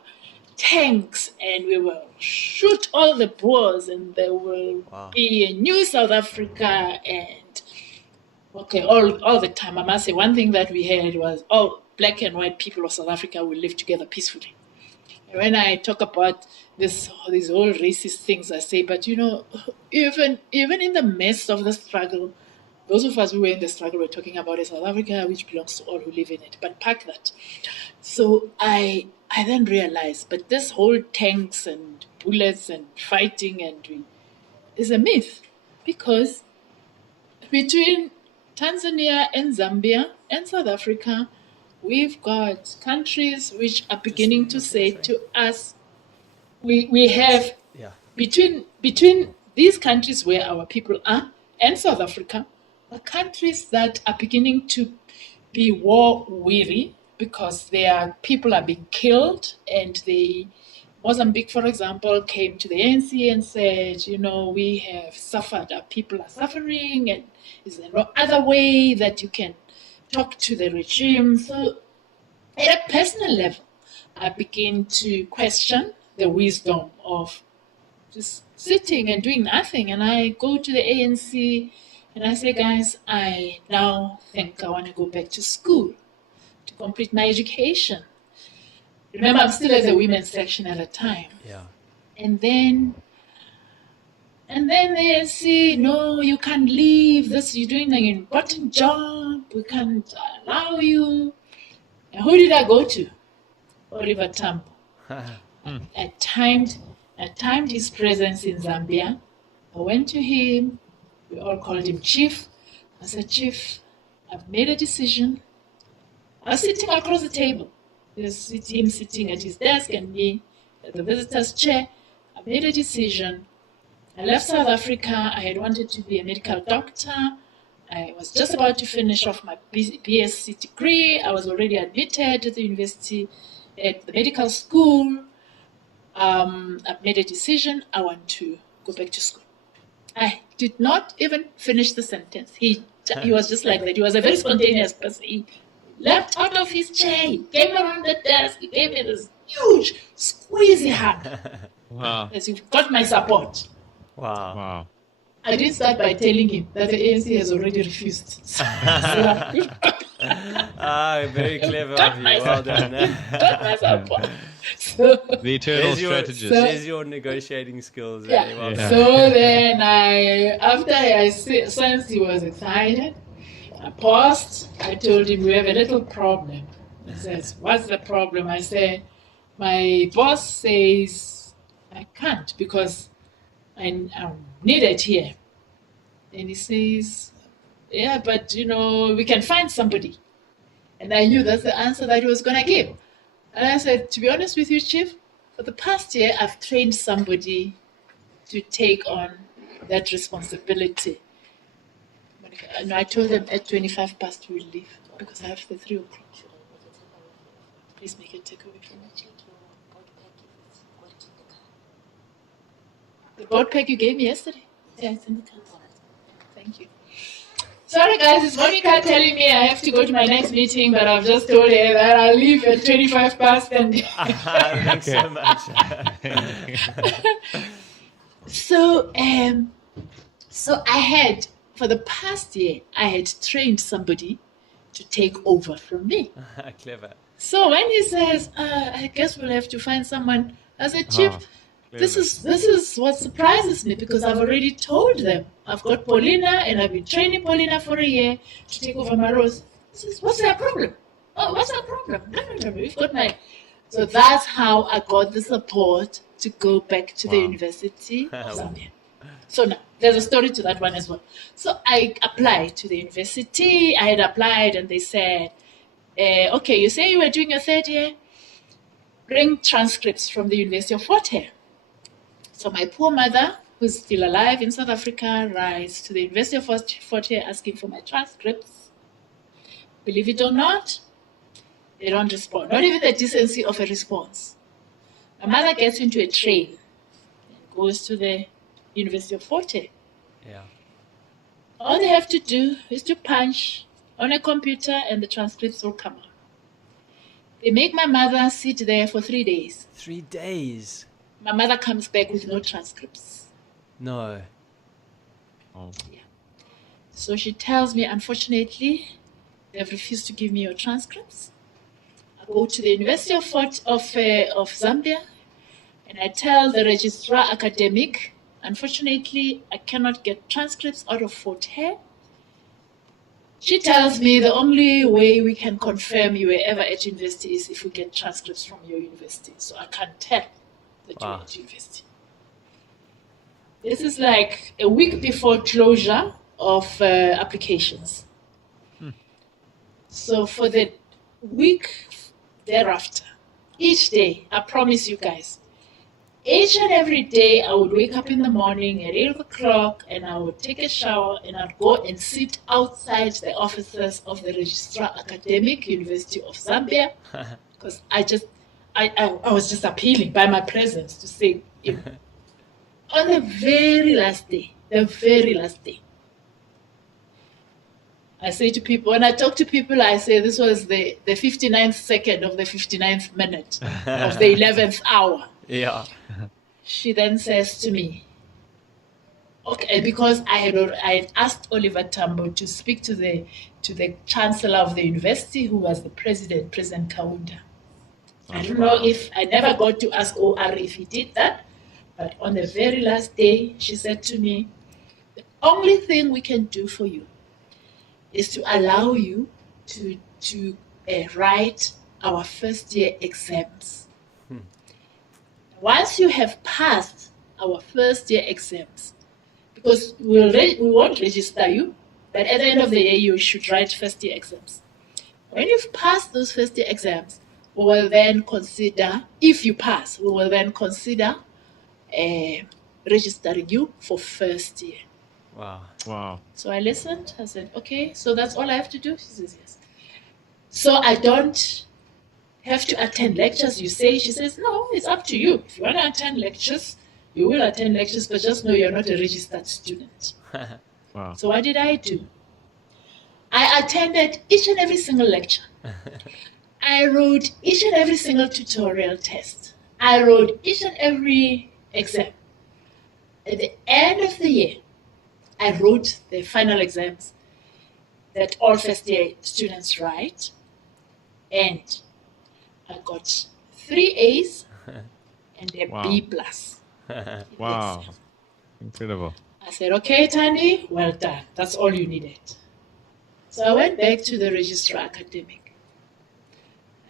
tanks and we will shoot all the Boers and there will be a new South Africa and all the time. I must say one thing that we had was all black and white people of South Africa will live together peacefully. When I talk about these whole racist things, I say, but even in the midst of the struggle, those of us who were in the struggle were talking about a South Africa which belongs to all who live in it. But park that. So I I then realized, but this whole tanks and bullets and fighting is a myth, because between Tanzania and Zambia and South Africa, we've got countries which are beginning to say to us, we have Yeah. between these countries where our people are and South Africa, are countries that are beginning to be war weary because their people are being killed, and Mozambique, for example, came to the ANC and said, we have suffered, our people are suffering, and is there no other way that you can talk to the regime? So at a personal level, I begin to question the wisdom of just sitting and doing nothing. And I go to the ANC and I say, guys, I now think I want to go back to school to complete my education. Remember, I'm still at the women's section at the time. Yeah. And then they say, no, you can't leave. You're doing an important job. We can't allow you. And who did I go to? Oliver Tambo. I timed his presence in Zambia. I went to him. We all called him Chief. I said, Chief, I've made a decision. I was sitting across the table. There's him sitting at his desk and me at the visitor's chair. I made a decision. I left South Africa. I had wanted to be a medical doctor. I was just about to finish off my BSc degree. I was already admitted at the university, at the medical school. I've made a decision. I want to go back to school. I did not even finish the sentence. He was just like that. He was a very spontaneous person. He leapt out of his chair. He came around the desk. He gave me this huge, squeezy hug. Wow. As you've got my support. Wow. Wow. I did start by telling him that the ANC has already refused. Very clever of you. Well done. Got my support. So, The eternal strategist. There's your negotiating skills. yeah. Well Yeah. done. So then after I sensed he was excited, I paused. I told him, we have a little problem. He says, what's the problem? I said, my boss says I can't because I'm needed here. And he says, yeah, but we can find somebody. And I knew that's the answer that he was going to give. And I said, to be honest with you, Chief, for the past year, I've trained somebody to take on that responsibility. And I told them at 25 past we'll leave because I have the 3 o'clock. Please make it take away from me. The board pack you gave me yesterday? Yeah, it's in the car. Thank you. Sorry guys, it's Monica telling me I have to go to my next meeting, but I've just told her that I'll leave at 25 past and... Thanks so much. So I had, for the past year, I had trained somebody to take over from me. Clever. So when he says, I guess we'll have to find someone, I said, Chief, this is what surprises me because I've already told them. I've got Paulina and I've been training Paulina for a year to take over my roles. He says, what's their problem? Oh, what's our problem? No, we've got my... So that's how I got the support to go back to the University of Zambia. So now, there's a story to that one as well. So I applied to the university. I had applied and they said, okay, you say you were doing your 3rd year? Bring transcripts from the University of Motheo. So my poor mother, who's still alive in South Africa, writes to the University of Motheo asking for my transcripts. Believe it or not, they don't respond. Not even the decency of a response. My mother gets into a train and goes to the University of Motheo. Yeah. All they have to do is to punch on a computer and the transcripts will come out. They make my mother sit there for 3 days. 3 days? My mother comes back with no transcripts. No. Oh. Yeah. So she tells me, unfortunately, they've refused to give me your transcripts. I go to the University of Zambia and I tell the registrar academic, unfortunately, I cannot get transcripts out of Motheo. She tells me the only way we can confirm you were ever at university is if we get transcripts from your university. So I can't tell that you were at university. This is like a week before closure of applications. So for the week thereafter, each day, I promise you guys, each and every day I would wake up in the morning at 8 o'clock and I would take a shower and I'd go and sit outside the offices of the Registrar Academic, University of Zambia, because I was just appealing by my presence to say, on the very last day, I say to people, when I talk to people, I say this was the 59th second of the 59th minute of the 11th hour. Yeah. She then says to me, okay, because I had asked Oliver Tambo to speak to the chancellor of the university, who was the president, President Kaunda. I don't know if I never got to ask OR if he did that, but on the very last day, she said to me, the only thing we can do for you is to allow you to write our first year exams. Once you have passed our first year exams, because we won't register you, but at the end of the year, you should write first year exams. When you've passed those first year exams, we will then consider, if you pass, we will then consider registering you for first year. Wow. So I listened. I said, okay, so that's all I have to do? She says, yes. So I don't have to attend lectures, you say? She says, no, it's up to you. If you want to attend lectures, you will attend lectures, but just know you're not a registered student. Wow. So what did I do? I attended each and every single lecture. I wrote each and every single tutorial test. I wrote each and every exam. At the end of the year, I wrote the final exams that all first year students write, and I got 3 A's and a B plus. Wow. Incredible. I said, okay, Thandi, well done. That's all you needed. So I went back to the Registrar Academic.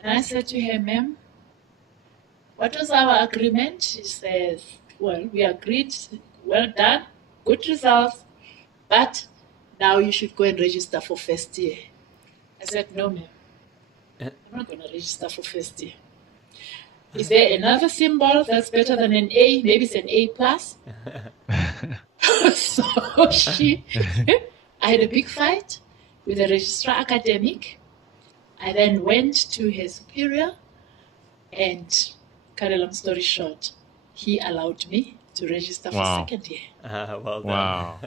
And I said to her, ma'am, what was our agreement? She says, well, we agreed, well done, good results, but now you should go and register for first year. I said, no, ma'am. I'm not going to register for first year. Is there another symbol that's better than an A? Maybe it's an A plus. So I had a big fight with the Registrar Academic. I then went to his superior, and cut a long story short, he allowed me to register for second year. Well done. Wow.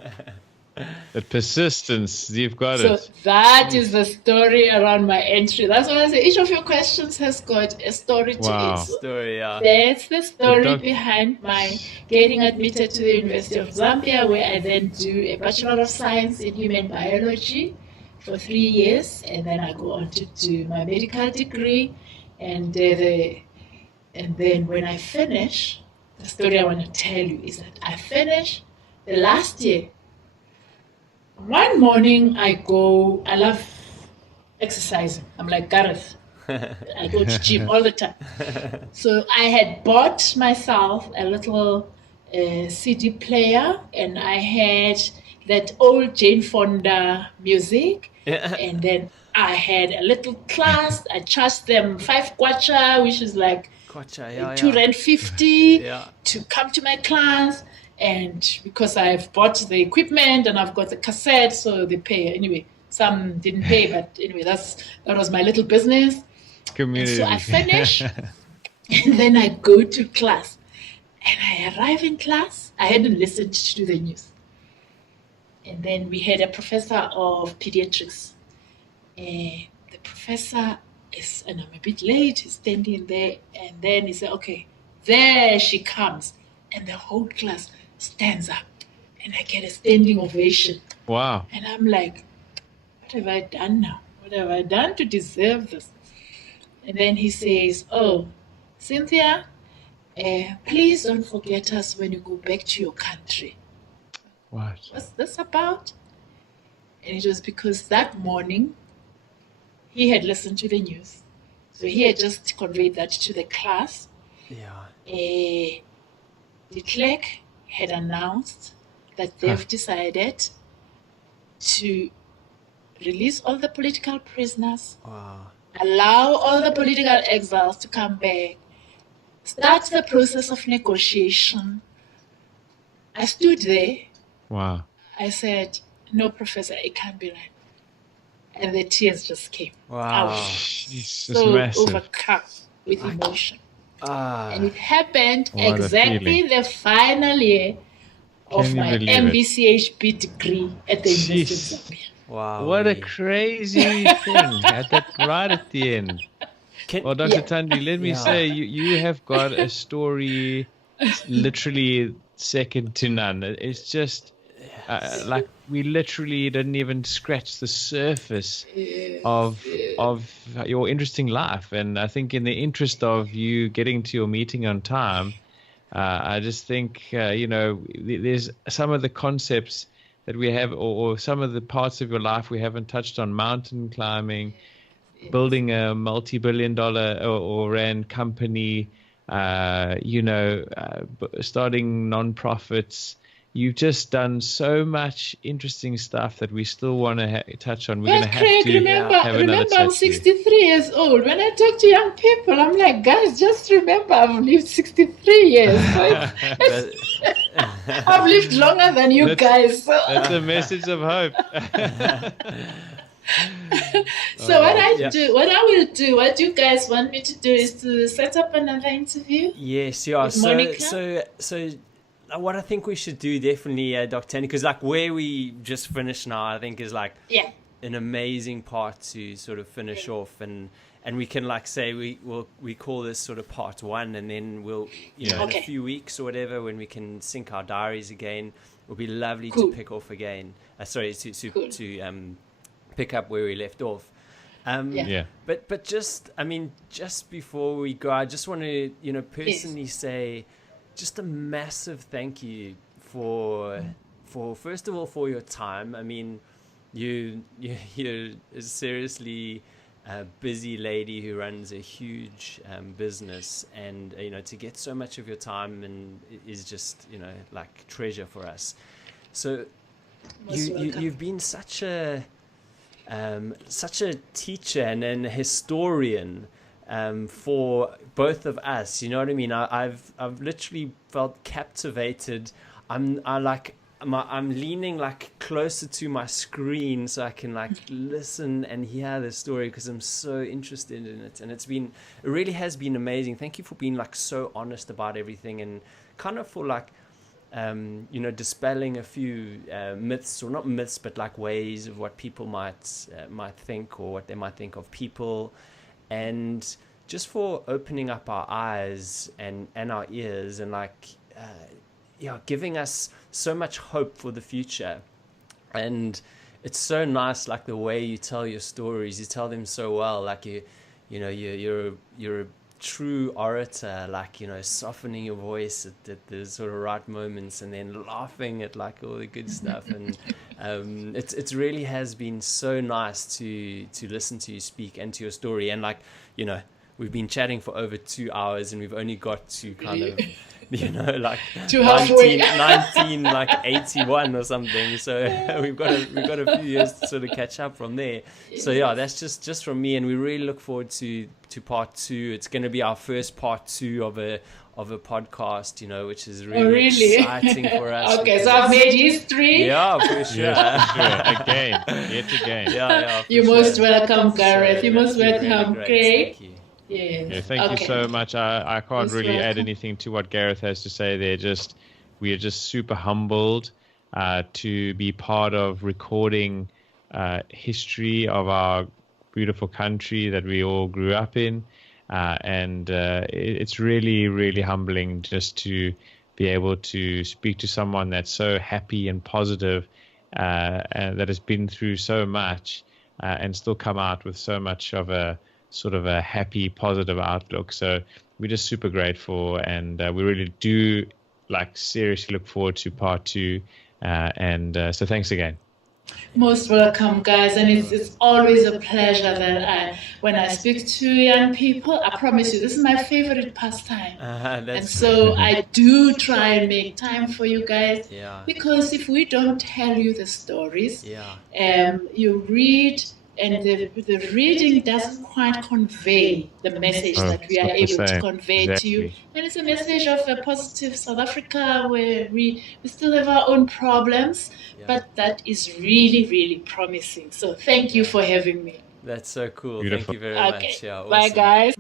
The persistence, you've got So it. that is the story around my entry. That's why I say each of your questions has got a story to it. So Story, yeah. that's the story behind my getting admitted to the University of Zambia, where I then do a Bachelor of Science in Human Biology for 3 years, and then I go on to do my medical degree, and then when I finish, the story I want to tell you is that I finish the last year. One morning I love exercising. I'm like Gareth. I go to gym all the time. So I had bought myself a little CD player, and I had that old Jane Fonda music. And then I had a little class. I charged them 5 kwacha, which is like R2.50 to come to my class. And because I've bought the equipment and I've got the cassette, so they pay. Anyway, some didn't pay, but anyway, that was my little business. Community. And so I finish, and then I go to class. And I arrive in class. I hadn't listened to the news. And then we had a professor of pediatrics. The professor is, and I'm a bit late, he's standing there. And then he said, okay, there she comes. And the whole class stands up, and I get a standing ovation. Wow. And I'm like, what have I done now? What have I done to deserve this? And then he says, oh, Cynthia, please don't forget us when you go back to your country. What? What's this about? And it was because that morning he had listened to the news. So he had just conveyed that to the class. Yeah. The clerk had announced that they've decided to release all the political prisoners, Wow. allow all the political exiles to come back, start the process of negotiation. I stood there. Wow. I said, "No, Professor, it can't be right." And the tears just came. I Wow. was It's so massive. overcome with emotion. Ah. And it happened What a exactly feeling. the final year of Can you my believe it? MBCHP degree at the University of Jeez. Zambia. Wow. What a crazy thing. At that right at the end. Well, Dr. Yeah. Thandi, let me Yeah. say, you have got a story literally second to none. It's just like we literally didn't even scratch the surface of your interesting life. And I think in the interest of you getting to your meeting on time, I just think, there's some of the concepts that we have or some of the parts of your life we haven't touched on: mountain climbing, building a multi-billion-dollar or rand company, starting non-profits. You've just done so much interesting stuff that we still want to touch on. We're going to But have Craig, to remember, have another remember I'm chat to you. 63 years old. When I talk to young people, I'm like, guys, just remember I've lived 63 years. So I've lived longer than you guys. So, That's a message of hope. so what I will do, what you guys want me to do is to set up another interview. Yes, yeah. With Monica? So what I think we should do definitely, Dr. Thandi, because like where we just finished now, I think is like Yeah. an amazing part to sort of finish off, and we can like say we call this sort of part one, and then we'll in a few weeks or whatever, when we can sync our diaries again, it'll be lovely to pick off again. To pick up where we left off. But just before we go, I just want to personally say just a massive thank you for first of all for your time. I mean, you're seriously a busy lady who runs a huge business, and to get so much of your time and is just like treasure for us. So you've been such a teacher and an historian for both of us. You know what I mean? I've literally felt captivated. I'm leaning like closer to my screen so I can like listen and hear the story, because I'm so interested in it. And it really has been amazing. Thank you for being like so honest about everything, and kind of for like dispelling a few myths, or not myths, but like ways of what people might think, or what they might think of people, and just for opening up our eyes and our ears, and giving us so much hope for the future. And it's so nice, like the way you tell your stories. You tell them so well, like you're a true orator, like softening your voice at the sort of right moments, and then laughing at like all the good stuff. And it really has been so nice to listen to you speak and to your story. And we've been chatting for over 2 hours, and we've only got to kind of like to halfway 1981 or something. So we've got a few years to sort of catch up from there. So yeah, that's just from me, and we really look forward to part two. It's going to be our first part two of a podcast, which is really exciting for us. Okay, so I've made history. Yeah, for sure. Yes, again, yet again. Yeah. You're most welcome, Gareth. You're most welcome, Craig. Craig. Thank you. Yeah, thank you so much. I can't really add anything to what Gareth has to say there. We are just super humbled to be part of recording history of our beautiful country that we all grew up in, and it's really, really humbling just to be able to speak to someone that's so happy and positive, and that has been through so much, and still come out with so much of a sort of a happy, positive outlook. So we're just super grateful, and we really do seriously look forward to part two. So thanks again. Most welcome, guys, and it's always a pleasure that when I speak to young people, I promise you, this is my favorite pastime. And so I do try and make time for you guys, because if we don't tell you the stories, you read, and the reading doesn't quite convey the message that we are able to convey to you. And it's a message of a positive South Africa where we still have our own problems, but that is really, really promising. So thank you for having me. That's so cool. Beautiful. Thank you very much. Yeah, awesome. Bye, guys.